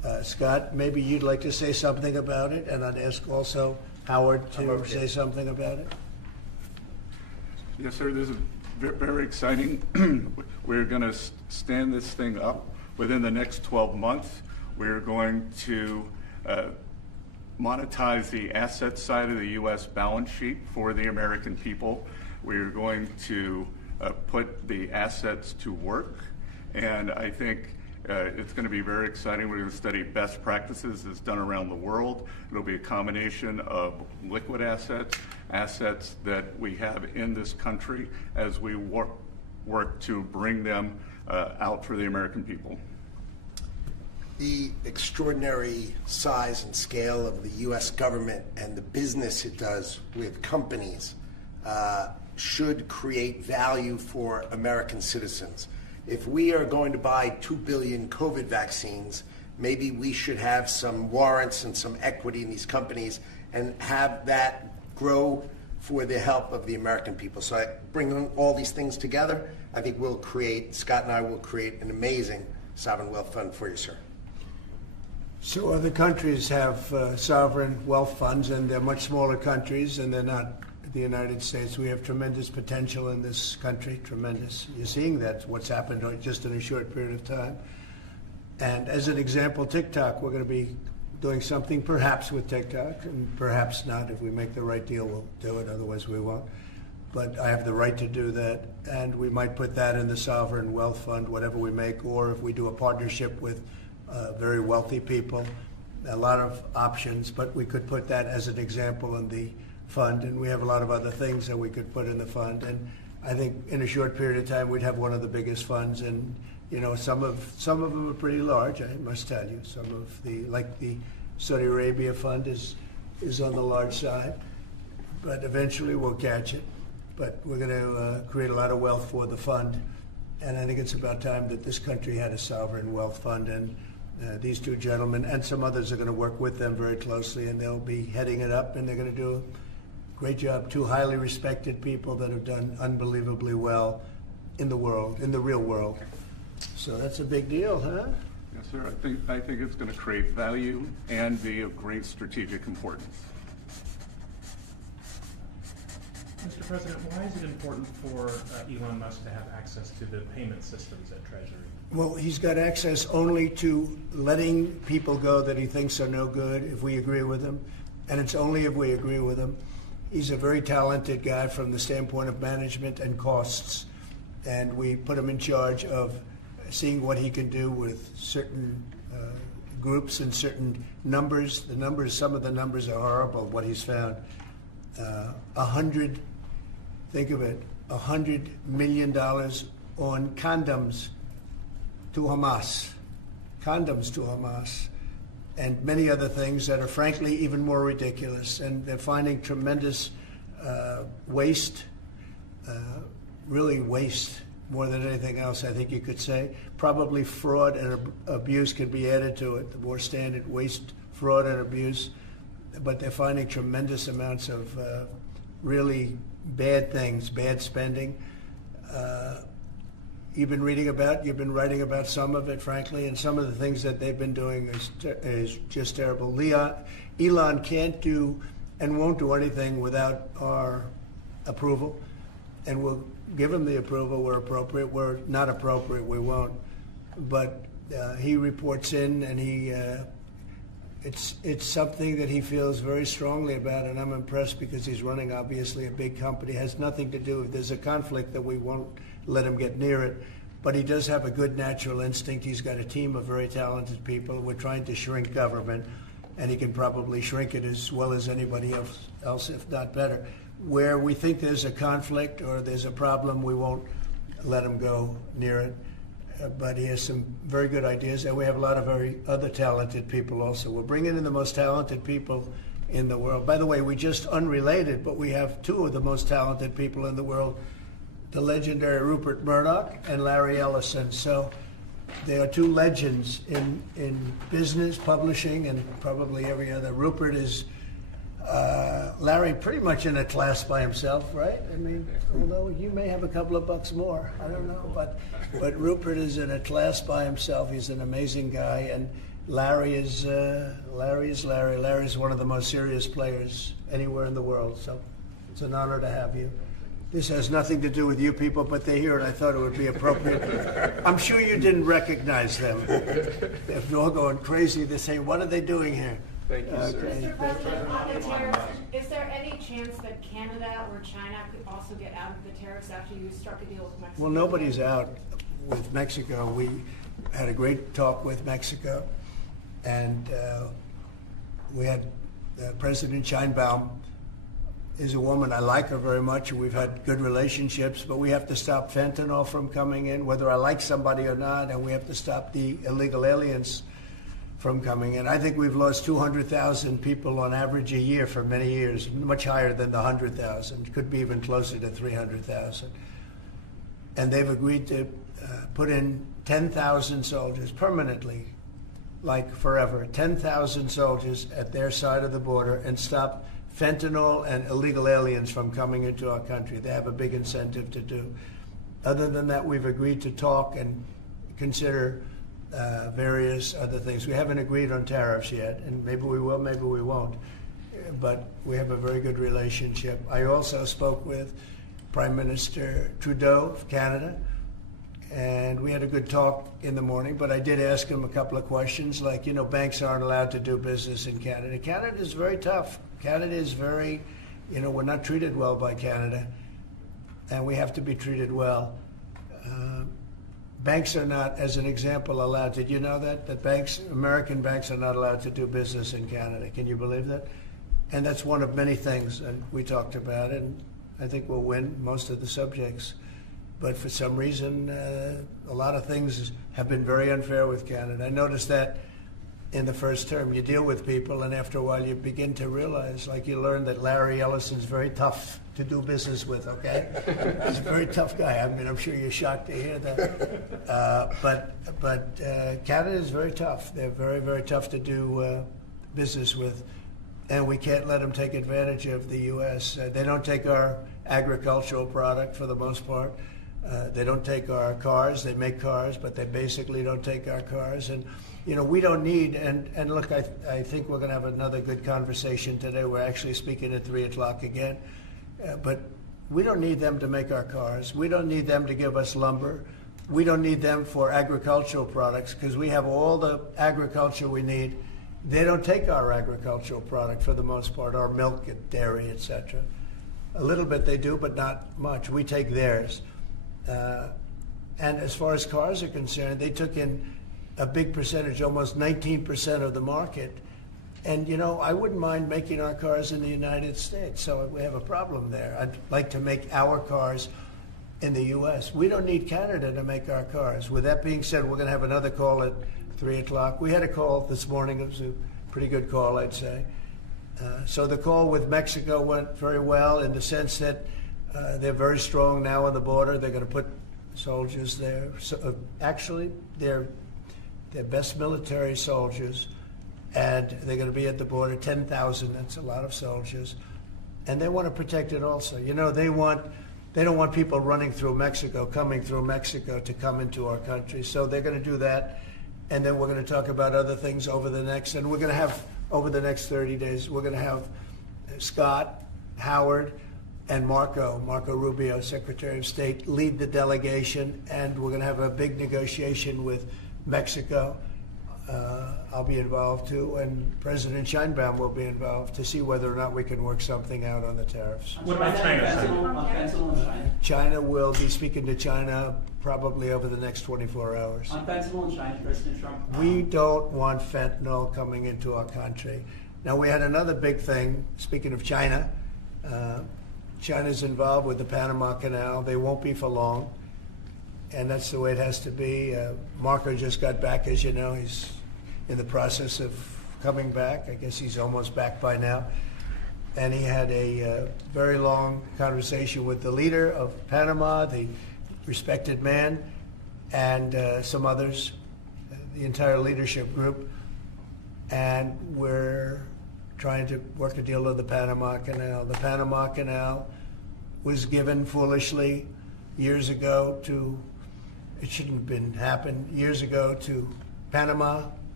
Scott, maybe you'd like to say something about it, and I'd ask also Howard to say something about it. Yes, sir. This is very exciting. We're going to stand this thing up within the next 12 months. We're going to monetize the asset side of the U.S. balance sheet for the American people. We're going to put the assets to work, and I think it's going to be very exciting. We're going to study best practices that's done around the world. It'll be a combination of liquid assets, assets that we have in this country as we work to bring them out for the American people. The extraordinary size and scale of the U.S. government and the business it does with companies should create value for American citizens. If we are going to buy 2 billion COVID vaccines, maybe we should have some warrants and some equity in these companies and have that grow for the help of the American people. So I bring all these things together, I think we'll create, Scott and I will create an amazing sovereign wealth fund for you, sir. So other countries have sovereign wealth funds, and they're much smaller countries, and they're not the United States. We have tremendous potential in this country, tremendous. You're seeing that, what's happened just in a short period of time. And as an example, TikTok, we're going to be doing something perhaps with TikTok, and perhaps not. If we make the right deal, we'll do it, otherwise we won't. But I have the right to do that, and we might put that in the sovereign wealth fund, whatever we make, or if we do a partnership with very wealthy people, a lot of options, but we could put that as an example in the fund, and we have a lot of other things that we could put in the fund. And I think in a short period of time, we'd have one of the biggest funds, and you know, some of them are pretty large, I must tell you. Some of like the Saudi Arabia fund is on the large side, but eventually we'll catch it. But we're going to create a lot of wealth for the fund, and I think it's about time that this country had a sovereign wealth fund, and these two gentlemen and some others are going to work with them very closely, and they'll be heading it up, and they're going to do a great job. Two highly respected people that have done unbelievably well in the world, in the real world. So that's a big deal, huh? Yes, sir. I think it's going to create value and be of great strategic importance. Mr. President, why is it important for Elon Musk to have access to the payment systems at Treasury? Well, he's got access only to letting people go that he thinks are no good if we agree with him, and it's only if we agree with him. He's a very talented guy from the standpoint of management and costs, and we put him in charge of seeing what he can do with certain groups and certain numbers. Some of the numbers are horrible, what he's found. Think of it, $100 million on condoms to Hamas, and many other things that are frankly even more ridiculous. And they're finding tremendous waste, really waste more than anything else, I think you could say. Probably fraud and abuse could be added to it, the more standard waste, fraud, and abuse. But they're finding tremendous amounts of really bad things, bad spending. You've been writing about some of it, frankly, and some of the things that they've been doing is just terrible. Elon can't do and won't do anything without our approval, and we'll give him the approval where appropriate. Where not appropriate, we won't. But he reports in, and it's something that he feels very strongly about, and I'm impressed because he's running, obviously, a big company. It has nothing to do, if there's a conflict, that we won't let him get near it. But he does have a good natural instinct. He's got a team of very talented people. We're trying to shrink government, and he can probably shrink it as well as anybody else, if not better. Where we think there's a conflict or there's a problem, we won't let him go near it. But he has some very good ideas, and we have a lot of other talented people also. We're bringing in the most talented people in the world. By the way, we just unrelated, but we have two of the most talented people in the world, the legendary Rupert Murdoch and Larry Ellison. So they are two legends in business, publishing, and probably every other. Rupert is Larry pretty much in a class by himself, right? I mean, although you may have a couple of bucks more, I don't know, but Rupert is in a class by himself. He's an amazing guy, and Larry is Larry. Larry's one of the most serious players anywhere in the world, so it's an honor to have you. This has nothing to do with you people, but they're here, and I thought it would be appropriate. I'm sure you didn't recognize them. They're all going crazy. They say, "What are they doing here?" Thank you, sir. Mr. President, on the tariffs, is there any chance that Canada or China could also get out of the tariffs after you struck a deal with Mexico? Well, nobody's out with Mexico. We had a great talk with Mexico, and we had President Sheinbaum is a woman. I like her very much, and we've had good relationships, but we have to stop fentanyl from coming in, whether I like somebody or not, and we have to stop the illegal aliens from coming in. I think we've lost 200,000 people on average a year for many years, much higher than the 100,000, could be even closer to 300,000. And they've agreed to put in 10,000 soldiers permanently, like forever, 10,000 soldiers at their side of the border and stop fentanyl and illegal aliens from coming into our country. They have a big incentive to do. Other than that, we've agreed to talk and consider various other things. We haven't agreed on tariffs yet, and maybe we will, maybe we won't. But we have a very good relationship. I also spoke with Prime Minister Trudeau of Canada, and we had a good talk in the morning, but I did ask him a couple of questions, like, banks aren't allowed to do business in Canada. Canada is very tough. Canada is very, we're not treated well by Canada, and we have to be treated well. Banks are not, as an example, allowed. Did you know that American banks are not allowed to do business in Canada? Can you believe that? And that's one of many things, and we talked about it, and I think we'll win most of the subjects. But for some reason, a lot of things have been very unfair with Canada. I noticed that in the first term. You deal with people, and after a while you begin to realize, like you learn that Larry Ellison's very tough to do business with, okay? He's a very tough guy. I mean, I'm sure you're shocked to hear that. But Canada is very tough. They're very, very tough to do business with. And we can't let them take advantage of the U.S. They don't take our agricultural product for the most part. They don't take our cars. They make cars, but they basically don't take our cars. And, we don't need, and look, I think we're going to have another good conversation today. We're actually speaking at 3 o'clock again. But we don't need them to make our cars. We don't need them to give us lumber. We don't need them for agricultural products because we have all the agriculture we need. They don't take our agricultural product for the most part, our milk and dairy, etc. A little bit they do, but not much. We take theirs. And as far as cars are concerned, they took in a big percentage, almost 19% of the market. And, I wouldn't mind making our cars in the United States, so we have a problem there. I'd like to make our cars in the U.S. We don't need Canada to make our cars. With that being said, we're going to have another call at 3 o'clock. We had a call this morning. It was a pretty good call, I'd say. So the call with Mexico went very well in the sense that they're very strong now on the border. They're going to put soldiers there. So, actually, they're best military soldiers, and they're going to be at the border, 10,000. That's a lot of soldiers. And they want to protect it also. They don't want people running through Mexico, coming through Mexico to come into our country. So they're going to do that. And then we're going to talk about other things over the next 30 days, we're going to have Scott, Howard, and Marco Rubio, Secretary of State, lead the delegation, and we're going to have a big negotiation with Mexico. I'll be involved too, and President Sheinbaum will be involved to see whether or not we can work something out on the tariffs. What about China? Fentanyl in China? China will be speaking to China probably over the next 24 hours. On fentanyl in China, President Trump? We don't want fentanyl coming into our country. Now, we had another big thing, speaking of China. China's involved with the Panama Canal. They won't be for long, and that's the way it has to be. Marco just got back, as you know. He's in the process of coming back. I guess he's almost back by now. And he had a very long conversation with the leader of Panama, the respected man, and some others, the entire leadership group. And we're trying to work a deal on the Panama Canal. The Panama Canal was given foolishly years ago to, it shouldn't have been happened, years ago to Panama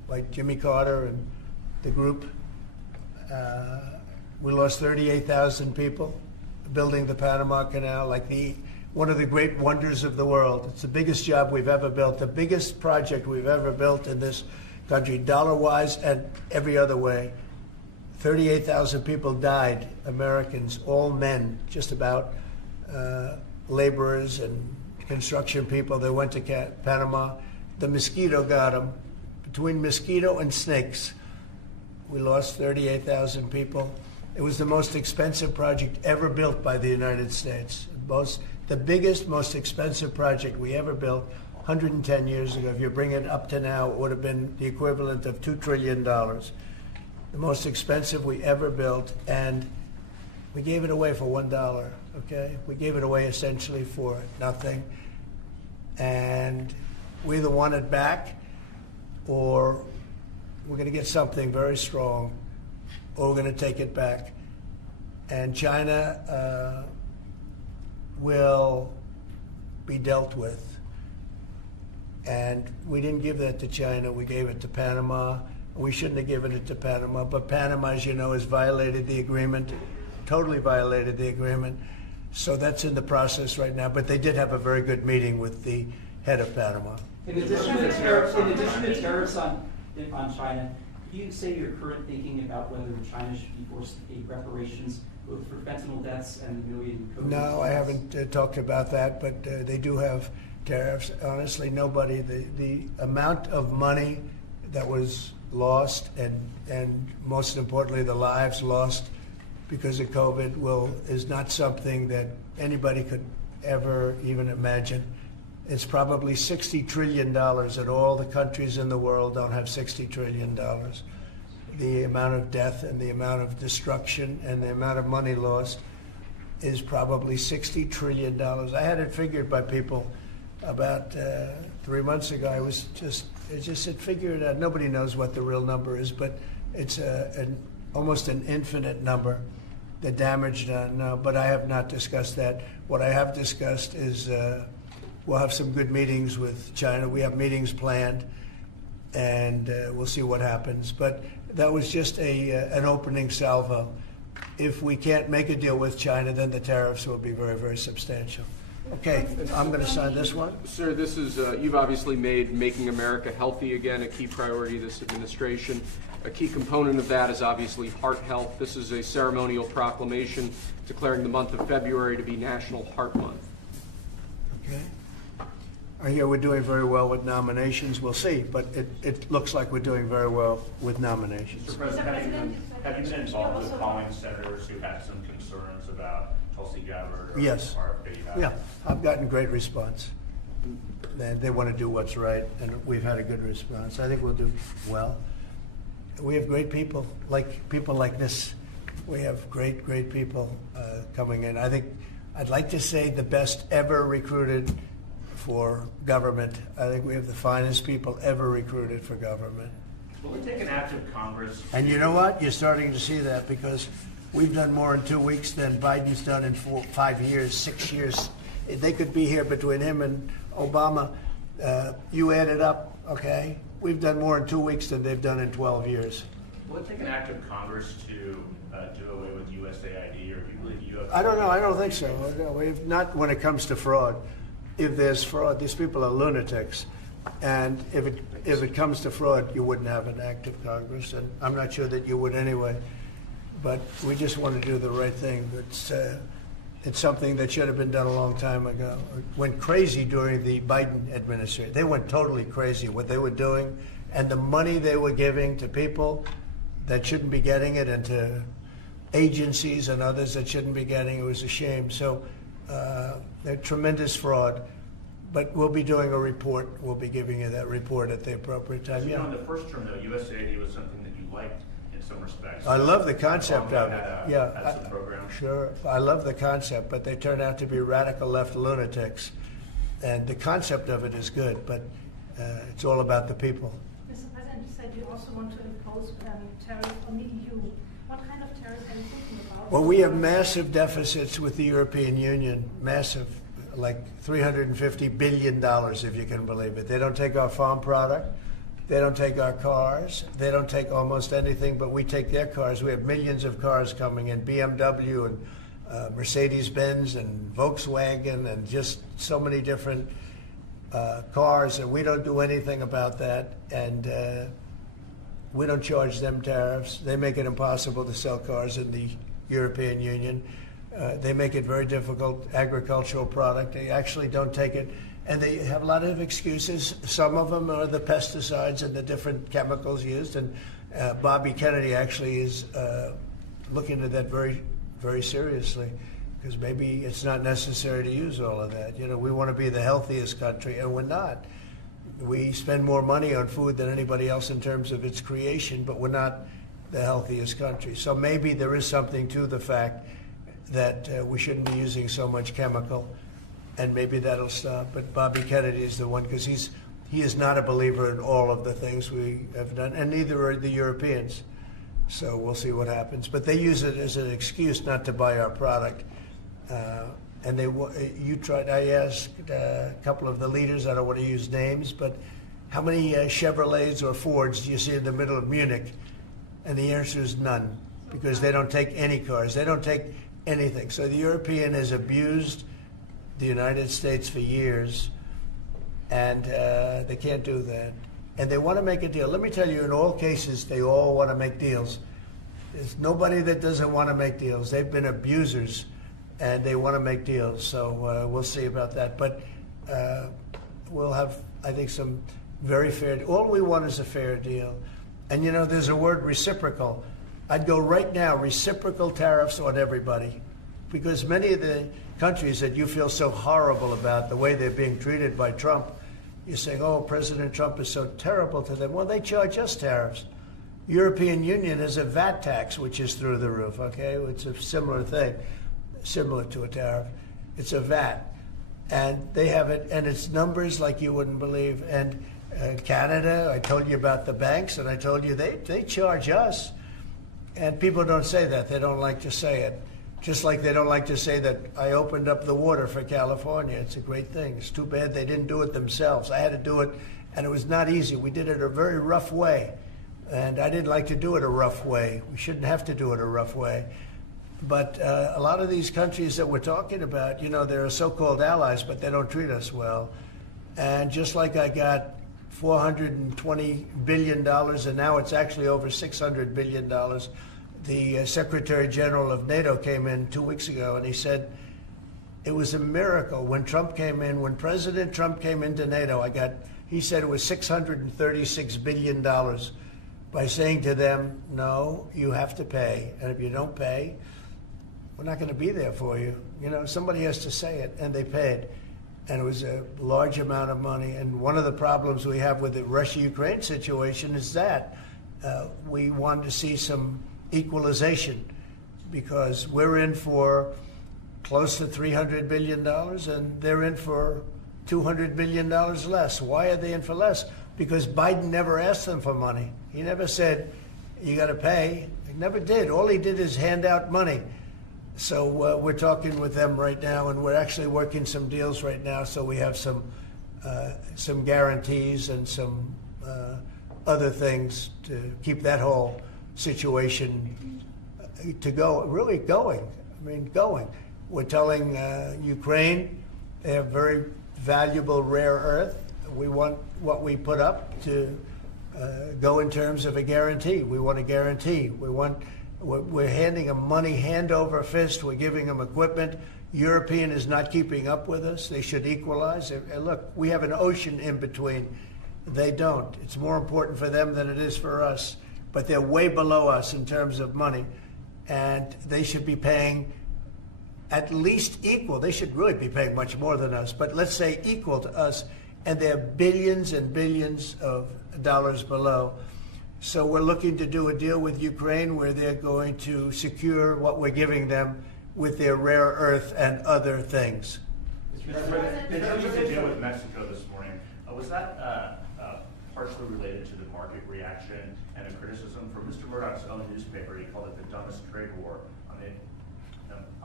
by Jimmy Carter and the group. We lost 38,000 people building the Panama Canal, like one of the great wonders of the world. It's the biggest job we've ever built, the biggest project we've ever built in this country, dollar-wise and every other way. 38,000 people died, Americans, all men, just about, laborers and construction people. They went to Panama. The mosquito got them. Between mosquito and snakes, we lost 38,000 people. It was the most expensive project ever built by the United States. The biggest, most expensive project we ever built 110 years ago. If you bring it up to now, it would have been the equivalent of $2 trillion. The most expensive we ever built, and we gave it away for $1, okay? We gave it away essentially for nothing. And we either want it back, or we're going to get something very strong, or we're going to take it back. And China will be dealt with. And we didn't give that to China. We gave it to Panama. We shouldn't have given it to Panama. But Panama, as you know, has violated the agreement, totally violated the agreement. So that's in the process right now. But they did have a very good meeting with the head of Panama. In addition to tariffs on China, could you say your current thinking about whether China should be forced to pay reparations both for fentanyl deaths and the million COVID deaths? No, I haven't talked about that, but they do have tariffs. Honestly, nobody, the amount of money that was lost and most importantly the lives lost because of COVID is not something that anybody could ever even imagine. It's probably $60 trillion, and all the countries in the world don't have $60 trillion. The amount of death and the amount of destruction and the amount of money lost is probably $60 trillion. I had it figured by people about 3 months ago. It just said figure it out. Nobody knows what the real number is, but it's almost an infinite number. The damage done, no, but I have not discussed that. What I have discussed is we'll have some good meetings with China. We have meetings planned, and we'll see what happens. But that was just an opening salvo. If we can't make a deal with China, then the tariffs will be very, very substantial. Okay, I'm going to sign this one. Sir, this is, you've obviously made making America healthy again a key priority of this administration. A key component of that is obviously heart health. This is a ceremonial proclamation declaring the month of February to be National Heart Month. Okay. I hear we're doing very well with nominations. We'll see, but it looks like we're doing very well with nominations. Mr. President, have you been involved with calling senators who had some concerns about Tulsi Gabbard or Yes. RFK? Yeah, I've gotten great response. They want to do what's right, and we've had a good response. I think we'll do well. We have great people like this. We have great people coming in. I think I'd like to say the best ever recruited for government. I think we have the finest people ever recruited for government. Will it take an act of Congress? And you know what? You're starting to see that because we've done more in 2 weeks than Biden's done in 5 years, 6 years. They could be here between him and Obama. You add it up, okay? We've done more in 2 weeks than they've done in 12 years. Will it take an act of Congress to do away with USAID, or do you believe you have? I don't know. I don't think so. No, we've not when it comes to fraud. If there's fraud, these people are lunatics. And if it comes to fraud, you wouldn't have an act of Congress. And I'm not sure that you would anyway. But we just want to do the right thing. It's something that should have been done a long time ago. It went crazy during the Biden administration. They went totally crazy what they were doing, and the money they were giving to people that shouldn't be getting it, and to agencies and others that shouldn't be getting it. It was a shame. So they're tremendous fraud. But we'll be doing a report. We'll be giving you that report at the appropriate time. You know, in the first term, though, USAID was something that you liked in some respects. I love the concept of it. Had some programs. Sure. I love the concept, but they turn out to be radical left lunatics. And the concept of it is good, but it's all about the people. Mr. President, you said you also want to impose tariffs on the EU. What kind of tariffs are you thinking about? Well, we have massive deficits with the European Union, massive, like $350 billion, if you can believe it. They don't take our farm product. They don't take our cars. They don't take almost anything, but we take their cars. We have millions of cars coming in, BMW and Mercedes-Benz and Volkswagen and just so many different cars, and we don't do anything about that. And we don't charge them tariffs. They make it impossible to sell cars in the European Union. They make it very difficult, agricultural product. They actually don't take it. And they have a lot of excuses. Some of them are the pesticides and the different chemicals used. And Bobby Kennedy actually is looking at that very, very seriously, because maybe it's not necessary to use all of that. You know, we want to be the healthiest country, and we're not. We spend more money on food than anybody else in terms of its creation, but we're not the healthiest country. So maybe there is something to the fact that we shouldn't be using so much chemical, and maybe that'll stop. But Bobby Kennedy is the one, because he is not a believer in all of the things we have done, and neither are the Europeans. So we'll see what happens. But they use it as an excuse not to buy our product. And I asked a couple of the leaders, I don't want to use names, but how many Chevrolets or Fords do you see in the middle of Munich? And the answer is none, because they don't take any cars. They don't take anything. So the European has abused the United States for years, and they can't do that. And they want to make a deal. Let me tell you, in all cases, they all want to make deals. There's nobody that doesn't want to make deals. They've been abusers, and they want to make deals. So we'll see about that. But we'll have, I think, some very fair. All we want is a fair deal. And you know, there's a word, reciprocal. I'd go right now, reciprocal tariffs on everybody, because many of the countries that you feel so horrible about, the way they're being treated by Trump, you're saying, oh, President Trump is so terrible to them. Well, they charge us tariffs. European Union has a VAT tax, which is through the roof, okay? It's a similar thing, similar to a tariff. It's a VAT. And they have it, and it's numbers like you wouldn't believe. And Canada, I told you about the banks, and I told you they charge us. And people don't say that. They don't like to say it. Just like they don't like to say that I opened up the water for California. It's a great thing. It's too bad they didn't do it themselves. I had to do it, and it was not easy. We did it a very rough way, and I didn't like to do it a rough way. We shouldn't have to do it a rough way. But a lot of these countries that we're talking about, you know, they're so-called allies, but they don't treat us well. And just like I got $420 billion, and now it's actually over $600 billion, the Secretary General of NATO came in 2 weeks ago, and he said it was a miracle when Trump came in, when President Trump came into NATO. He said it was $636 billion by saying to them, no, you have to pay. And if you don't pay, we're not going to be there for you. You know, somebody has to say it, and they paid. And it was a large amount of money. And one of the problems we have with the Russia-Ukraine situation is that we wanted to see some equalization, because we're in for close to $300 billion, and they're in for $200 billion less. Why are they in for less? Because Biden never asked them for money. He never said, you got to pay. He never did. All he did is hand out money. So we're talking with them right now, and we're actually working some deals right now, so we have some guarantees and some other things to keep that whole situation to go, really going. I mean, going. We're telling Ukraine they have very valuable rare earth. We want what we put up to go in terms of a guarantee. We want a guarantee. We're handing them money hand over fist. We're giving them equipment. European is not keeping up with us. They should equalize. And look, we have an ocean in between. They don't. It's more important for them than it is for us. But they're way below us in terms of money. And they should be paying at least equal. They should really be paying much more than us. But let's say equal to us. And they're billions and billions of dollars below. So we're looking to do a deal with Ukraine where they're going to secure what we're giving them with their rare earth and other things. In terms of the deal with Mexico this morning, was that partially related to the market reaction and a criticism from Mr. Murdoch's own newspaper? He called it the dumbest trade war on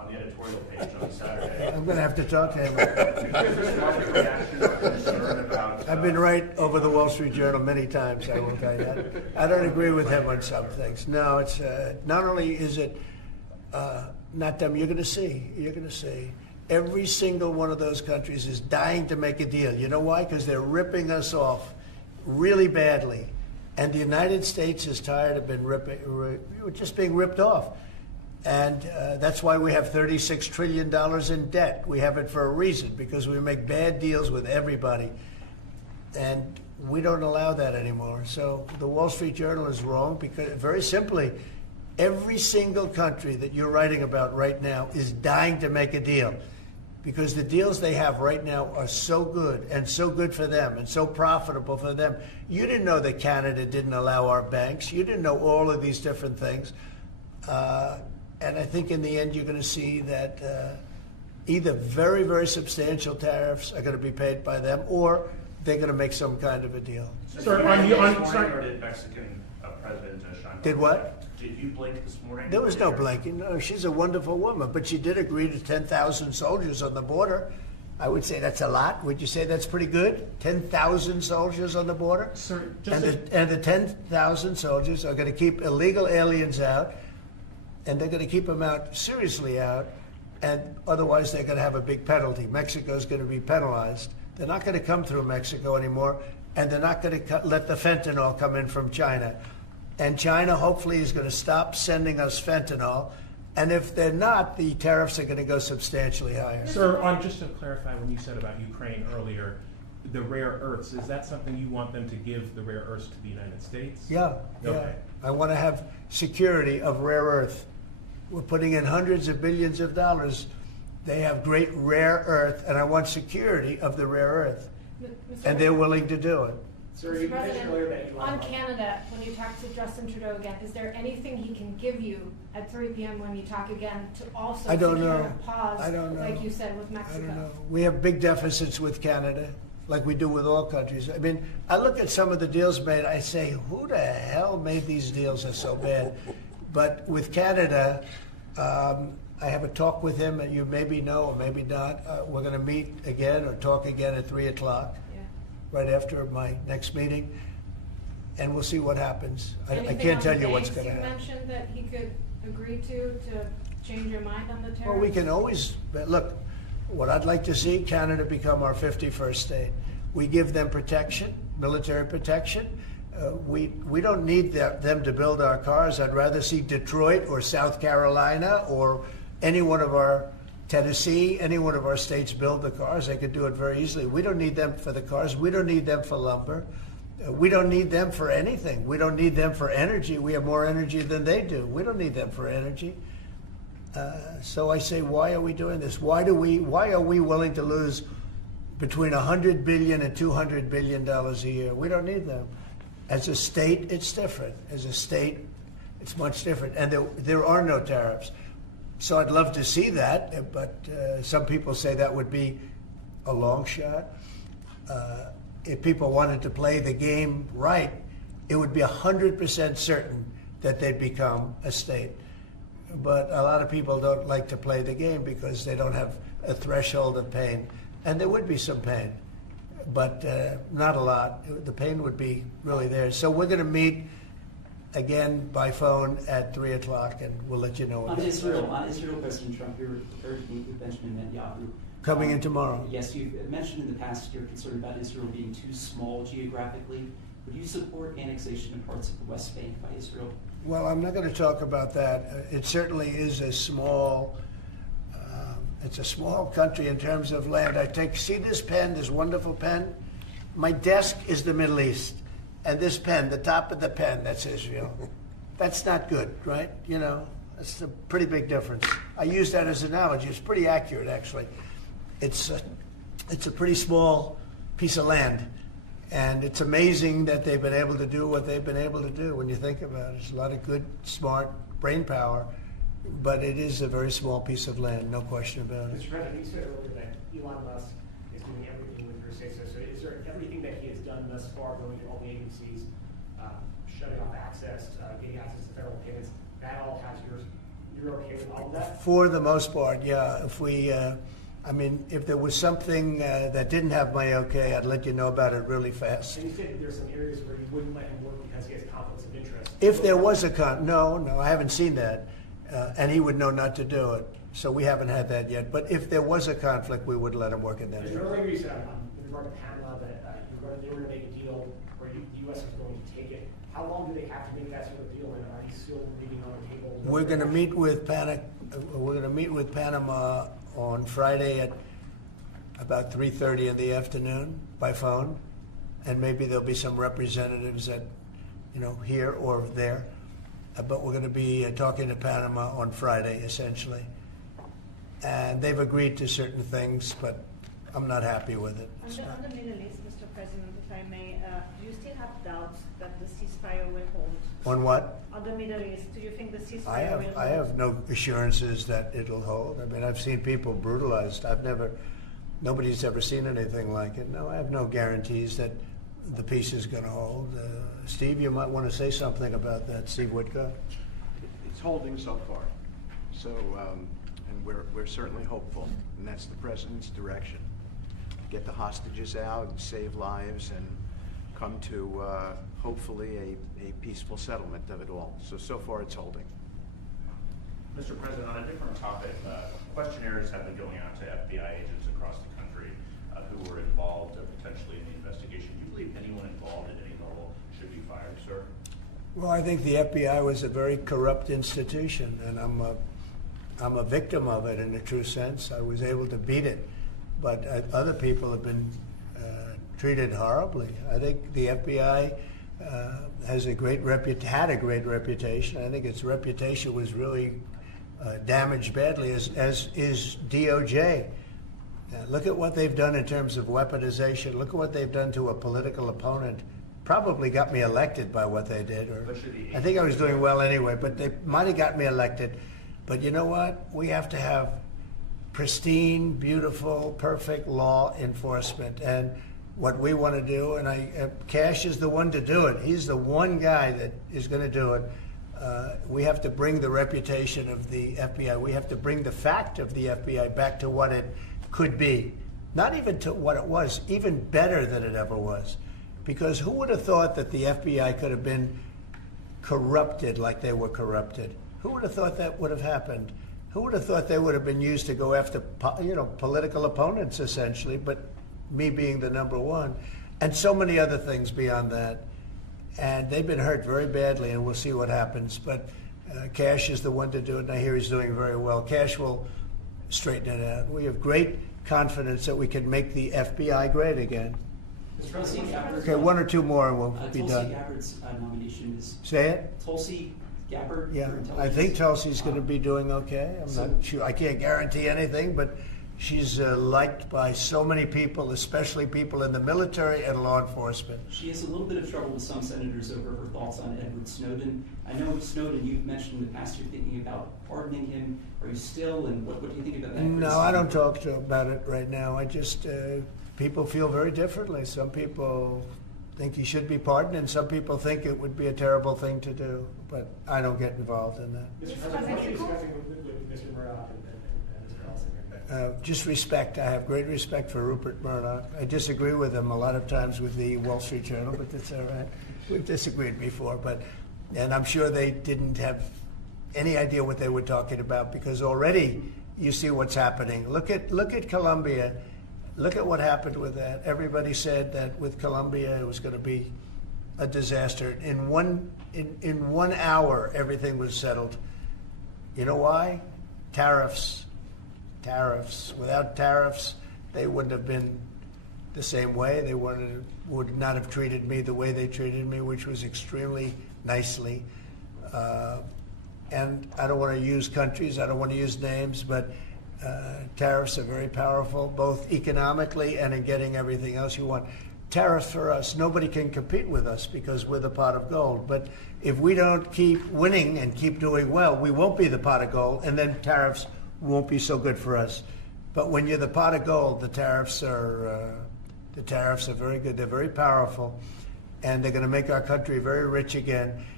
on the editorial page on Saturday. I'm going to have to talk to him. Market reaction or concern about, I've been right over the Wall Street Journal many times, I will tell you that. I don't agree with him on some things. No, it's not only is it not them, you're going to see. Every single one of those countries is dying to make a deal. You know why? Because they're ripping us off really badly. And the United States is tired of just being ripped off. And that's why we have $36 trillion in debt. We have it for a reason, because we make bad deals with everybody. And we don't allow that anymore. So the Wall Street Journal is wrong, because very simply, every single country that you're writing about right now is dying to make a deal, because the deals they have right now are so good, and so good for them, and so profitable for them. You didn't know that Canada didn't allow our banks. You didn't know all of these different things. And I think in the end you're going to see that either very, very substantial tariffs are going to be paid by them, or they're going to make some kind of a deal. Sir, or did Mexican President Sheinbaum Did what? Did you blink this morning? There was no blinking. No, she's a wonderful woman, but she did agree to 10,000 soldiers on the border. I would say that's a lot. Would you say that's pretty good? 10,000 soldiers on the border? Sir, and the 10,000 soldiers are going to keep illegal aliens out, and they're going to keep them out, seriously out, and otherwise they're going to have a big penalty. Mexico's going to be penalized. They're not going to come through Mexico anymore, and they're not going to let the fentanyl come in from China. And China hopefully is going to stop sending us fentanyl. And if they're not, the tariffs are going to go substantially higher. Sir, just to clarify, when you said about Ukraine earlier, the rare earths, is that something you want them to give the rare earths to the United States? Yeah. Okay. I want to have security of rare earth. We're putting in hundreds of billions of dollars. They have great rare earth, and I want security of the rare earth. And they're willing to do it. Sir, you Mr. mentioned earlier that President, you on Canada, when you talk to Justin Trudeau again, is there anything he can give you at 3 p.m. when you talk again to also I don't secure know. a pause, I don't know. like you said with Mexico? I don't know. We have big deficits with Canada, like we do with all countries. I mean, I look at some of the deals made, I say, who the hell made these deals are so bad? But with Canada, I have a talk with him, and you maybe know or maybe not. We're going to meet again or talk again at 3 o'clock, right after my next meeting, and we'll see what happens. I can't tell you what's going to happen. You mentioned that he could agree to change your mind on the tariffs? Well, we can always, look, what I'd like to see, Canada become our 51st state. We give them protection, military protection. We don't need them to build our cars. I'd rather see Detroit or South Carolina or any one of our, Tennessee, any one of our states build the cars. They could do it very easily. We don't need them for the cars. We don't need them for lumber. We don't need them for anything. We don't need them for energy. We have more energy than they do. We don't need them for energy. So I say, why are we doing this? Why are we willing to lose between $100 billion and $200 billion a year? We don't need them. As a state, it's different. As a state, it's much different. And there are no tariffs. So I'd love to see that, but some people say that would be a long shot. If people wanted to play the game right, it would be 100% certain that they'd become a state. But a lot of people don't like to play the game because they don't have a threshold of pain. And there would be some pain, but not a lot. The pain would be really there. So we're going to meet again by phone at 3 o'clock, and we'll let you know. On Israel, President Trump, you're prepared to meet with Benjamin Netanyahu. Coming in tomorrow. Yes, you've mentioned in the past you're concerned about Israel being too small geographically. Would you support annexation of parts of the West Bank by Israel? Well, I'm not going to talk about that. It certainly is a small, it's a small country in terms of land. See this pen, this wonderful pen? My desk is the Middle East. And this pen, the top of the pen, that's Israel. That's not good, right? You know, that's a pretty big difference. I use that as an analogy. It's pretty accurate, actually. It's a pretty small piece of land. And it's amazing that they've been able to do what they've been able to do when you think about it. There's a lot of good, smart brain power, but it is a very small piece of land, no question about it. Mr. President, you said earlier that Elon Musk is doing everything with your say-so. So is there everything that he has done thus far, going to all the agencies, shutting off access, getting access to federal payments, that all has your you're okay with all of that? For the most part, yeah. If we, if there was something that didn't have my okay, I'd let you know about it really fast. And you said that there's some areas where you wouldn't let him work because he has conflicts of interest. If there was a no, I haven't seen that, and he would know not to do it. So we haven't had that yet. But if there was a conflict, we would let him work in that area. Earlier you said with regard to Panama that they were going to make a deal where the U.S. was going to take it. How long do they have to make that sort of deal, and are you still leaving on the table? We're going to meet with Panama on Friday at about 3:30 in the afternoon by phone, and maybe there'll be some representatives that, here or there. But we're going to be talking to Panama on Friday, essentially. And they've agreed to certain things, but I'm not happy with it. On the Middle East, Mr. President, if I may, do you still have doubts that the ceasefire will hold? On what? On the Middle East, do you think the ceasefire will hold? I have no assurances that it'll hold. I mean, I've seen people brutalized. Nobody's ever seen anything like it. No, I have no guarantees that the peace is going to hold. Steve, you might want to say something about that. Steve Woodcock. It's holding so far. So, and we're certainly hopeful, and that's the president's direction. Get the hostages out, save lives, and come to hopefully a peaceful settlement of it all. So far it's holding. Mr. President, on a different topic, questionnaires have been going out to FBI agents across the country who were involved potentially in the investigation. Do you believe anyone involved at any level should be fired, sir? Well, I think the FBI was a very corrupt institution, and I'm a victim of it in a true sense. I was able to beat it, but other people have been treated horribly. I think the FBI had a great reputation. I think its reputation was really damaged badly, as is DOJ. Look at what they've done in terms of weaponization. Look at what they've done to a political opponent. Probably got me elected by what they did. Or I think I was doing well anyway, but they might have got me elected. But you know what? We have to have pristine, beautiful, perfect law enforcement. And what we want to do, and Cash is the one to do it. He's the one guy that is going to do it. We have to bring the reputation of the FBI. We have to bring the fact of the FBI back to what it could be. Not even to what it was, even better than it ever was. Because who would have thought that the FBI could have been corrupted like they were corrupted? Who would have thought that would have happened? Who would have thought they would have been used to go after, political opponents, essentially, but me being the number one, and so many other things beyond that. And they've been hurt very badly, and we'll see what happens. But Cash is the one to do it, and I hear he's doing very well. Cash will straighten it out. We have great confidence that we can make the FBI great again. Okay, one or two more and we'll be done. Tulsi Gabbard's nomination is... Say it? Tulsi Gabbard. Yeah, I think Tulsi's going to be doing okay. I'm not sure. I can't guarantee anything, but she's liked by so many people, especially people in the military and law enforcement. She has a little bit of trouble with some senators over her thoughts on Edward Snowden. I know Snowden, you've mentioned in the past you're thinking about pardoning him. Are you still, and what do you think about that? No, I don't talk about it right now. I just, people feel very differently. Some people think he should be pardoned, and some people think it would be a terrible thing to do. But I don't get involved in that. Mr. President, what are you discussing with Mr. Murdoch and Mr. Ellison? Just respect. I have great respect for Rupert Murdoch. I disagree with him a lot of times with the Wall Street Journal, but that's all right. We've disagreed before, and I'm sure they didn't have any idea what they were talking about, because already you see what's happening. Look at Colombia. Look at what happened with that. Everybody said that with Colombia it was going to be a disaster. In 1 hour, everything was settled. You know why? Tariffs. Without tariffs, they wouldn't have been the same way. They would not have treated me the way they treated me, which was extremely nicely. And I don't want to use countries, I don't want to use names, but tariffs are very powerful, both economically and in getting everything else you want. Tariffs for us, nobody can compete with us because we're the pot of gold. But if we don't keep winning and keep doing well, we won't be the pot of gold, and then tariffs won't be so good for us. But when you're the pot of gold, the tariffs are very good. They're very powerful, and they're going to make our country very rich again.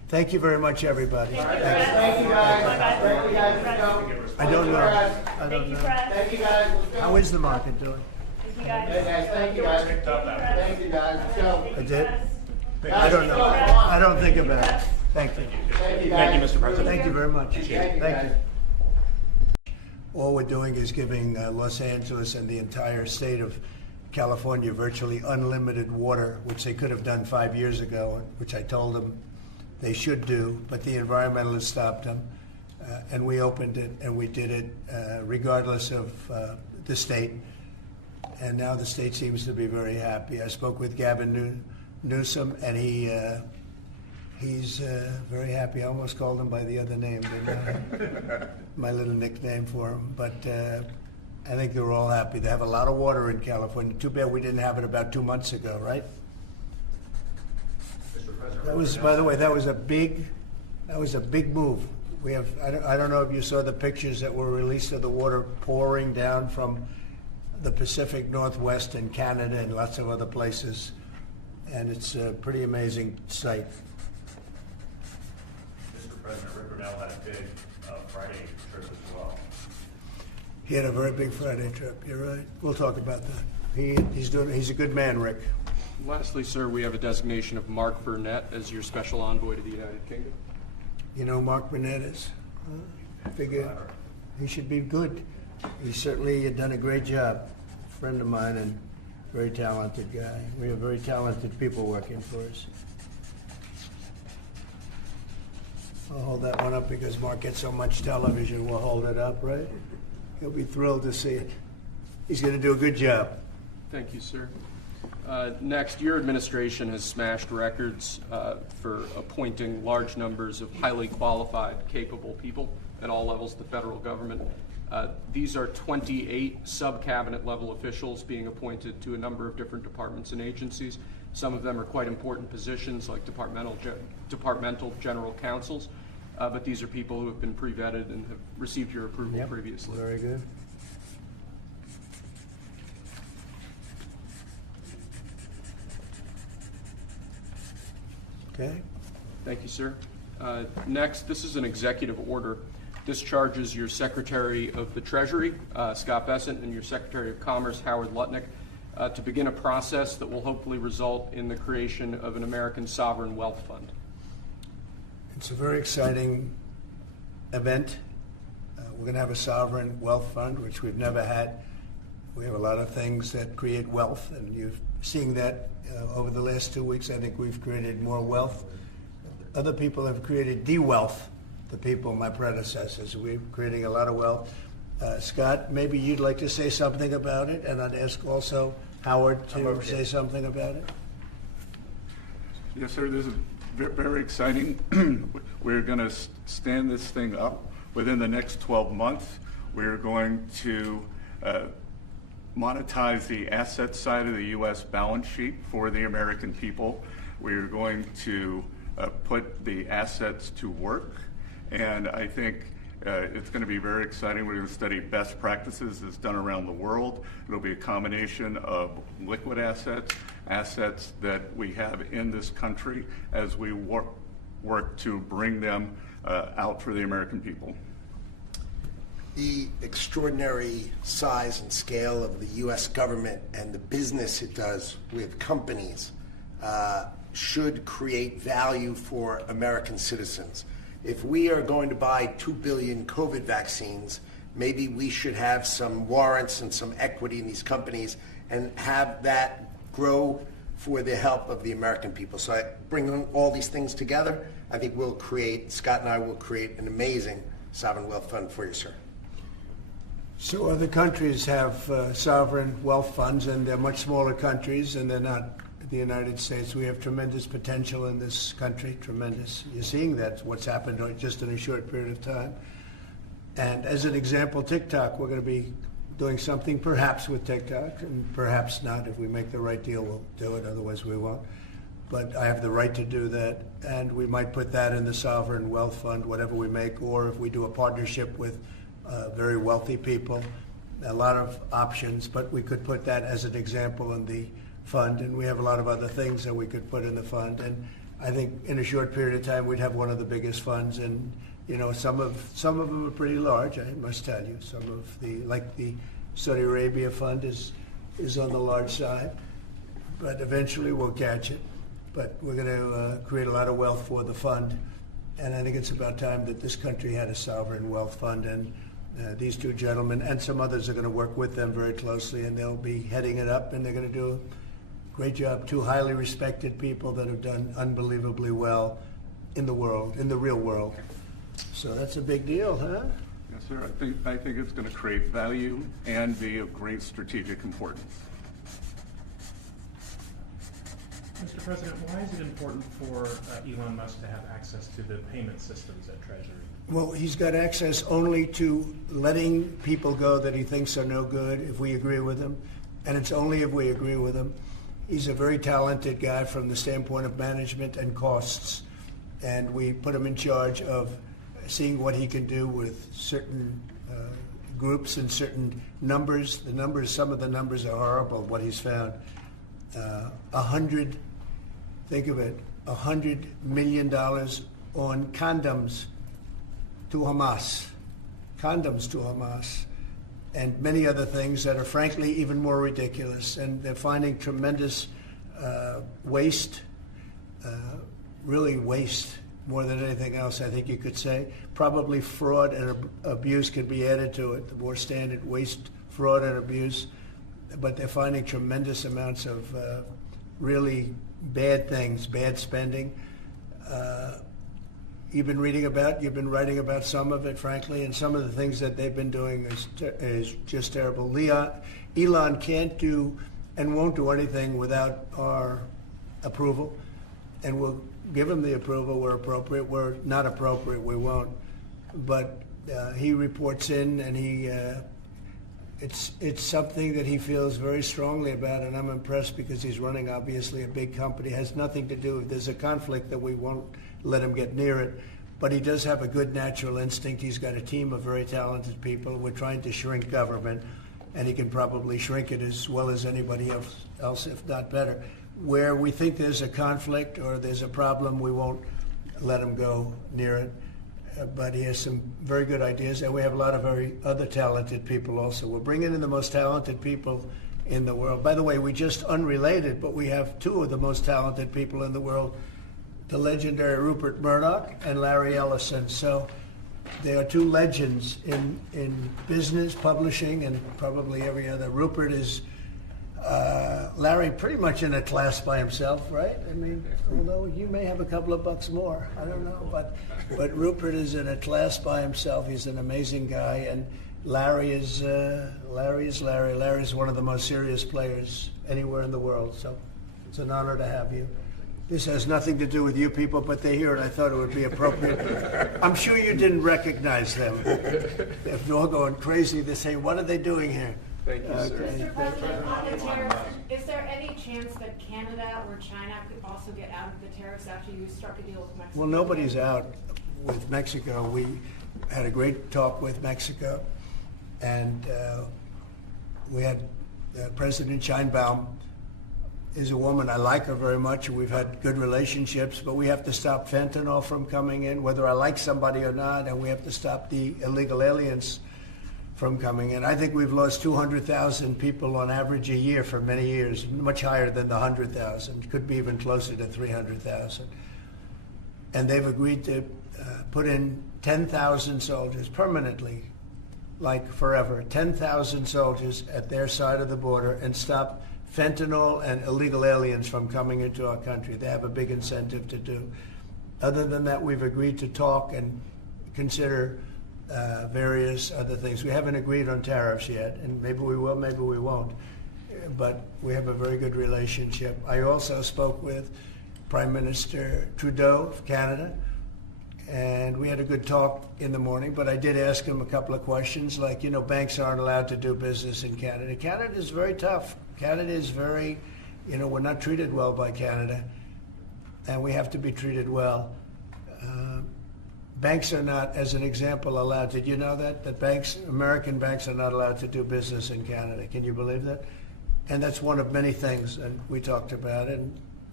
Thank you very much, everybody. Thank you, guys. Thank you, guys. Let's go. I don't know. I don't know. Thank you, guys. Let's go. How is the market doing? Hey, guys. Thank you, guys. Thank you, guys. Let's go. I did? I don't know. I don't think about it. Thank you. Thank you, guys. Thank you, Mr. President. Thank you very much. Thank you, Thank guys. you. All we're doing is giving Los Angeles and the entire state of California virtually unlimited water, which they could have done 5 years ago, which I told them they should do, but the environmentalists stopped them. And we opened it, and we did it regardless of the state. And now the state seems to be very happy. I spoke with Gavin Newsom, and he's very happy. I almost called him by the other name, didn't I? My little nickname for him. But I think they're all happy. They have a lot of water in California. Too bad we didn't have it about 2 months ago, right? Mr. President. That was, by the way, that was a big move. We have, I don't know if you saw the pictures that were released of the water pouring down from the Pacific Northwest and Canada and lots of other places. And it's a pretty amazing sight. Mr. President, Rick Brunel had a big Friday trip as well. He had a very big Friday trip. You're right. We'll talk about that. He's a good man, Rick. Lastly, sir, we have a designation of Mark Burnett as your special envoy to the United Kingdom. You know who Mark Burnett is? I figure he should be good. He certainly done a great job. Friend of mine and very talented guy. We have very talented people working for us. I'll hold that one up because Mark gets so much television. We'll hold it up, right? He'll be thrilled to see it. He's going to do a good job. Thank you, sir. Next, your administration has smashed records for appointing large numbers of highly qualified, capable people at all levels of the federal government. These are 28 sub-cabinet level officials being appointed to a number of different departments and agencies. Some of them are quite important positions like departmental general counsels, but these are people who have been pre-vetted and have received your approval previously. Very good. Okay. Thank you, sir. Next, this is an executive order. Discharges your Secretary of the Treasury, Scott Bessent, and your Secretary of Commerce, Howard Lutnick, to begin a process that will hopefully result in the creation of an American sovereign wealth fund. It's a very exciting event. We're going to have a sovereign wealth fund, which we've never had. We have a lot of things that create wealth, and you're seeing that over the last 2 weeks. I think we've created more wealth. Other people have created de-wealth, the people, my predecessors. We're creating a lot of wealth. Scott, maybe you'd like to say something about it, and I'd ask also Howard to say something about it. Yes, sir. This is very exciting. We're going to stand this thing up within the next 12 months. We're going to monetize the asset side of the U.S. balance sheet for the American people. We're going to put the assets to work, and I think it's going to be very exciting. We're going to study best practices that's done around the world. It'll be a combination of liquid assets, assets that we have in this country as we work to bring them out for the American people. The extraordinary size and scale of the U.S. government and the business it does with companies should create value for American citizens. If we are going to buy 2 billion COVID vaccines, maybe we should have some warrants and some equity in these companies and have that grow for the help of the American people. So I bring all these things together, I think we'll create, Scott and I will create an amazing sovereign wealth fund for you, sir. So other countries have sovereign wealth funds, and they're much smaller countries, and they're not the United States. We have tremendous potential in this country, tremendous. You're seeing that, what's happened just in a short period of time. And as an example, TikTok, we're going to be doing something perhaps with TikTok, and perhaps not. If we make the right deal, we'll do it, otherwise we won't. But I have the right to do that, and we might put that in the sovereign wealth fund, whatever we make, or if we do a partnership with very wealthy people, a lot of options, but we could put that as an example in the fund, and we have a lot of other things that we could put in the fund. And I think in a short period of time we'd have one of the biggest funds, and some of them are pretty large. I must tell you, some of the Saudi Arabia fund is on the large side, but eventually we'll catch it. But we're going to create a lot of wealth for the fund, and I think it's about time that this country had a sovereign wealth fund, and these two gentlemen and some others are going to work with them very closely, and they'll be heading it up, and they're going to do a great job. Two highly respected people that have done unbelievably well in the world, in the real world. So that's a big deal, huh? Yes, sir. I think it's going to create value and be of great strategic importance. Mr. President, why is it important for Elon Musk to have access to the payment systems at Treasury? Well, he's got access only to letting people go that he thinks are no good if we agree with him, and it's only if we agree with him. He's a very talented guy from the standpoint of management and costs, and we put him in charge of seeing what he can do with certain groups and certain numbers. Some of the numbers are horrible, what he's found. Think of it, $100 million on condoms to Hamas, and many other things that are frankly even more ridiculous. And they're finding tremendous waste, really waste more than anything else, I think you could say. Probably fraud and abuse could be added to it, the more standard waste, fraud, and abuse. But they're finding tremendous amounts of really bad things, bad spending. You've been writing about some of it, frankly, and some of the things that they've been doing is just terrible. Elon can't do and won't do anything without our approval, and we'll give him the approval where appropriate. Where not appropriate, we won't. But he reports in, and it's something that he feels very strongly about, and I'm impressed because he's running, obviously, a big company. It has nothing to do with, there's a conflict that we won't let him get near it, but he does have a good natural instinct. He's got a team of very talented people. We're trying to shrink government, and he can probably shrink it as well as anybody else, if not better. Where we think there's a conflict or there's a problem, we won't let him go near it. But he has some very good ideas, and we have a lot of very other talented people also. We're bringing in the most talented people in the world. By the way, we just unrelated, but we have two of the most talented people in the world, the legendary Rupert Murdoch and Larry Ellison. So they are two legends in business, publishing, and probably every other. Rupert is Larry pretty much in a class by himself, right? I mean, although you may have a couple of bucks more, I don't know, but Rupert is in a class by himself. He's an amazing guy, and Larry is Larry. Larry is one of the most serious players anywhere in the world. So it's an honor to have you. This has nothing to do with you people, but they're here, and I thought it would be appropriate. I'm sure you didn't recognize them. If you're all going crazy, they say, "What are they doing here?" Thank you, sir. Mr. President, on the tariffs, is there any chance that Canada or China could also get out of the tariffs after you struck a deal with Mexico? Well, nobody's out with Mexico. We had a great talk with Mexico, and we had President Sheinbaum is a woman. I like her very much, and we've had good relationships, but we have to stop fentanyl from coming in, whether I like somebody or not, and we have to stop the illegal aliens from coming in. I think we've lost 200,000 people on average a year for many years, much higher than the 100,000. Could be even closer to 300,000. And they've agreed to put in 10,000 soldiers permanently, like forever, 10,000 soldiers at their side of the border and stop fentanyl and illegal aliens from coming into our country. They have a big incentive to do. Other than that, we've agreed to talk and consider various other things. We haven't agreed on tariffs yet, and maybe we will, maybe we won't. But we have a very good relationship. I also spoke with Prime Minister Trudeau of Canada, and we had a good talk in the morning, but I did ask him a couple of questions, like, banks aren't allowed to do business in Canada. Canada is very tough. Canada is very, we're not treated well by Canada, and we have to be treated well. Banks are not, as an example, allowed. Did you know that American banks are not allowed to do business in Canada? Can you believe that? And that's one of many things, and we talked about it. And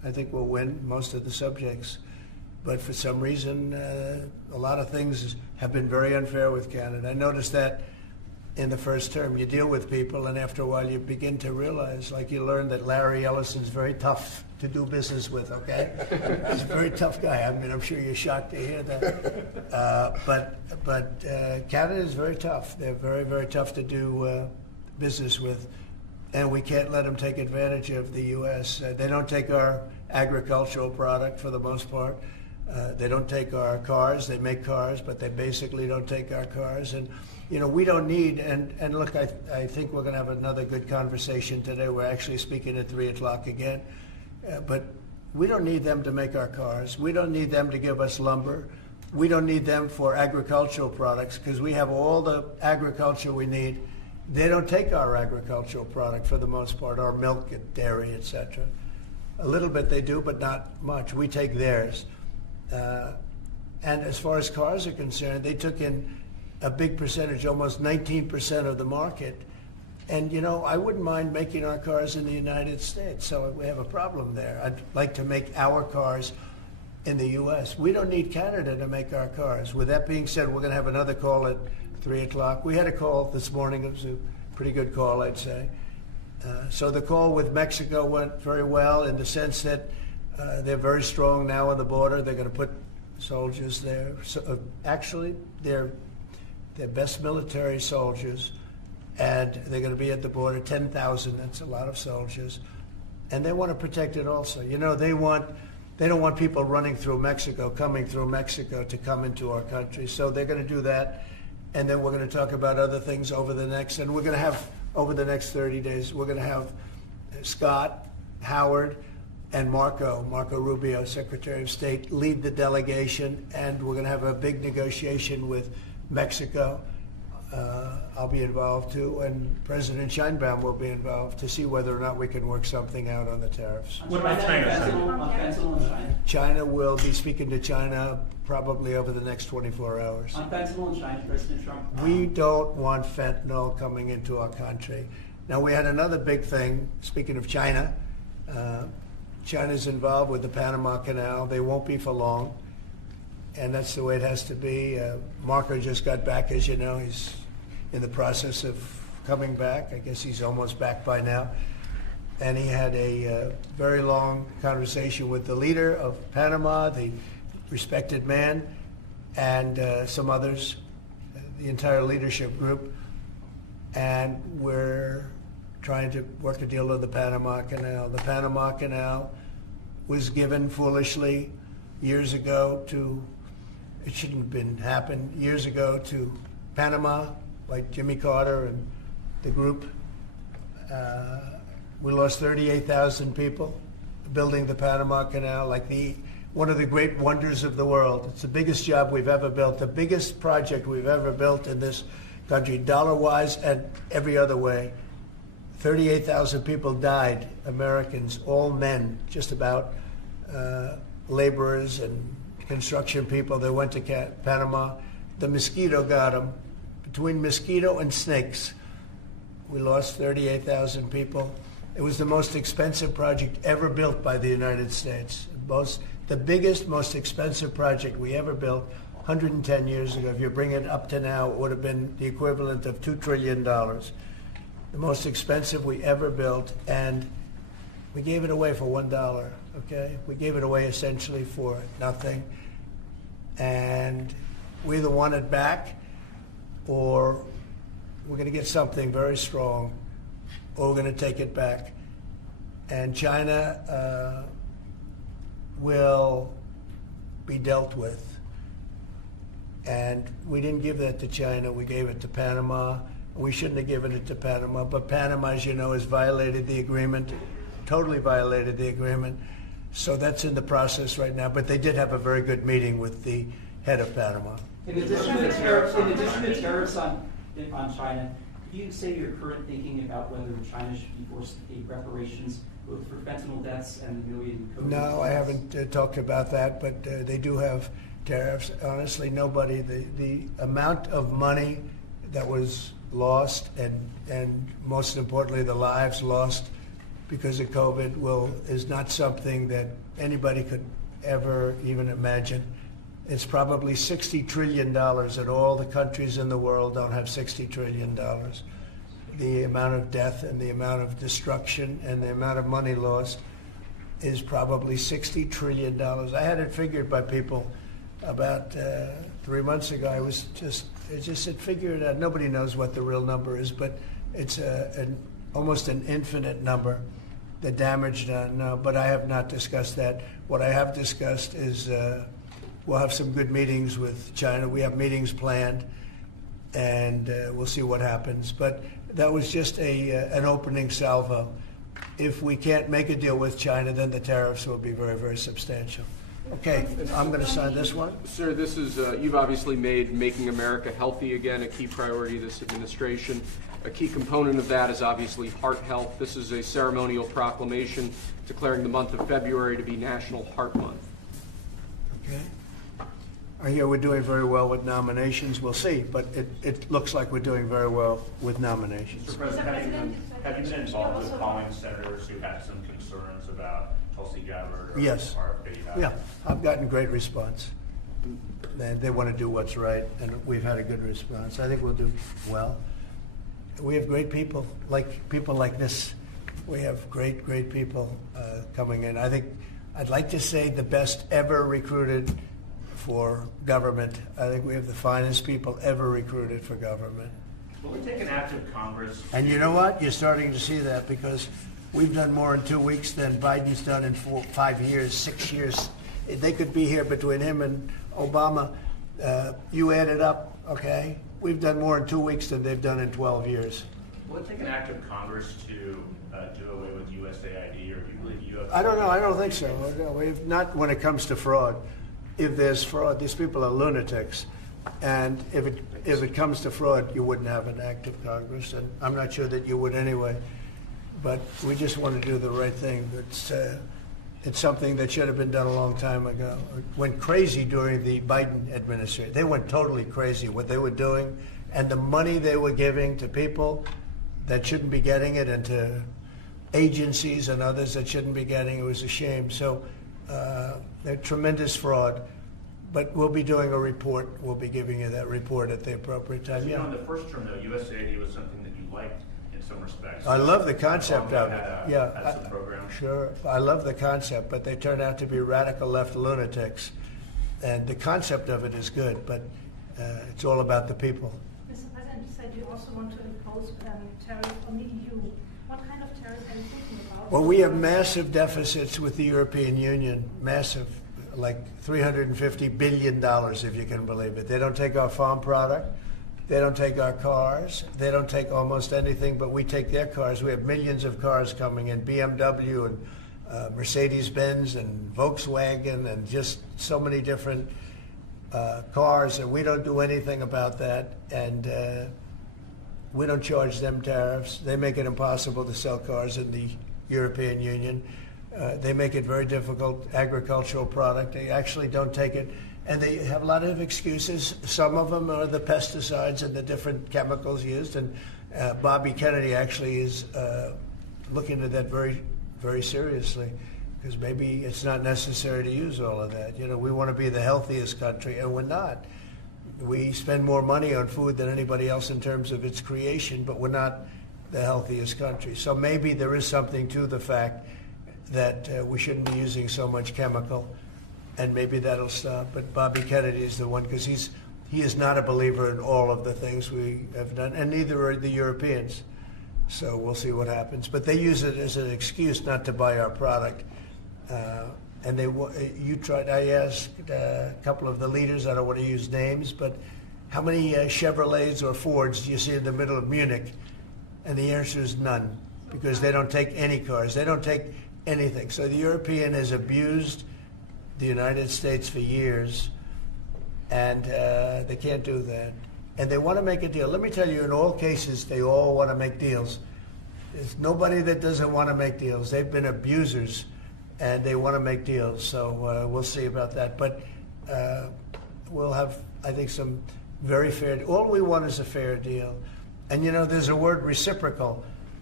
I think we'll win most of the subjects. But for some reason, a lot of things have been very unfair with Canada. I noticed that in the first term. You deal with people, and after a while you begin to realize, like you learn that Larry Ellison's very tough to do business with, okay? He's a very tough guy. I mean, I'm sure you're shocked to hear that. But Canada is very tough. They're very, very tough to do business with, and we can't let them take advantage of the U.S. They don't take our agricultural product for the most part. They don't take our cars. They make cars, but they basically don't take our cars. And you know, we don't need, and look, I think we're going to have another good conversation today. We're actually speaking at 3 o'clock again. But we don't need them to make our cars. We don't need them to give us lumber. We don't need them for agricultural products because we have all the agriculture we need. They don't take our agricultural product for the most part, our milk and dairy, etc. A little bit they do, but not much. We take theirs. And as far as cars are concerned, they took in a big percentage, almost 19% of the market. And, you know, I wouldn't mind making our cars in the United States, so we have a problem there. I'd like to make our cars in the U.S. We don't need Canada to make our cars. With that being said, we're going to have another call at 3 o'clock. We had a call this morning. It was a pretty good call, I'd say. So the call with Mexico went very well in the sense that they're very strong now on the border. They're going to put soldiers there. So, actually, they're best military soldiers, and they're going to be at the border, 10,000. That's a lot of soldiers, and they want to protect it also. You know, they don't want people running through Mexico, coming through Mexico to come into our country. So they're going to do that, and then we're going to talk about other things over the next 30 days. We're going to have Scott, Howard, and Marco Rubio, Secretary of State, lead the delegation, and we're going to have a big negotiation with Mexico. I'll be involved too, and President Sheinbaum will be involved to see whether or not we can work something out on the tariffs. What about China? China will be speaking to China probably over the next 24 hours. On fentanyl in China, President Trump. We don't want fentanyl coming into our country. Now, we had another big thing, speaking of China. China's involved with the Panama Canal. They won't be for long, and that's the way it has to be. Marco just got back, as you know. He's in the process of coming back. I guess he's almost back by now. And he had a very long conversation with the leader of Panama, the respected man, and some others, the entire leadership group. And we're trying to work a deal on the Panama Canal. The Panama Canal was given foolishly years ago to, it shouldn't have been happened, years ago to Panama, like Jimmy Carter and the group. We lost 38,000 people building the Panama Canal, like one of the great wonders of the world. It's the biggest job we've ever built, the biggest project we've ever built in this country, dollar-wise and every other way. 38,000 people died, Americans, all men, just about, laborers and construction people. They went to Panama. The mosquito got them. Between mosquito and snakes, we lost 38,000 people. It was the most expensive project ever built by the United States. The biggest, most expensive project we ever built 110 years ago. If you bring it up to now, it would have been the equivalent of $2 trillion. The most expensive we ever built, and we gave it away for $1, okay? We gave it away essentially for nothing. And we either want it back, or we're going to get something very strong, or we're going to take it back. And China will be dealt with. And we didn't give that to China, we gave it to Panama. We shouldn't have given it to Panama, but Panama, as you know, has violated the agreement, totally violated the agreement. So that's in the process right now, but they did have a very good meeting with the head of Panama. In addition to tariffs on China, could you say your current thinking about whether China should be forced to pay reparations both for fentanyl deaths and the million COVID deaths? No, I haven't talked about that, but they do have tariffs. Honestly, nobody, the amount of money that was lost and most importantly, the lives lost because of COVID is not something that anybody could ever even imagine. It's probably $60 trillion, and all the countries in the world don't have $60 trillion. The amount of death and the amount of destruction and the amount of money lost is probably $60 trillion. I had it figured by people about 3 months ago. It just said figure it out. Nobody knows what the real number is, but it's almost an infinite number. The damage done, but I have not discussed that. What I have discussed is we'll have some good meetings with China. We have meetings planned, and we'll see what happens. But that was just an opening salvo. If we can't make a deal with China, then the tariffs will be very, very substantial. Okay, I'm going to sign this one. Sir, this is, you've obviously made making America healthy again a key priority of this administration. A key component of that is obviously heart health. This is a ceremonial proclamation declaring the month of February to be National Heart Month. Okay. I hear we're doing very well with nominations. We'll see, but it looks like we're doing very well with nominations. Mr. President, have you been involved with calling senators who had some concerns about Tulsi Gabbard or Yes. RFP? Yeah, I've gotten great response. They want to do what's right, and we've had a good response. I think we'll do well. We have great people like this. We have great people coming in. I'd like to say the best ever recruited for government. I think we have the finest people ever recruited for government. Will we take an active Congress? And you know what? You're starting to see that because we've done more in 2 weeks than Biden's done in 5 years, 6 years. They could be here between him and Obama. You add it up, okay? We've done more in 2 weeks than they've done in 12 years. Will it take an active Congress to do away with USAID, or do you believe you have? I don't know. I don't think so. Not when it comes to fraud. If there's fraud, these people are lunatics. And if it comes to fraud, you wouldn't have an active Congress. And I'm not sure that you would anyway. But we just want to do the right thing. It's something that should have been done a long time ago. It went crazy during the Biden administration. They went totally crazy what they were doing, and the money they were giving to people that shouldn't be getting it, and to agencies and others that shouldn't be getting it. It was a shame. So they're tremendous fraud. But we'll be doing a report. We'll be giving you that report at the appropriate time. You know, in the first term, though, USAID was something that you liked in some respects. I love the concept of it. That's the program. Sure. I love the concept, but they turn out to be radical left lunatics. And the concept of it is good, but it's all about the people. Mr. President, you said you also want to impose tariffs on the EU. What kind of tariffs are you thinking about? Well, we have massive deficits with the European Union, massive, like $350 billion, if you can believe it. They don't take our farm product. They don't take our cars. They don't take almost anything, but we take their cars. We have millions of cars coming in, BMW and Mercedes-Benz and Volkswagen and just so many different cars, and we don't do anything about that. And we don't charge them tariffs. They make it impossible to sell cars in the European Union. They make it very difficult, agricultural product. They actually don't take it. And they have a lot of excuses. Some of them are the pesticides and the different chemicals used. And Bobby Kennedy actually is looking at that very, very seriously, because maybe it's not necessary to use all of that. You know, we want to be the healthiest country, and we're not. We spend more money on food than anybody else in terms of its creation, but we're not the healthiest country. So maybe there is something to the fact that we shouldn't be using so much chemical, and maybe that'll stop. But Bobby Kennedy is the one, because he is not a believer in all of the things we have done, and neither are the Europeans. So we'll see what happens. But they use it as an excuse not to buy our product. And I asked a couple of the leaders, I don't want to use names, but how many Chevrolets or Fords do you see in the middle of Munich? And the answer is none, because they don't take any cars. They don't take anything. So the European has abused the United States for years, and they can't do that. And they want to make a deal. Let me tell you, in all cases, they all want to make deals. There's nobody that doesn't want to make deals. They've been abusers, and they want to make deals. So we'll see about that. But we'll have, I think, some very fair. All we want is a fair deal. And you know, there's a word, reciprocal.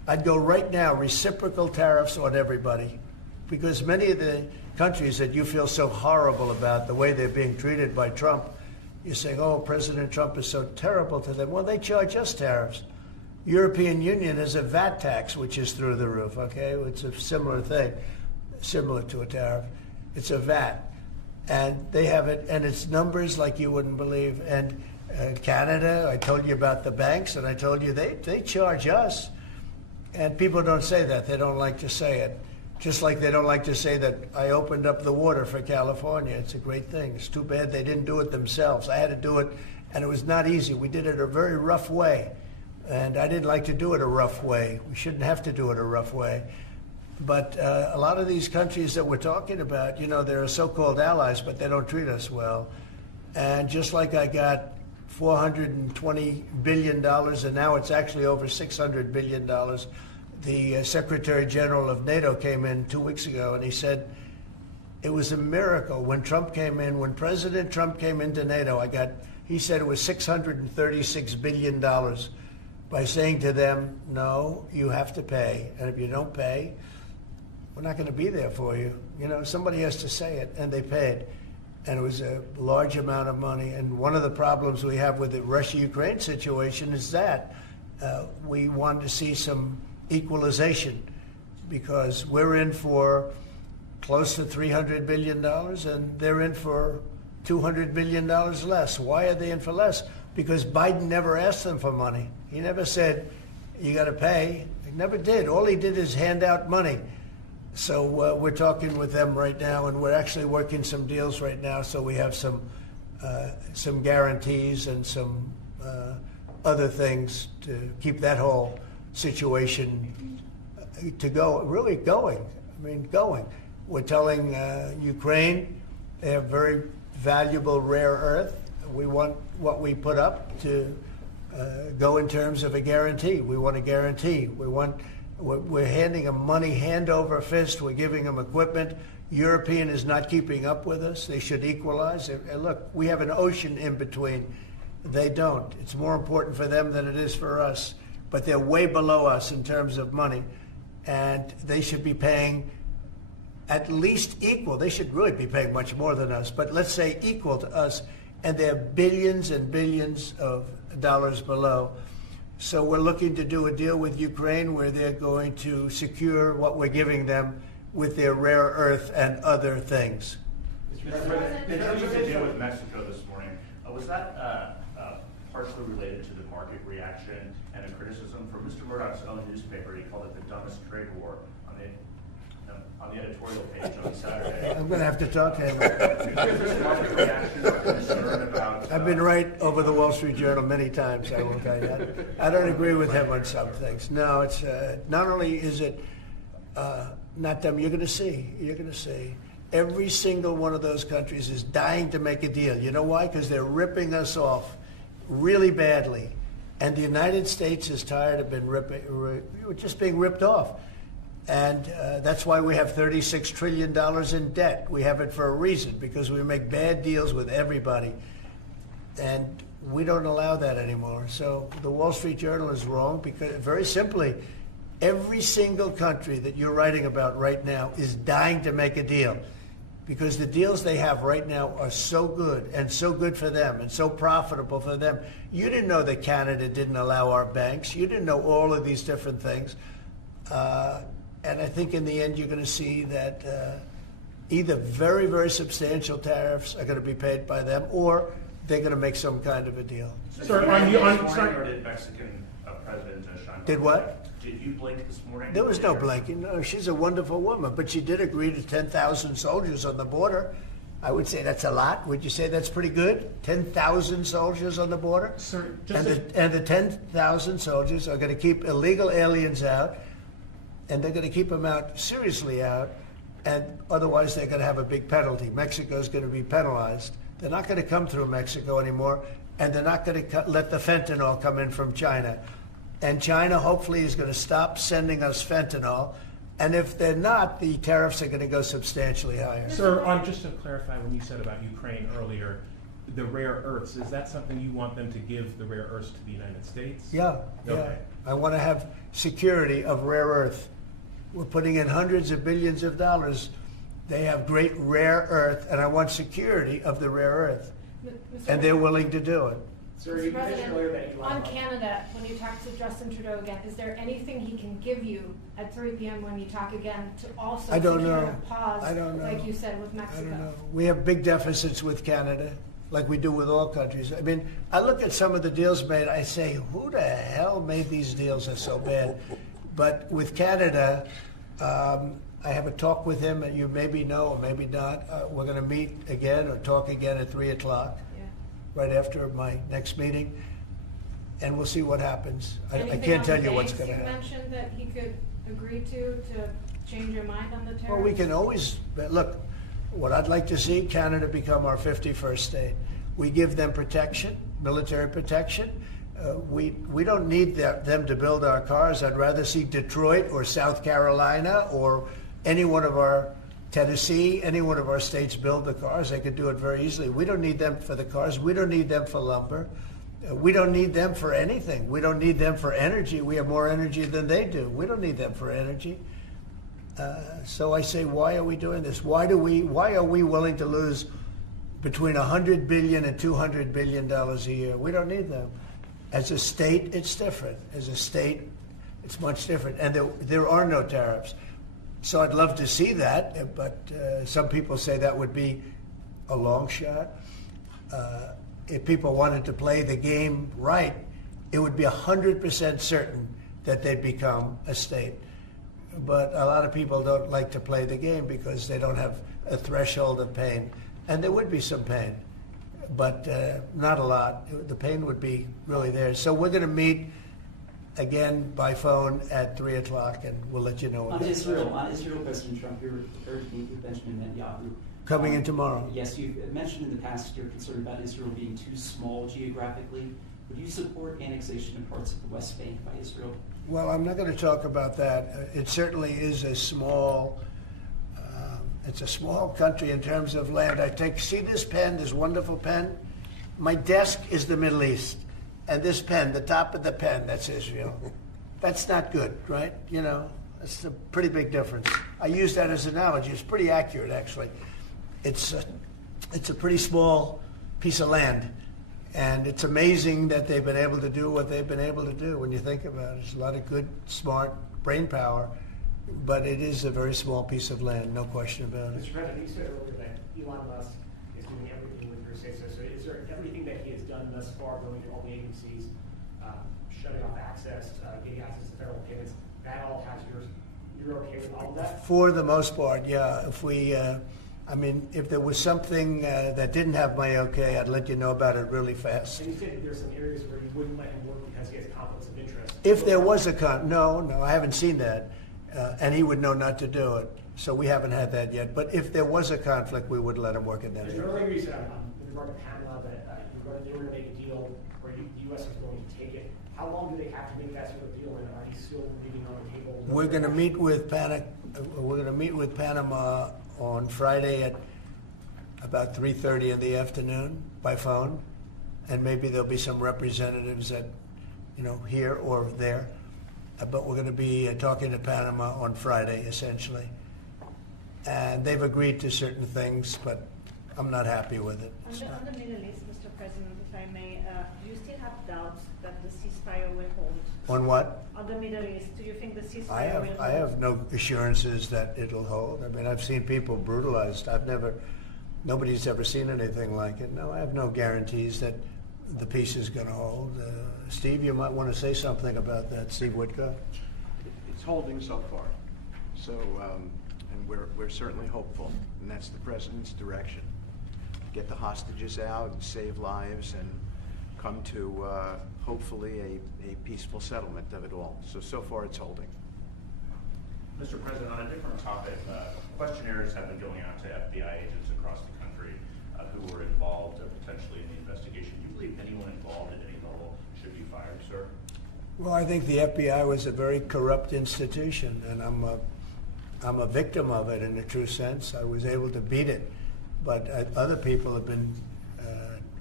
I'd go right now, reciprocal tariffs on everybody. Because many of the countries that you feel so horrible about, the way they're being treated by Trump, you're saying, oh, President Trump is so terrible to them. Well, they charge us tariffs. European Union has a VAT tax, which is through the roof, okay? It's a similar thing, similar to a tariff. It's a VAT. And they have it, and it's numbers like you wouldn't believe. And Canada, I told you about the banks, and I told you they charge us. And people don't say that. They don't like to say it. Just like they don't like to say that I opened up the water for California. It's a great thing. It's too bad they didn't do it themselves. I had to do it, and it was not easy. We did it a very rough way, and I didn't like to do it a rough way. We shouldn't have to do it a rough way. But a lot of these countries that we're talking about, you know, they're so-called allies, but they don't treat us well. And just like I got $420 billion, and now it's actually over $600 billion, the Secretary General of NATO came in 2 weeks ago, and he said it was a miracle when Trump came in, when President Trump came into NATO. He said it was $636 billion by saying to them, no, you have to pay, and if you don't pay, we're not going to be there for you. You know, somebody has to say it, and they paid. And it was a large amount of money. And one of the problems we have with the Russia-Ukraine situation is that we want to see some equalization, because we're in for close to $300 billion and they're in for $200 billion less. Why are they in for less? Because Biden never asked them for money. He never said, you got to pay. He never did. All he did is hand out money. So we're talking with them right now, and we're actually working some deals right now, so we have some guarantees and some other things to keep that whole situation to go, really going. I mean, going. We're telling Ukraine they have very valuable rare earth. We want what we put up to go in terms of a guarantee. We want a guarantee. We're handing them money hand over fist. We're giving them equipment. European is not keeping up with us. They should equalize. And look, we have an ocean in between. They don't. It's more important for them than it is for us. But they're way below us in terms of money. And they should be paying at least equal. They should really be paying much more than us. But let's say equal to us. And they're billions and billions of dollars below. So we're looking to do a deal with Ukraine where they're going to secure what we're giving them with their rare earth and other things. In terms of the deal with Mexico this morning, was that partially related to the market reaction and a criticism from Mr. Murdoch's own newspaper? He called it the dumbest trade war on the editorial page on Saturday. I'm going to have to talk to him. Market reaction or concern about, I've been right over the Wall Street Journal many times, I will tell you that. I don't agree with him on some things. No, it's not only is it not them, you're going to see. Every single one of those countries is dying to make a deal. You know why? Because they're ripping us off really badly. And the United States is tired of just being ripped off. And that's why we have $36 trillion in debt. We have it for a reason, because we make bad deals with everybody. And we don't allow that anymore. So the Wall Street Journal is wrong, because very simply, every single country that you're writing about right now is dying to make a deal, because the deals they have right now are so good, and so good for them, and so profitable for them. You didn't know that Canada didn't allow our banks. You didn't know all of these different things. And I think in the end, you're going to see that either very, very substantial tariffs are going to be paid by them, or they're going to make some kind of a deal. Sir, did Mexican President Sheinbaum Did what? Did you blink this morning? There was no blinking. No, she's a wonderful woman, but she did agree to 10,000 soldiers on the border. I would say that's a lot. Would you say that's pretty good? 10,000 soldiers on the border? Sir, and the 10,000 soldiers are going to keep illegal aliens out, and they're going to keep them out, seriously out, and otherwise they're going to have a big penalty. Mexico's going to be penalized. They're not going to come through Mexico anymore, and they're not going to let the fentanyl come in from China. And China hopefully is going to stop sending us fentanyl. And if they're not, the tariffs are going to go substantially higher. Sir, just to clarify, when you said about Ukraine earlier, the rare earths, is that something you want them to give the rare earths to the United States? Yeah. Okay. I want to have security of rare earth. We're putting in hundreds of billions of dollars. They have great rare earth, and I want security of the rare earth. And they're willing to do it. Sir, Mr. you mentioned earlier that President, you on want Canada, when you talk to Justin Trudeau again, is there anything he can give you at 3 p.m. when you talk again to also I don't secure know. a pause, I don't know. like you said with I Mexico? don't know. We have big deficits with Canada, like we do with all countries. I mean, I look at some of the deals made, I say, who the hell made these deals are so bad? But with Canada, I have a talk with him, and you maybe know or maybe not. We're going to meet again or talk again at 3 o'clock, right after my next meeting, and we'll see what happens. I can't tell you what's going to happen. Anything on the banks you mentioned that he could agree to change your mind on the tariffs? Well, we can always, look, what I'd like to see, Canada become our 51st state. We give them protection, military protection. We don't need them to build our cars. I'd rather see Detroit or South Carolina or any one of our, Tennessee, any one of our states build the cars. They could do it very easily. We don't need them for the cars. We don't need them for lumber. We don't need them for anything. We don't need them for energy. We have more energy than they do. We don't need them for energy. So I say, why are we doing this? Why are we willing to lose between $100 billion and $200 billion a year? We don't need them. As a state, it's different. As a state, it's much different. And there are no tariffs. So I'd love to see that, but some people say that would be a long shot. If people wanted to play the game right, it would be 100% certain that they'd become a state. But a lot of people don't like to play the game because they don't have a threshold of pain. And there would be some pain, but not a lot. The pain would be really there. So we're going to meet again by phone at 3 o'clock, and we'll let you know. On Israel, President Trump, you're referred to with Benjamin Netanyahu. Coming in tomorrow. Yes, you've mentioned in the past you're concerned about Israel being too small geographically. Would you support annexation of parts of the West Bank by Israel? Well, I'm not going to talk about that. It certainly is a small. It's a small country in terms of land. See this pen, this wonderful pen? My desk is the Middle East. And this pen, the top of the pen, that's Israel. That's not good, right? You know, that's a pretty big difference. I use that as an analogy. It's pretty accurate, actually. It's a pretty small piece of land. And it's amazing that they've been able to do what they've been able to do when you think about it. There's a lot of good, smart brain power. But it is a very small piece of land, no question about it. Mr. President, you said earlier that Elon Musk is doing everything with your say-so. So is there everything that he has done thus far, going to all the agencies, shutting off access, getting access to federal payments, that all has yours? You're okay with all of that? For the most part, yeah. If we, if there was something that didn't have my okay, I'd let you know about it really fast. And you said that there's some areas where you wouldn't let him work because he has conflicts of interest. If there was a no, I haven't seen that. And he would know not to do it. So we haven't had that yet. But if there was a conflict, we would let him work in that area. Earlier you said with regard to Panama that they were going to make a deal where the U.S. was going to take it. How long do they have to make that sort of deal, and are you still leaving on the table? We're going to meet with Panama on Friday at about 3:30 in the afternoon by phone, and maybe there'll be some representatives at, here or there. But we're going to be talking to Panama on Friday, essentially. And they've agreed to certain things, but I'm not happy with it. On the Middle East, Mr. President, if I may, do you still have doubts that the ceasefire will hold? On what? On the Middle East, do you think the ceasefire will hold? I have no assurances that it'll hold. I mean, I've seen people brutalized. Nobody's ever seen anything like it. No, I have no guarantees that the peace is going to hold. Steve, you might want to say something about that. Steve Woodcock. It's holding so far. So, and we're certainly hopeful, and that's the president's direction. Get the hostages out and save lives and come to hopefully a peaceful settlement of it all. So far it's holding. Mr. President, on a different topic, questionnaires have been going out to FBI agents across the country who were involved potentially in the investigation. Do you believe anyone involved at any level should be fired, sir? Well, I think the FBI was a very corrupt institution, and I'm a victim of it in a true sense. I was able to beat it, but other people have been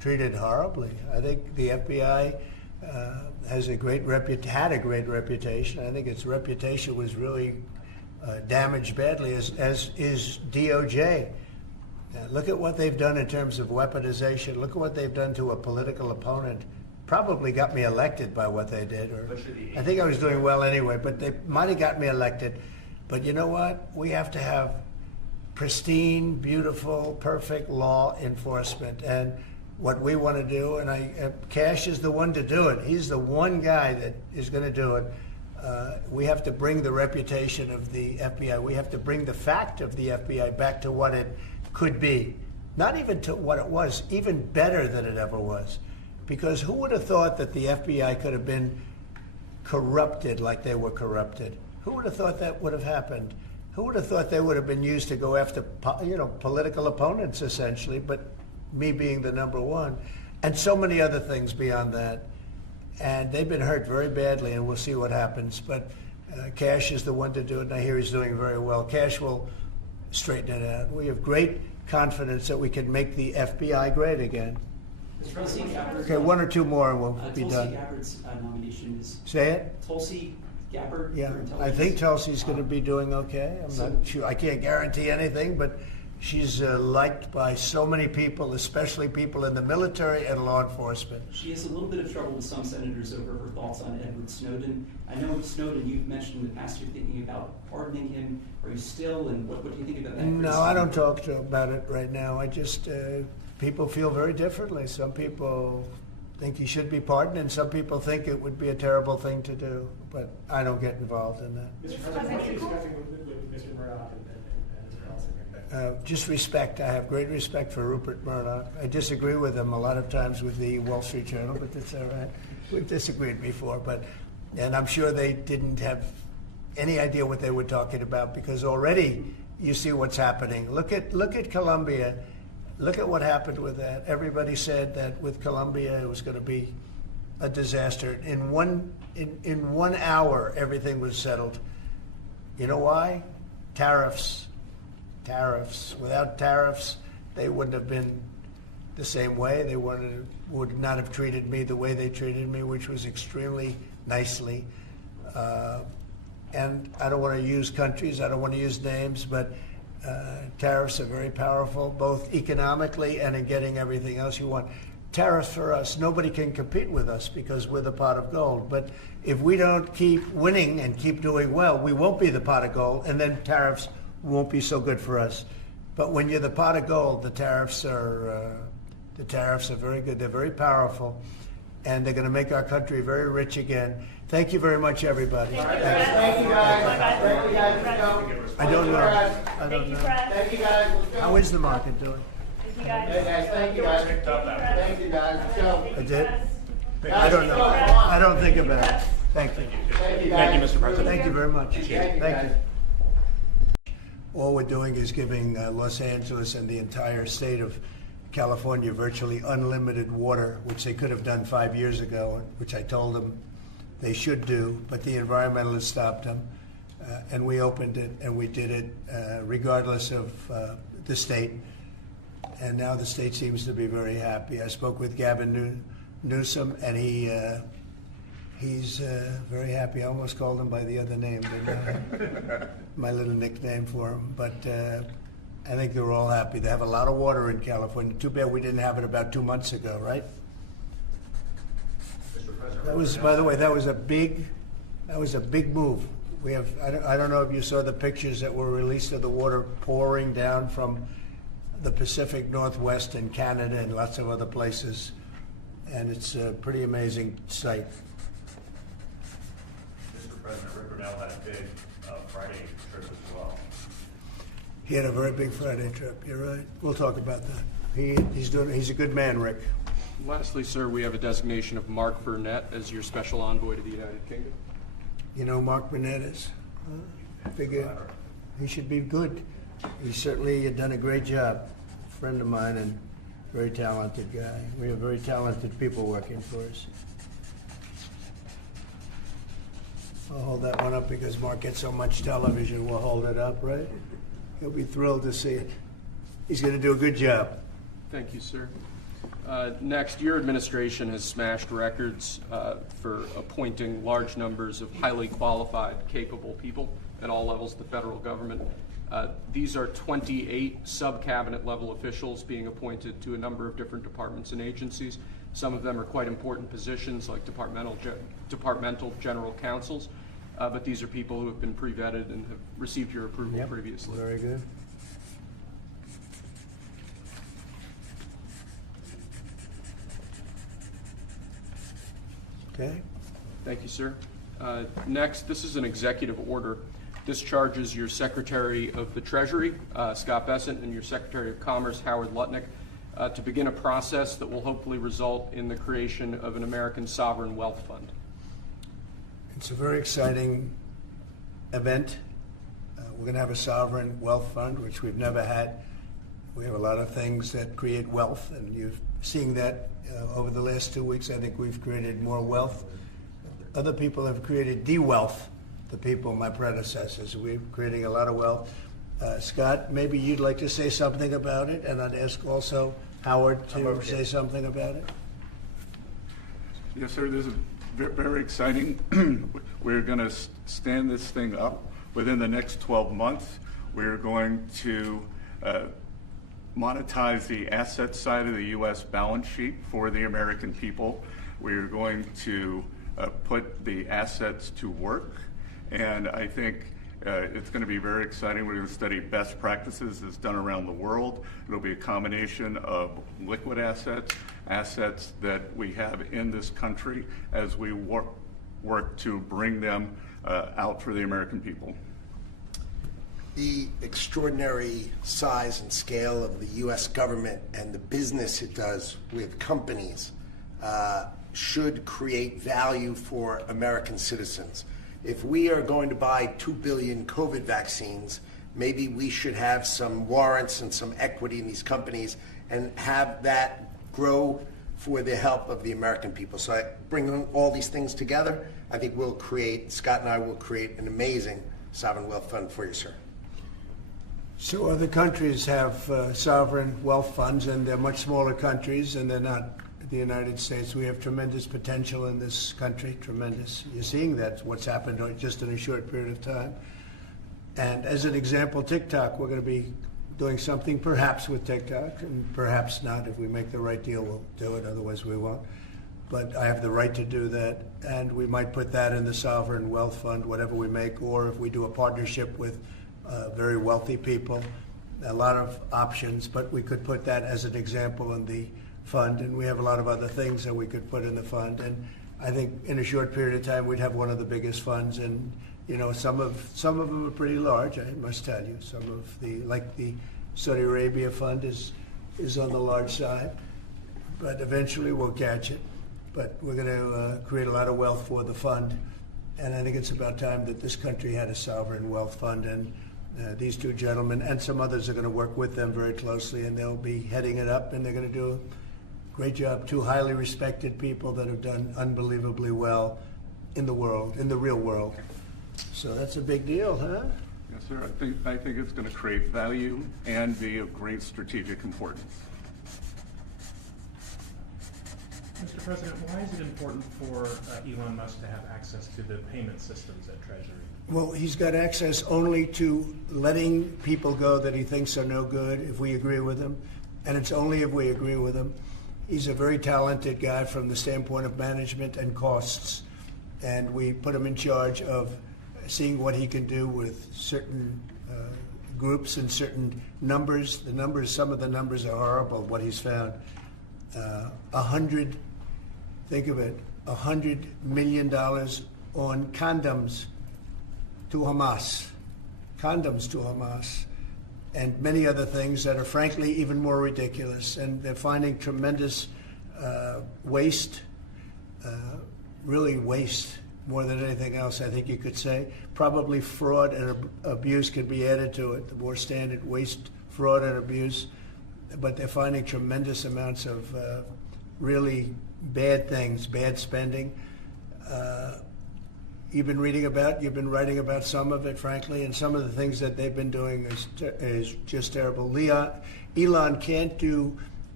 treated horribly. I think the FBI had a great reputation. I think its reputation was really damaged badly, as is DOJ. Look at what they've done in terms of weaponization. Look at what they've done to a political opponent. Probably got me elected by what they did. Or I think I was doing well anyway, but they might have got me elected. But you know what? We have to have pristine, beautiful, perfect law enforcement. And what we want to do, and Cash is the one to do it. He's the one guy that is going to do it. We have to bring the reputation of the FBI. We have to bring the fact of the FBI back to what it could be. Not even to what it was, even better than it ever was. Because who would have thought that the FBI could have been corrupted like they were corrupted? Who would have thought that would have happened? Who would have thought they would have been used to go after, political opponents, essentially, but me being the number one, and so many other things beyond that. And they've been hurt very badly, and we'll see what happens. But Cash is the one to do it, and I hear he's doing very well. Cash will straighten it out. We have great confidence that we can make the FBI great again. Okay, one or two more and we'll be done. Tulsi Gabbard's nomination is... Say it? Tulsi Gabbard. Yeah, I think Tulsi's going to be doing okay. I'm not sure. I can't guarantee anything, but she's liked by so many people, especially people in the military and law enforcement. She has a little bit of trouble with some senators over her thoughts on Edward Snowden. I know Snowden, you've mentioned in the past you're thinking about pardoning him. Are you still, and what do you think about that? No, I don't talk about it right now. I just, people feel very differently. Some people think he should be pardoned, and some people think it would be a terrible thing to do. But I don't get involved in that. Mr. President, what are you discussing with Mr. Murdoch and Mr. Ellison? Just respect. I have great respect for Rupert Murdoch. I disagree with him a lot of times with the Wall Street Journal, but that's all right. We've disagreed before, and I'm sure they didn't have any idea what they were talking about, because already you see what's happening. Look at Colombia. Look at what happened with that. Everybody said that with Colombia it was going to be a disaster. In 1 hour, everything was settled. You know why? Tariffs. Without tariffs, they wouldn't have been the same way. They would not have treated me the way they treated me, which was extremely nicely. And I don't want to use countries, I don't want to use names, but tariffs are very powerful, both economically and in getting everything else you want. Tariffs for us, nobody can compete with us because we're the pot of gold. But if we don't keep winning and keep doing well, we won't be the pot of gold, and then tariffs won't be so good for us. But when you're the pot of gold, the tariffs are very good. They're very powerful, and they're going to make our country very rich again. Thank you very much, everybody. Thank you, guys. Thank you, guys. I don't know. Thank you, guys. Let's go. How is the market doing? Hey, guys. Thank you, guys. Thank you, guys. Let's go. I did? I don't know. I don't think about it. Thank you. Thank you, guys. Thank you, Mr. President. Thank you very much. Thank you, Thank you. All we're doing is giving Los Angeles and the entire state of California virtually unlimited water, which they could have done 5 years ago, which I told them they should do, but the environmentalists stopped them. And we opened it, and we did it regardless of the state. And now the state seems to be very happy. I spoke with Gavin Newsom, and he's very happy. I almost called him by the other name, my little nickname for him. But I think they're all happy. They have a lot of water in California. Too bad we didn't have it about 2 months ago, right? Mr. President. That was, by the way, that was a big move. We have, I don't know if you saw the pictures that were released of the water pouring down from the Pacific Northwest and Canada and lots of other places. And it's a pretty amazing sight. Mr. President, Rick Brunel had a big Friday trip as well. He had a very big Friday trip. You're right. We'll talk about that. He's a good man, Rick. Lastly, sir, we have a designation of Mark Burnett as your special envoy to the United Kingdom. You know who Mark Burnett is? I figure he should be good. He certainly had done a great job. A friend of mine and very talented guy. We have very talented people working for us. I'll hold that one up because Mark gets so much television. We'll hold it up, right? He'll be thrilled to see it. He's going to do a good job. Thank you, sir. Next, your administration has smashed records for appointing large numbers of highly qualified, capable people at all levels of the federal government. These are 28 sub-cabinet level officials being appointed to a number of different departments and agencies. Some of them are quite important positions like departmental general counsels, but these are people who have been pre-vetted and have received your approval previously. Very good. Okay. Thank you, sir. Next, this is an executive order. This charges your Secretary of the Treasury, Scott Bessent, and your Secretary of Commerce, Howard Lutnick, to begin a process that will hopefully result in the creation of an American sovereign wealth fund. It's a very exciting event. We're going to have a sovereign wealth fund, which we've never had. We have a lot of things that create wealth, and you're seeing that over the last 2 weeks. I think we've created more wealth. Other people have created de-wealth, the people, my predecessors. We're creating a lot of wealth. Scott, maybe you'd like to say something about it, and I'd ask also Howard to say something about it. Yes, sir. This is very exciting. We're going to stand this thing up within the next 12 months. We're going to monetize the asset side of the U.S. balance sheet for the American people. We're going to put the assets to work, and I think it's going to be very exciting. We're going to study best practices that's done around the world. It'll be a combination of liquid assets, assets that we have in this country as we work to bring them out for the American people. The extraordinary size and scale of the U.S. government and the business it does with companies should create value for American citizens. If we are going to buy 2 billion COVID vaccines, maybe we should have some warrants and some equity in these companies and have that grow for the help of the American people. So I bring all these things together, I think we'll create, Scott and I will create an amazing sovereign wealth fund for you, sir. So other countries have sovereign wealth funds, and they're much smaller countries, and they're not the United States. We have tremendous potential in this country, tremendous. You're seeing that, what's happened just in a short period of time. And as an example, TikTok, we're going to be doing something perhaps with TikTok, and perhaps not. If we make the right deal, we'll do it, otherwise we won't. But I have the right to do that, and we might put that in the sovereign wealth fund, whatever we make, or if we do a partnership with very wealthy people, a lot of options, but we could put that as an example in the fund, and we have a lot of other things that we could put in the fund. And I think in a short period of time, we'd have one of the biggest funds, and you know, some of them are pretty large, I must tell you. Some of the, like the Saudi Arabia fund is on the large side, but eventually we'll catch it. But we're going to create a lot of wealth for the fund, and I think it's about time that this country had a sovereign wealth fund, and these two gentlemen and some others are going to work with them very closely, and they'll be heading it up, and they're going to do a great job. Two highly respected people that have done unbelievably well in the world, in the real world. So that's a big deal, huh? Yes, sir. I think it's going to create value and be of great strategic importance. Mr. President, why is it important for Elon Musk to have access to the payment systems at Treasury? Well, he's got access only to letting people go that he thinks are no good if we agree with him, and it's only if we agree with him. He's a very talented guy from the standpoint of management and costs, and we put him in charge of seeing what he can do with certain groups and certain numbers. Some of the numbers are horrible, what he's found. $100 million on condoms to Hamas, and many other things that are frankly even more ridiculous. And they're finding tremendous waste, really waste more than anything else, I think you could say. Probably fraud and abuse could be added to it, the more standard waste, fraud, and abuse. But they're finding tremendous amounts of really bad things, bad spending. You've been writing about some of it, frankly, and some of the things that they've been doing is just terrible. Elon can't do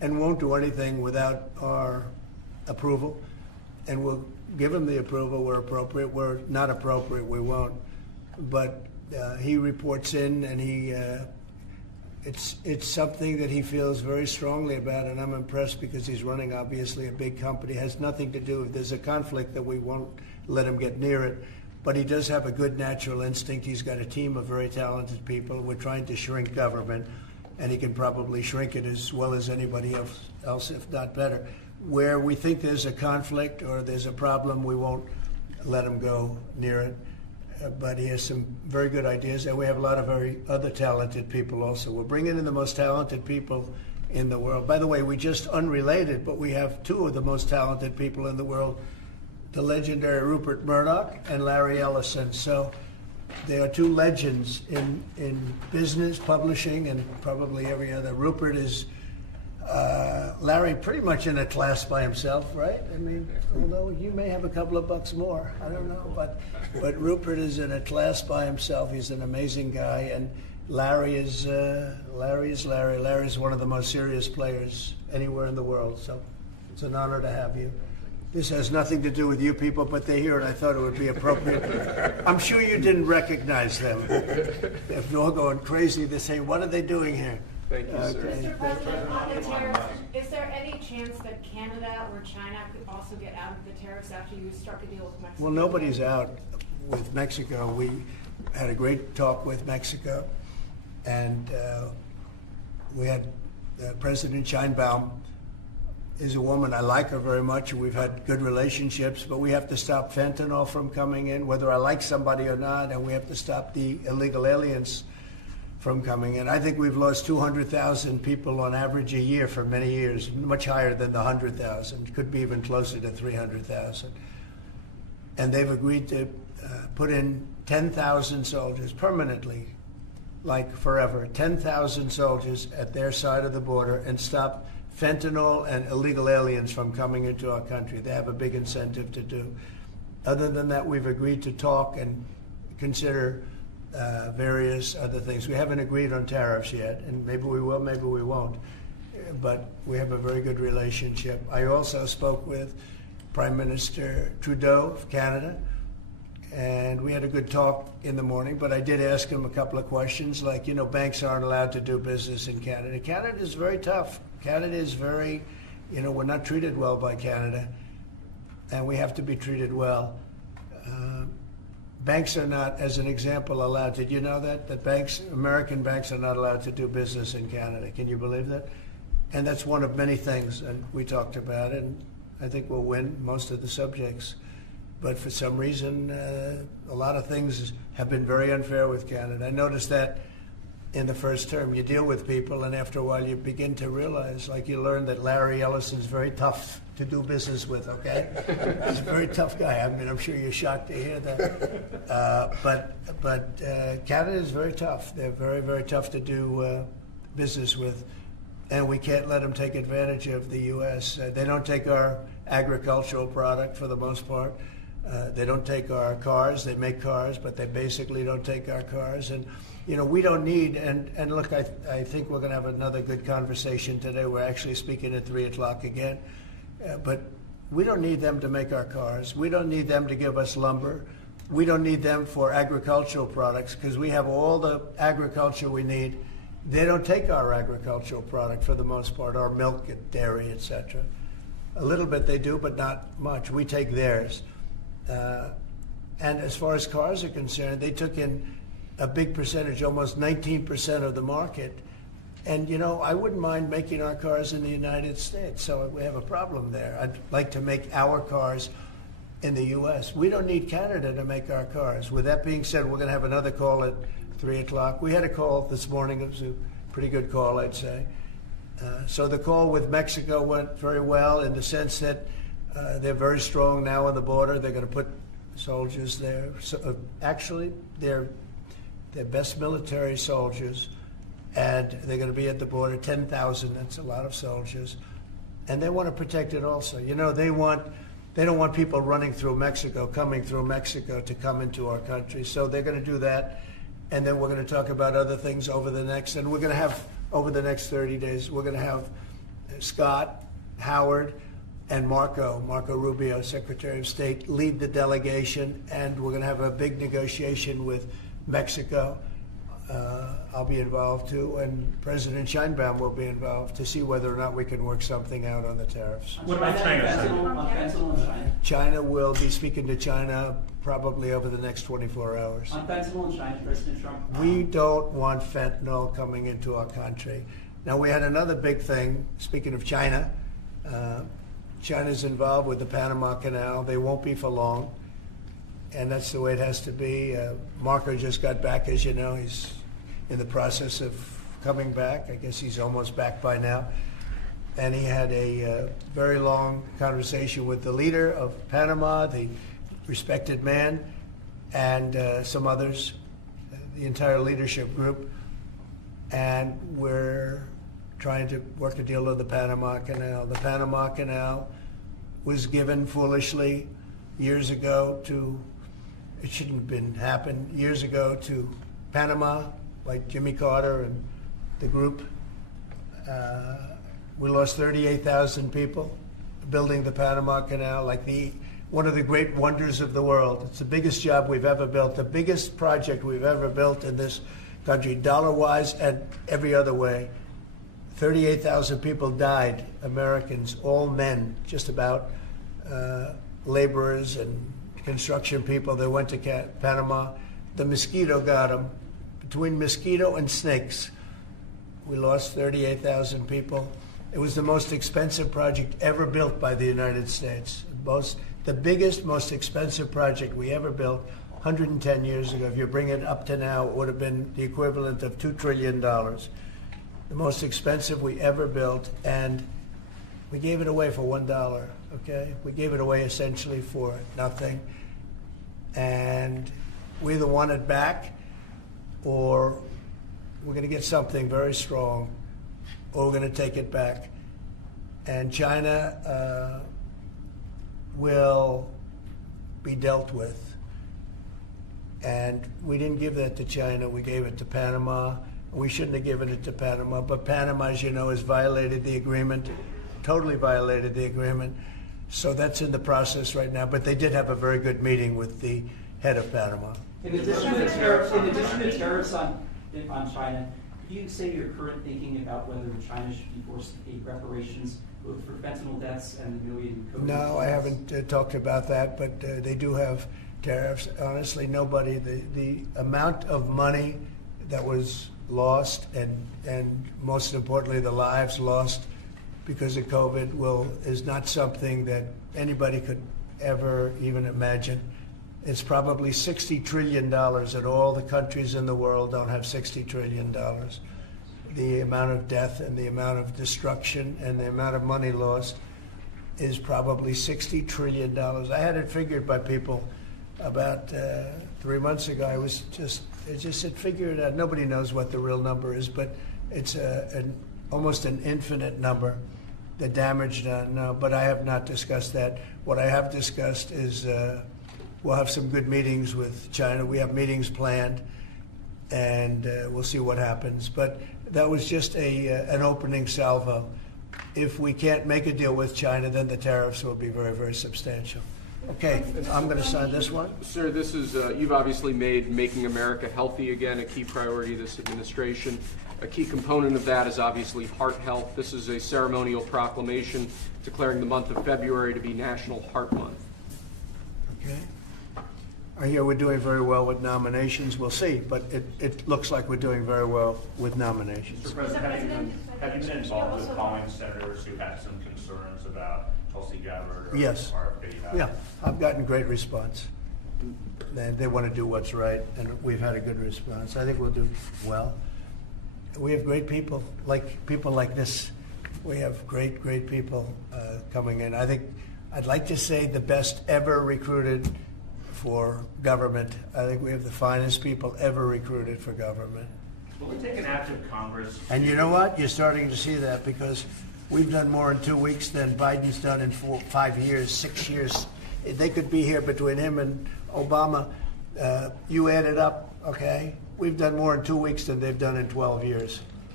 and won't do anything without our approval. And we'll give him the approval where appropriate. Where not appropriate, we won't. But he reports in, and it's something that he feels very strongly about, and I'm impressed because he's running, obviously, a big company. It has nothing to do, if there's a conflict, that we won't let him get near it. But he does have a good natural instinct. He's got a team of very talented people. We're trying to shrink government, and he can probably shrink it as well as anybody else, if not better. Where we think there's a conflict or there's a problem, we won't let him go near it. But he has some very good ideas, and we have a lot of very other talented people also. We're bringing in the most talented people in the world. By the way, we just unrelated, but we have two of the most talented people in the world, the legendary Rupert Murdoch and Larry Ellison. So they are two legends in business, publishing, and probably every other. Rupert is Larry pretty much in a class by himself, right? I mean, although you may have a couple of bucks more, I don't know. But Rupert is in a class by himself. He's an amazing guy, and Larry is Larry. Larry's one of the most serious players anywhere in the world. So it's an honor to have you. This has nothing to do with you people, but they're here, and I thought it would be appropriate. I'm sure you didn't recognize them. If you're all going crazy, they say, "What are they doing here?" Thank you, sir. Mr. President, on the tariffs, is there any chance that Canada or China could also get out of the tariffs after you struck a deal with Mexico? Well, nobody's out with Mexico. We had a great talk with Mexico, and we had President Sheinbaum is a woman. I like her very much. We've had good relationships, but we have to stop fentanyl from coming in, whether I like somebody or not, and we have to stop the illegal aliens from coming in. I think we've lost 200,000 people on average a year for many years, much higher than the 100,000. Could be even closer to 300,000. And they've agreed to put in 10,000 soldiers permanently, like forever, 10,000 soldiers at their side of the border and stop fentanyl and illegal aliens from coming into our country. They have a big incentive to do. Other than that, we've agreed to talk and consider various other things. We haven't agreed on tariffs yet, and maybe we will, maybe we won't. But we have a very good relationship. I also spoke with Prime Minister Trudeau of Canada, and we had a good talk in the morning, but I did ask him a couple of questions, like, banks aren't allowed to do business in Canada. Canada is very tough. Canada is very, we're not treated well by Canada, and we have to be treated well. Banks are not, as an example, allowed. Did you know that American banks are not allowed to do business in Canada? Can you believe that? And that's one of many things, and we talked about it, and I think we'll win most of the subjects. But for some reason, a lot of things have been very unfair with Canada. I noticed that in the first term. You deal with people, and after a while you begin to realize, like you learn that Larry Ellison's very tough to do business with, okay? He's a very tough guy. I mean, I'm sure you're shocked to hear that. But Canada is very tough. They're very, very tough to do business with, and we can't let them take advantage of the U.S. They don't take our agricultural product for the most part. They don't take our cars. They make cars, but they basically don't take our cars. And we don't need, and look, I think we're going to have another good conversation today. We're actually speaking at 3 o'clock again. But we don't need them to make our cars. We don't need them to give us lumber. We don't need them for agricultural products because we have all the agriculture we need. They don't take our agricultural product for the most part, our milk and dairy, etc. A little bit they do, but not much. We take theirs. And as far as cars are concerned, they took in a big percentage, almost 19% of the market. And, I wouldn't mind making our cars in the United States, so we have a problem there. I'd like to make our cars in the U.S. We don't need Canada to make our cars. With that being said, we're going to have another call at 3 o'clock. We had a call this morning. It was a pretty good call, I'd say. So the call with Mexico went very well in the sense that they're very strong now on the border. They're going to put soldiers there. So, actually, they're best military soldiers, and they're going to be at the border, 10,000. That's a lot of soldiers, and they want to protect it also. They don't want people running through Mexico, coming through Mexico to come into our country. So they're going to do that, and then we're going to talk about other things over the next 30 days. We're going to have Scott, Howard, and Marco Rubio, Secretary of State, lead the delegation, and we're going to have a big negotiation with Mexico. I'll be involved too, and President Sheinbaum will be involved to see whether or not we can work something out on the tariffs. What about China? On fentanyl in China? China will be speaking to China probably over the next 24 hours. On fentanyl in China, President Trump? We don't want fentanyl coming into our country. Now, we had another big thing, speaking of China. China's involved with the Panama Canal. They won't be for long, and that's the way it has to be. Marco just got back, as you know. He's in the process of coming back. I guess he's almost back by now. And he had a very long conversation with the leader of Panama, the respected man, and some others, the entire leadership group. And we're trying to work a deal on the Panama Canal. The Panama Canal was given foolishly years ago to, it shouldn't have been happened, years ago to Panama, like Jimmy Carter and the group. We lost 38,000 people building the Panama Canal, like one of the great wonders of the world. It's the biggest job we've ever built, the biggest project we've ever built in this country, dollar-wise and every other way. 38,000 people died, Americans, all men, just about, laborers and construction people. They went to Panama. The mosquito got them. Between mosquito and snakes, we lost 38,000 people. It was the most expensive project ever built by the United States. The biggest, most expensive project we ever built 110 years ago. If you bring it up to now, it would have been the equivalent of $2 trillion. The most expensive we ever built, and we gave it away for $1, okay? We gave it away essentially for nothing. And we either want it back, or we're going to get something very strong, or we're going to take it back. And China will be dealt with. And we didn't give that to China, we gave it to Panama. We shouldn't have given it to Panama, but Panama, as you know, has violated the agreement, totally violated the agreement. So that's in the process right now, but they did have a very good meeting with the head of Panama. In addition to tariffs on China, could you say your current thinking about whether China should be forced to pay reparations both for fentanyl deaths and the million COVID deaths? No, I haven't talked about that, but they do have tariffs. Honestly, nobody, the amount of money that was lost and most importantly the lives lost because of COVID is not something that anybody could ever even imagine. It's probably $60 trillion, and all the countries in the world don't have $60 trillion. The amount of death and the amount of destruction and the amount of money lost is probably $60 trillion. I had it figured by people about 3 months ago. I just said, figure it out. Nobody knows what the real number is, but it's almost an infinite number. The damage done, no, but I have not discussed that. What I have discussed is we'll have some good meetings with China. We have meetings planned, and we'll see what happens. But that was just an opening salvo. If we can't make a deal with China, then the tariffs will be very, very substantial. Okay, I'm going to sign this one. Sir, this is, you've obviously made making America healthy again a key priority of this administration. A key component of that is obviously heart health. This is a ceremonial proclamation declaring the month of February to be National Heart Month. Okay. I hear we're doing very well with nominations. We'll see, but it looks like we're doing very well with nominations. Mr. President, have you been involved with calling senators who had some concerns about Tulsi Gabbard or Yes. RFK? Yeah, I've gotten great response. They want to do what's right, and we've had a good response. I think we'll do well. We have great people like this. We have great people coming in. I think I'd like to say the best ever recruited for government. I think we have the finest people ever recruited for government. Will it take an active Congress? And you know what? You're starting to see that because we've done more in 2 weeks than Biden's done in 5 years, 6 years. They could be here between him and Obama. You add it up, okay? We've done more in 2 weeks than they've done in 12 years.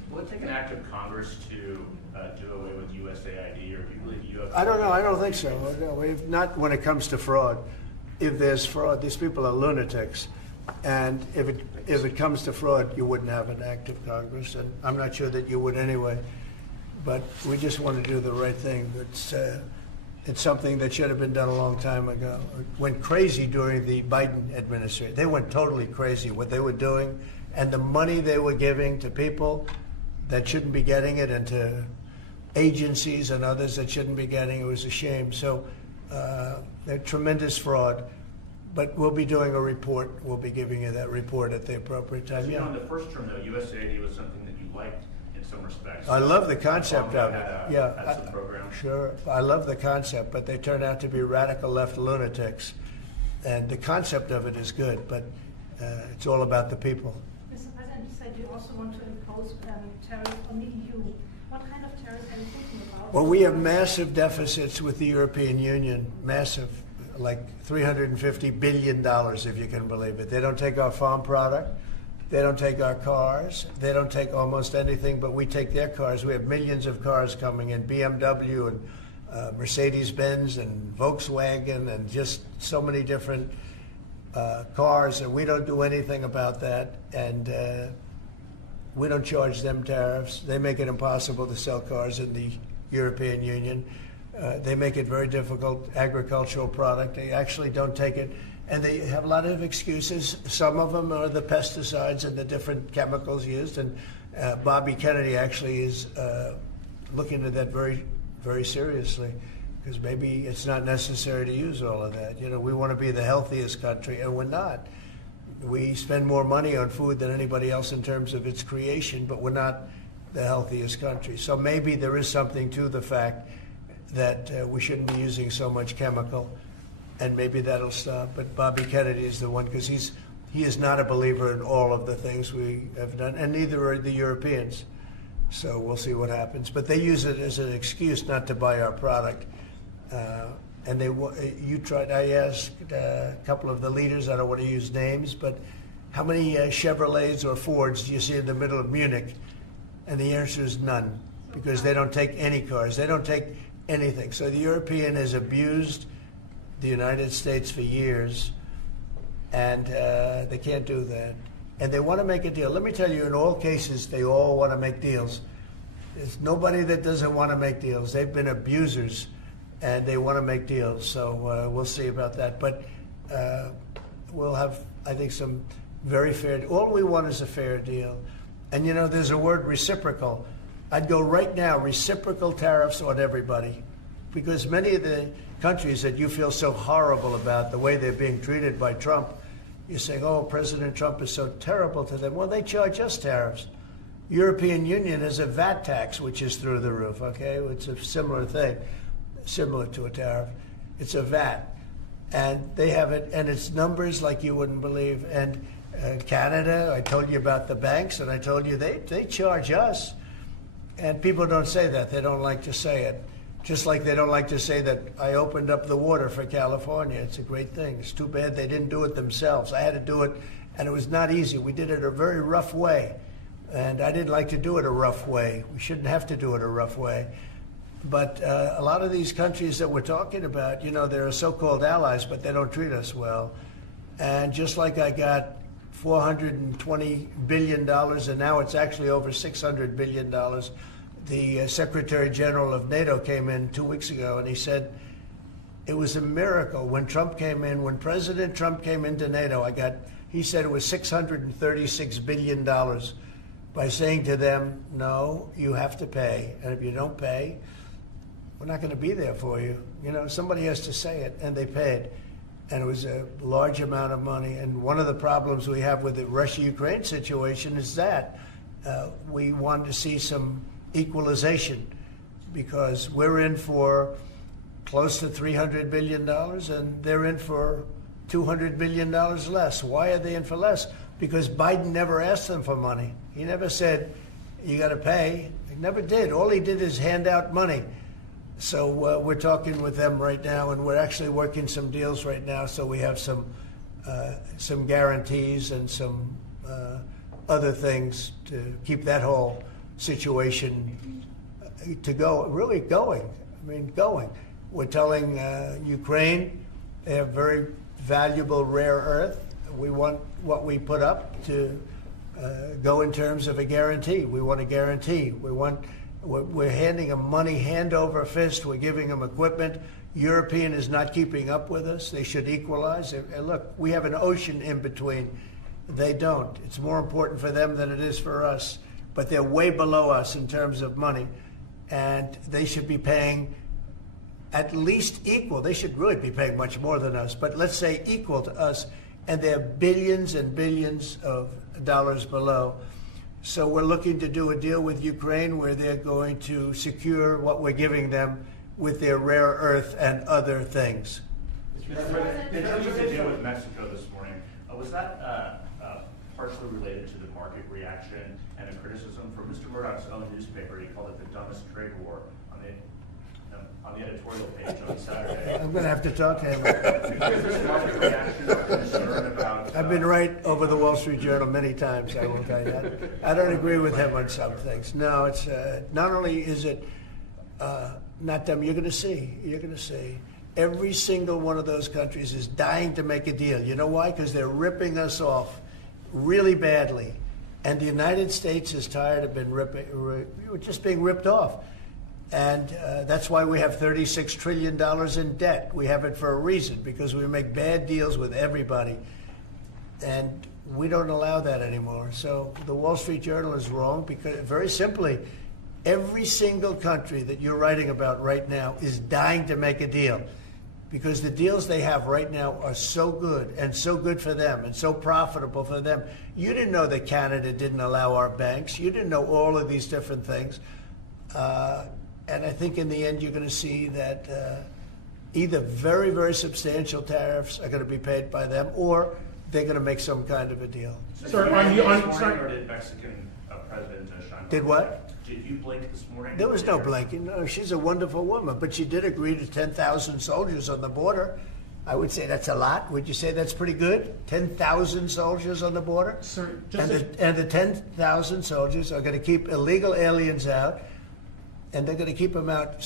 Will it take an act of Congress to do away with USAID, or do you believe you have? I don't know. I don't think so. No, not when it comes to fraud. If there's fraud, these people are lunatics, and if it comes to fraud, you wouldn't have an act of Congress, and I'm not sure that you would anyway. But we just want to do the right thing. It's something that should have been done a long time ago. It went crazy during the Biden administration. They went totally crazy what they were doing, and the money they were giving to people that shouldn't be getting it, and to agencies and others that shouldn't be getting it. It was a shame. So they're tremendous fraud. But we'll be doing a report. We'll be giving you that report at the appropriate time. So, in the first term, though, USAID was something that you liked in some respects. I love the concept of it. Had some programs. Sure. I love the concept, but they turn out to be radical left lunatics. And the concept of it is good, but it's all about the people. Mr. President, you said you also want to impose tariffs on the EU. What kind of tariffs are you thinking about? Well, we have massive deficits with the European Union, massive, like $350 billion, if you can believe it. They don't take our farm product. They don't take our cars. They don't take almost anything, but we take their cars. We have millions of cars coming in, BMW and Mercedes-Benz and Volkswagen and just so many different cars, and we don't do anything about that. And we don't charge them tariffs. They make it impossible to sell cars in the European Union. They make it very difficult, agricultural product. They actually don't take it. And they have a lot of excuses. Some of them are the pesticides and the different chemicals used. And Bobby Kennedy actually is looking at that very, very seriously, because maybe it's not necessary to use all of that. We want to be the healthiest country, and we're not. We spend more money on food than anybody else in terms of its creation, but we're not the healthiest country. So maybe there is something to the fact that we shouldn't be using so much chemical, and maybe that'll stop. But Bobby Kennedy is the one, because he is not a believer in all of the things we have done, and neither are the Europeans. So we'll see what happens. But they use it as an excuse not to buy our product. And I asked a couple of the leaders, I don't want to use names, but how many Chevrolets or Fords do you see in the middle of Munich? And the answer is none, because they don't take any cars. They don't take anything. So the European has abused the United States for years, and they can't do that. And they want to make a deal. Let me tell you, in all cases, they all want to make deals. There's nobody that doesn't want to make deals. They've been abusers, and they want to make deals. So we'll see about that. But we'll have, I think, some very fair. All we want is a fair deal. And there's a word, reciprocal. I'd go right now, reciprocal tariffs on everybody, because many of the countries that you feel so horrible about the way they're being treated by Trump, you're saying, oh, President Trump is so terrible to them. Well, they charge us tariffs. European Union has a VAT tax, which is through the roof, okay? It's a similar thing, similar to a tariff. It's a VAT. And they have it, and it's numbers like you wouldn't believe. And Canada, I told you about the banks, and I told you they charge us. And people don't say that. They don't like to say it. Just like they don't like to say that I opened up the water for California. It's a great thing. It's too bad they didn't do it themselves. I had to do it, and it was not easy. We did it a very rough way, and I didn't like to do it a rough way. We shouldn't have to do it a rough way. But a lot of these countries that we're talking about, they're so-called allies, but they don't treat us well. And just like I got $420 billion, and now it's actually over $600 billion, the Secretary General of NATO came in 2 weeks ago, and he said it was a miracle when Trump came in. When President Trump came into NATO, he said it was $636 billion by saying to them, no, you have to pay. And if you don't pay, we're not going to be there for you. Somebody has to say it, and they paid. And it was a large amount of money. And one of the problems we have with the Russia-Ukraine situation is that we wanted to see some equalization, because we're in for close to $300 billion, and they're in for $200 billion less. Why are they in for less? Because Biden never asked them for money. He never said, you got to pay. He never did. All he did is hand out money. So we're talking with them right now, and we're actually working some deals right now, so we have some guarantees and some other things to keep that whole situation to go, really going. I mean, going. We're telling Ukraine they have very valuable rare earth. We want what we put up to go in terms of a guarantee. We want a guarantee. We're handing them money hand over fist. We're giving them equipment. European is not keeping up with us. They should equalize. And look, we have an ocean in between. They don't. It's more important for them than it is for us. But they're way below us in terms of money. And they should be paying at least equal. They should really be paying much more than us. But let's say equal to us. And they're billions and billions of dollars below. So we're looking to do a deal with Ukraine where they're going to secure what we're giving them with their rare earth and other things. In terms of the deal with Mexico this morning, was that partially related to the market reaction and a criticism from Mr. Murdoch's own newspaper? He called it the dumbest trade war on the editorial page on Saturday. I'm going to have to talk to him. Market reaction or concern about, I've been right over the Wall Street Journal many times, I will tell you that. I don't agree with him on some things. No, it's not only is it not them, you're going to see. Every single one of those countries is dying to make a deal. You know why? Because they're ripping us off really badly. And the United States is tired of just being ripped off. And that's why we have $36 trillion in debt. We have it for a reason, because we make bad deals with everybody. And we don't allow that anymore. So the Wall Street Journal is wrong, because very simply, every single country that you're writing about right now is dying to make a deal, because the deals they have right now are so good and so good for them and so profitable for them. You didn't know that Canada didn't allow our banks. You didn't know all of these different things. And I think in the end you're going to see that either very, very substantial tariffs are going to be paid by them, or they're going to make some kind of a deal. Sir, or did Mexican President Sheinbaum Did what? Did you blink this morning? There was no blinking. No, she's a wonderful woman, but she did agree to 10,000 soldiers on the border. I would say that's a lot. Would you say that's pretty good? 10,000 soldiers on the border? Sir, and the 10,000 soldiers are going to keep illegal aliens out, and they're going to keep them out